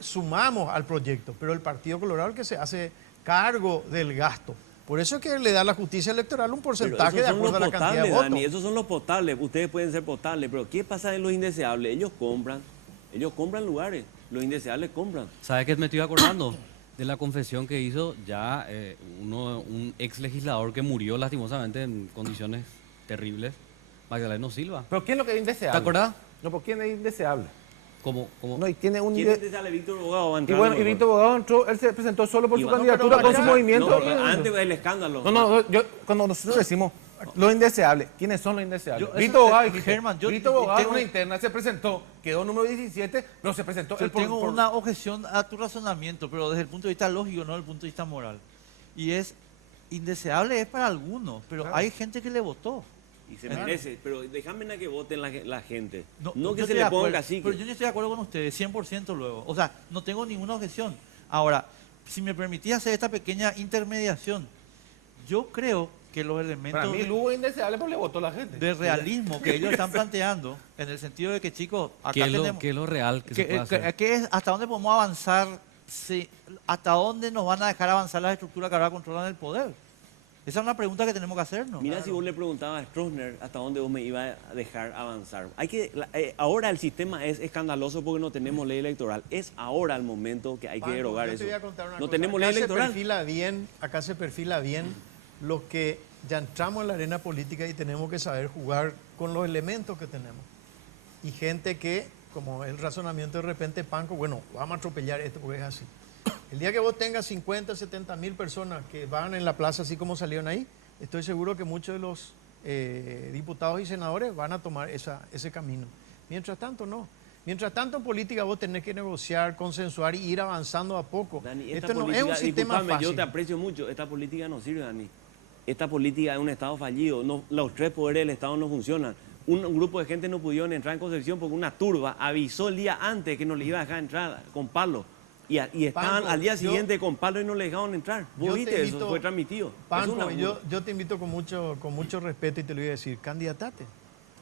Sumamos al proyecto, pero el Partido Colorado es el que se hace cargo del gasto. Por eso es que le da a la justicia electoral un Pero porcentaje esos de son acuerdo a los la cantidad de potables, votos. Dani, esos son los potables. Ustedes pueden ser potables, pero ¿qué pasa en los indeseables? Ellos compran lugares. Los indeseables compran. ¿Sabes qué me estoy acordando? De la confesión que hizo ya un ex legislador que murió lastimosamente en condiciones terribles, Magdaleno Silva. ¿Pero quién es lo que es indeseable? ¿Te acordás? No, ¿por quién es indeseable? Como No, y tiene un ¿Quién inde- es indeseable? Víctor Bogado va a Y entrar. bueno, y mejor. Víctor Bogado entró, él se presentó solo por Y su va- candidatura No, con pero su movimiento. No, pero antes del escándalo. No, cuando nosotros decimos los indeseables, ¿quiénes son los indeseables? Yo- eso Víctor Bogado, te- Germán, yo- Víctor Bogado en tengo- una interna se presentó, quedó número 17, pero se presentó. Yo él por- tengo por- una objeción a tu razonamiento, pero desde el punto de vista lógico, no desde el punto de vista moral. Y es, indeseable es para algunos, pero Claro. hay gente que le votó. Y se Claro. merece, pero déjame a que voten la gente. No, yo que se estoy le de ponga acuerdo, cacique. Pero yo no estoy de acuerdo con ustedes, 100% luego. O sea, no tengo ninguna objeción. Ahora, si me permitís hacer esta pequeña intermediación, yo creo que los elementos Para mí Lugo es indeseable, pero le votó la gente. de realismo que ellos están planteando, en el sentido de que, chicos, acá ¿Qué es tenemos... lo real que se puede hacer? que es hasta dónde podemos avanzar, hasta dónde nos van a dejar avanzar las estructuras que ahora controlan el poder. Esa es una pregunta que tenemos que hacernos. Mira, si vos le preguntabas a Stroessner hasta dónde vos me ibas a dejar avanzar. Ahora el sistema es escandaloso porque no tenemos ley electoral. Es ahora el momento que hay que Panco, derogar yo eso. te voy a contar una No cosa. tenemos Acá ley se electoral. acá se perfila bien los que ya entramos en la arena política y tenemos que saber jugar con los elementos que tenemos. Y gente que, como el razonamiento de repente, Panco, bueno, vamos a atropellar esto porque es así. El día que vos tengas 50, 70 mil personas que van en la plaza así como salieron ahí, estoy seguro que muchos de los diputados y senadores van a tomar ese camino. Mientras tanto, no. Mientras tanto, en política vos tenés que negociar, consensuar y ir avanzando a poco. Dani, Esto esta no es política, un sistema discúlpame, fácil. yo te aprecio mucho. Esta política no sirve, Dani. Esta política es un Estado fallido. No, los tres poderes del Estado no funcionan. Un grupo de gente no pudieron entrar en Concepción porque una turba avisó el día antes que no le iba a dejar entrar con palo. y estaban Panco, al día yo- siguiente con palo y no les dejaron entrar. Vos Yo te viste eso, invito- fue transmitido. Es Panco, una- yo te invito con mucho respeto y te lo voy a decir, candidatate.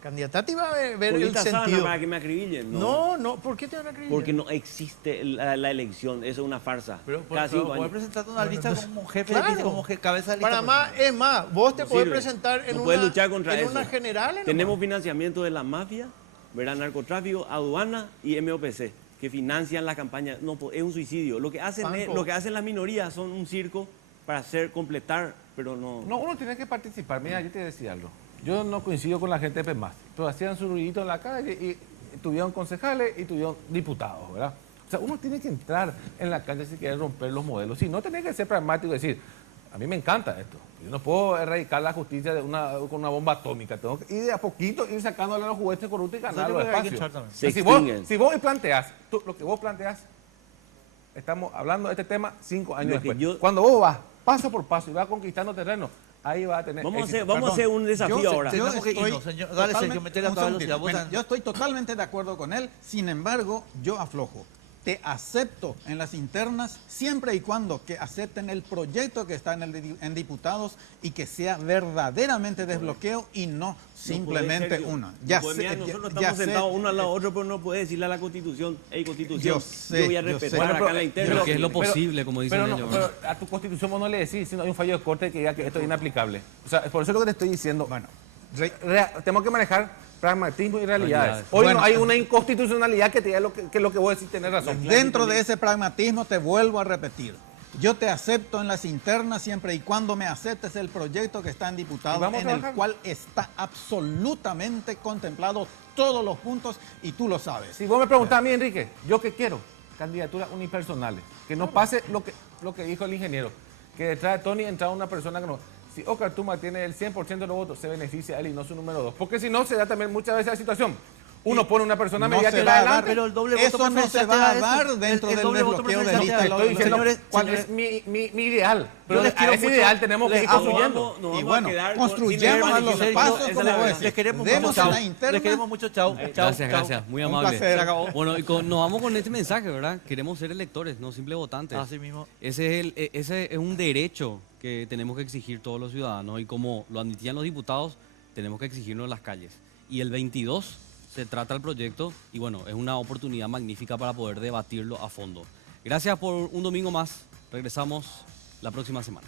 Candidatate y va a ver el Bonita sábana sentido. para que me acribillen. No, ¿por qué te van a acribillar? Porque no existe la elección, eso es una farsa. Pero Cada 5 poder años. presentar una lista como jefe Claro. de lista, como cabeza de lista. Para más, es más, vos te No podés sirve. presentar en No una, puedes luchar contra en eso. una general. nomás. Tenemos financiamiento de la mafia, ¿verdad? Narcotráfico, aduana y MOPC, que financian la campaña. No, es un suicidio. Lo que hacen, Panco. lo que hacen las minorías son un circo para completar, pero no. No, uno tiene que participar. Mira, yo te decía algo. Yo no coincido con la gente de PEMAS, pero hacían su ruidito en la calle y tuvieron concejales y tuvieron diputados, ¿verdad? O sea, uno tiene que entrar en la calle si quiere romper los modelos. Si no, tiene que ser pragmático y decir, a mí me encanta esto. Yo no puedo erradicar la justicia con una bomba atómica. Tengo que ir de a poquito, ir sacándole a los juguetes corruptos y ganar los espacios. Se Si vos, extinguen. si vos planteás, lo que vos planteás, estamos hablando de este tema 5 años Lo que después. Cuando vos vas paso por paso y vas conquistando terreno, ahí vas a tener Vamos a éxito. hacer- vamos a hacer un desafío ahora. Tenemos que estoy irnos, señor. Dale, totalmente- Sergio, metele a un toda segundito. velocidad. Vos Bueno, tan- yo estoy totalmente de acuerdo con él, sin embargo, yo aflojo. Te acepto en las internas siempre y cuando que acepten el proyecto que está en diputados y que sea verdaderamente desbloqueo y no simplemente uno. Ya Pues sé, mira, nosotros ya estamos sé, sentados uno al lado del otro, pero no puede decirle a la Constitución, hey, Constitución, Yo sé, voy a yo respetar sé. Bueno, acá en la interna. Pero que es lo posible, como dicen pero ellos. pero a tu Constitución vos no le decís, sino hay un fallo de corte que diga que esto es inaplicable. O sea, por eso es lo que te estoy diciendo. Bueno, tenemos que manejar pragmatismo y realidades. Hoy Bueno, no hay una inconstitucionalidad que te diga que lo que vos decís tenés razón. Dentro de ese pragmatismo te vuelvo a repetir. Yo te acepto en las internas siempre y cuando me aceptes el proyecto que está en Y diputado, vamos a en el trabajar. cual está absolutamente contemplado todos los puntos y tú lo sabes. Si vos me preguntás a mí, Enrique, ¿yo qué quiero? Candidaturas unipersonales. Que no pase lo que dijo el ingeniero. Que detrás de Tony entra una persona que no... Si Oscar Tuma tiene el 100% de los votos, se beneficia a él y no su número 2. Porque si no, se da también muchas veces la situación. Uno pone una persona No mediática se va a dar, adelante. pero el doble Eso voto no se preferencial va te a da eso. dar dentro El del doble voto desbloqueo de preferencial lista. te da. Estoy diciendo Señores, cuál señores, es mi ideal. Pero les a quiero ese mucho, ideal tenemos que les ir amo, construyendo. No Y vamos bueno, a quedar construyamos con- los Sergio, pasos esa es como la vos verdad. decís. Les queremos Demos mucho, a chao. la interna. Les queremos mucho, chao. Chao, Gracias, chao. gracias. Muy Un amable. placer. Se acabó. Bueno, y nos vamos con este mensaje, ¿verdad? Queremos ser electores, no simples votantes. Así mismo. Ese es un derecho que tenemos que exigir todos los ciudadanos y como lo admitían los diputados, tenemos que exigirlo en las calles. Y el 22 se trata el proyecto y bueno, es una oportunidad magnífica para poder debatirlo a fondo. Gracias por un domingo más. Regresamos la próxima semana.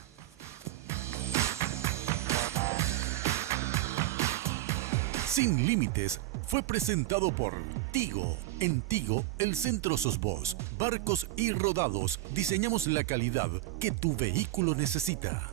Sin Límites fue presentado por Tigo. En Tigo, el centro sos vos. Barcos y rodados, diseñamos la calidad que tu vehículo necesita.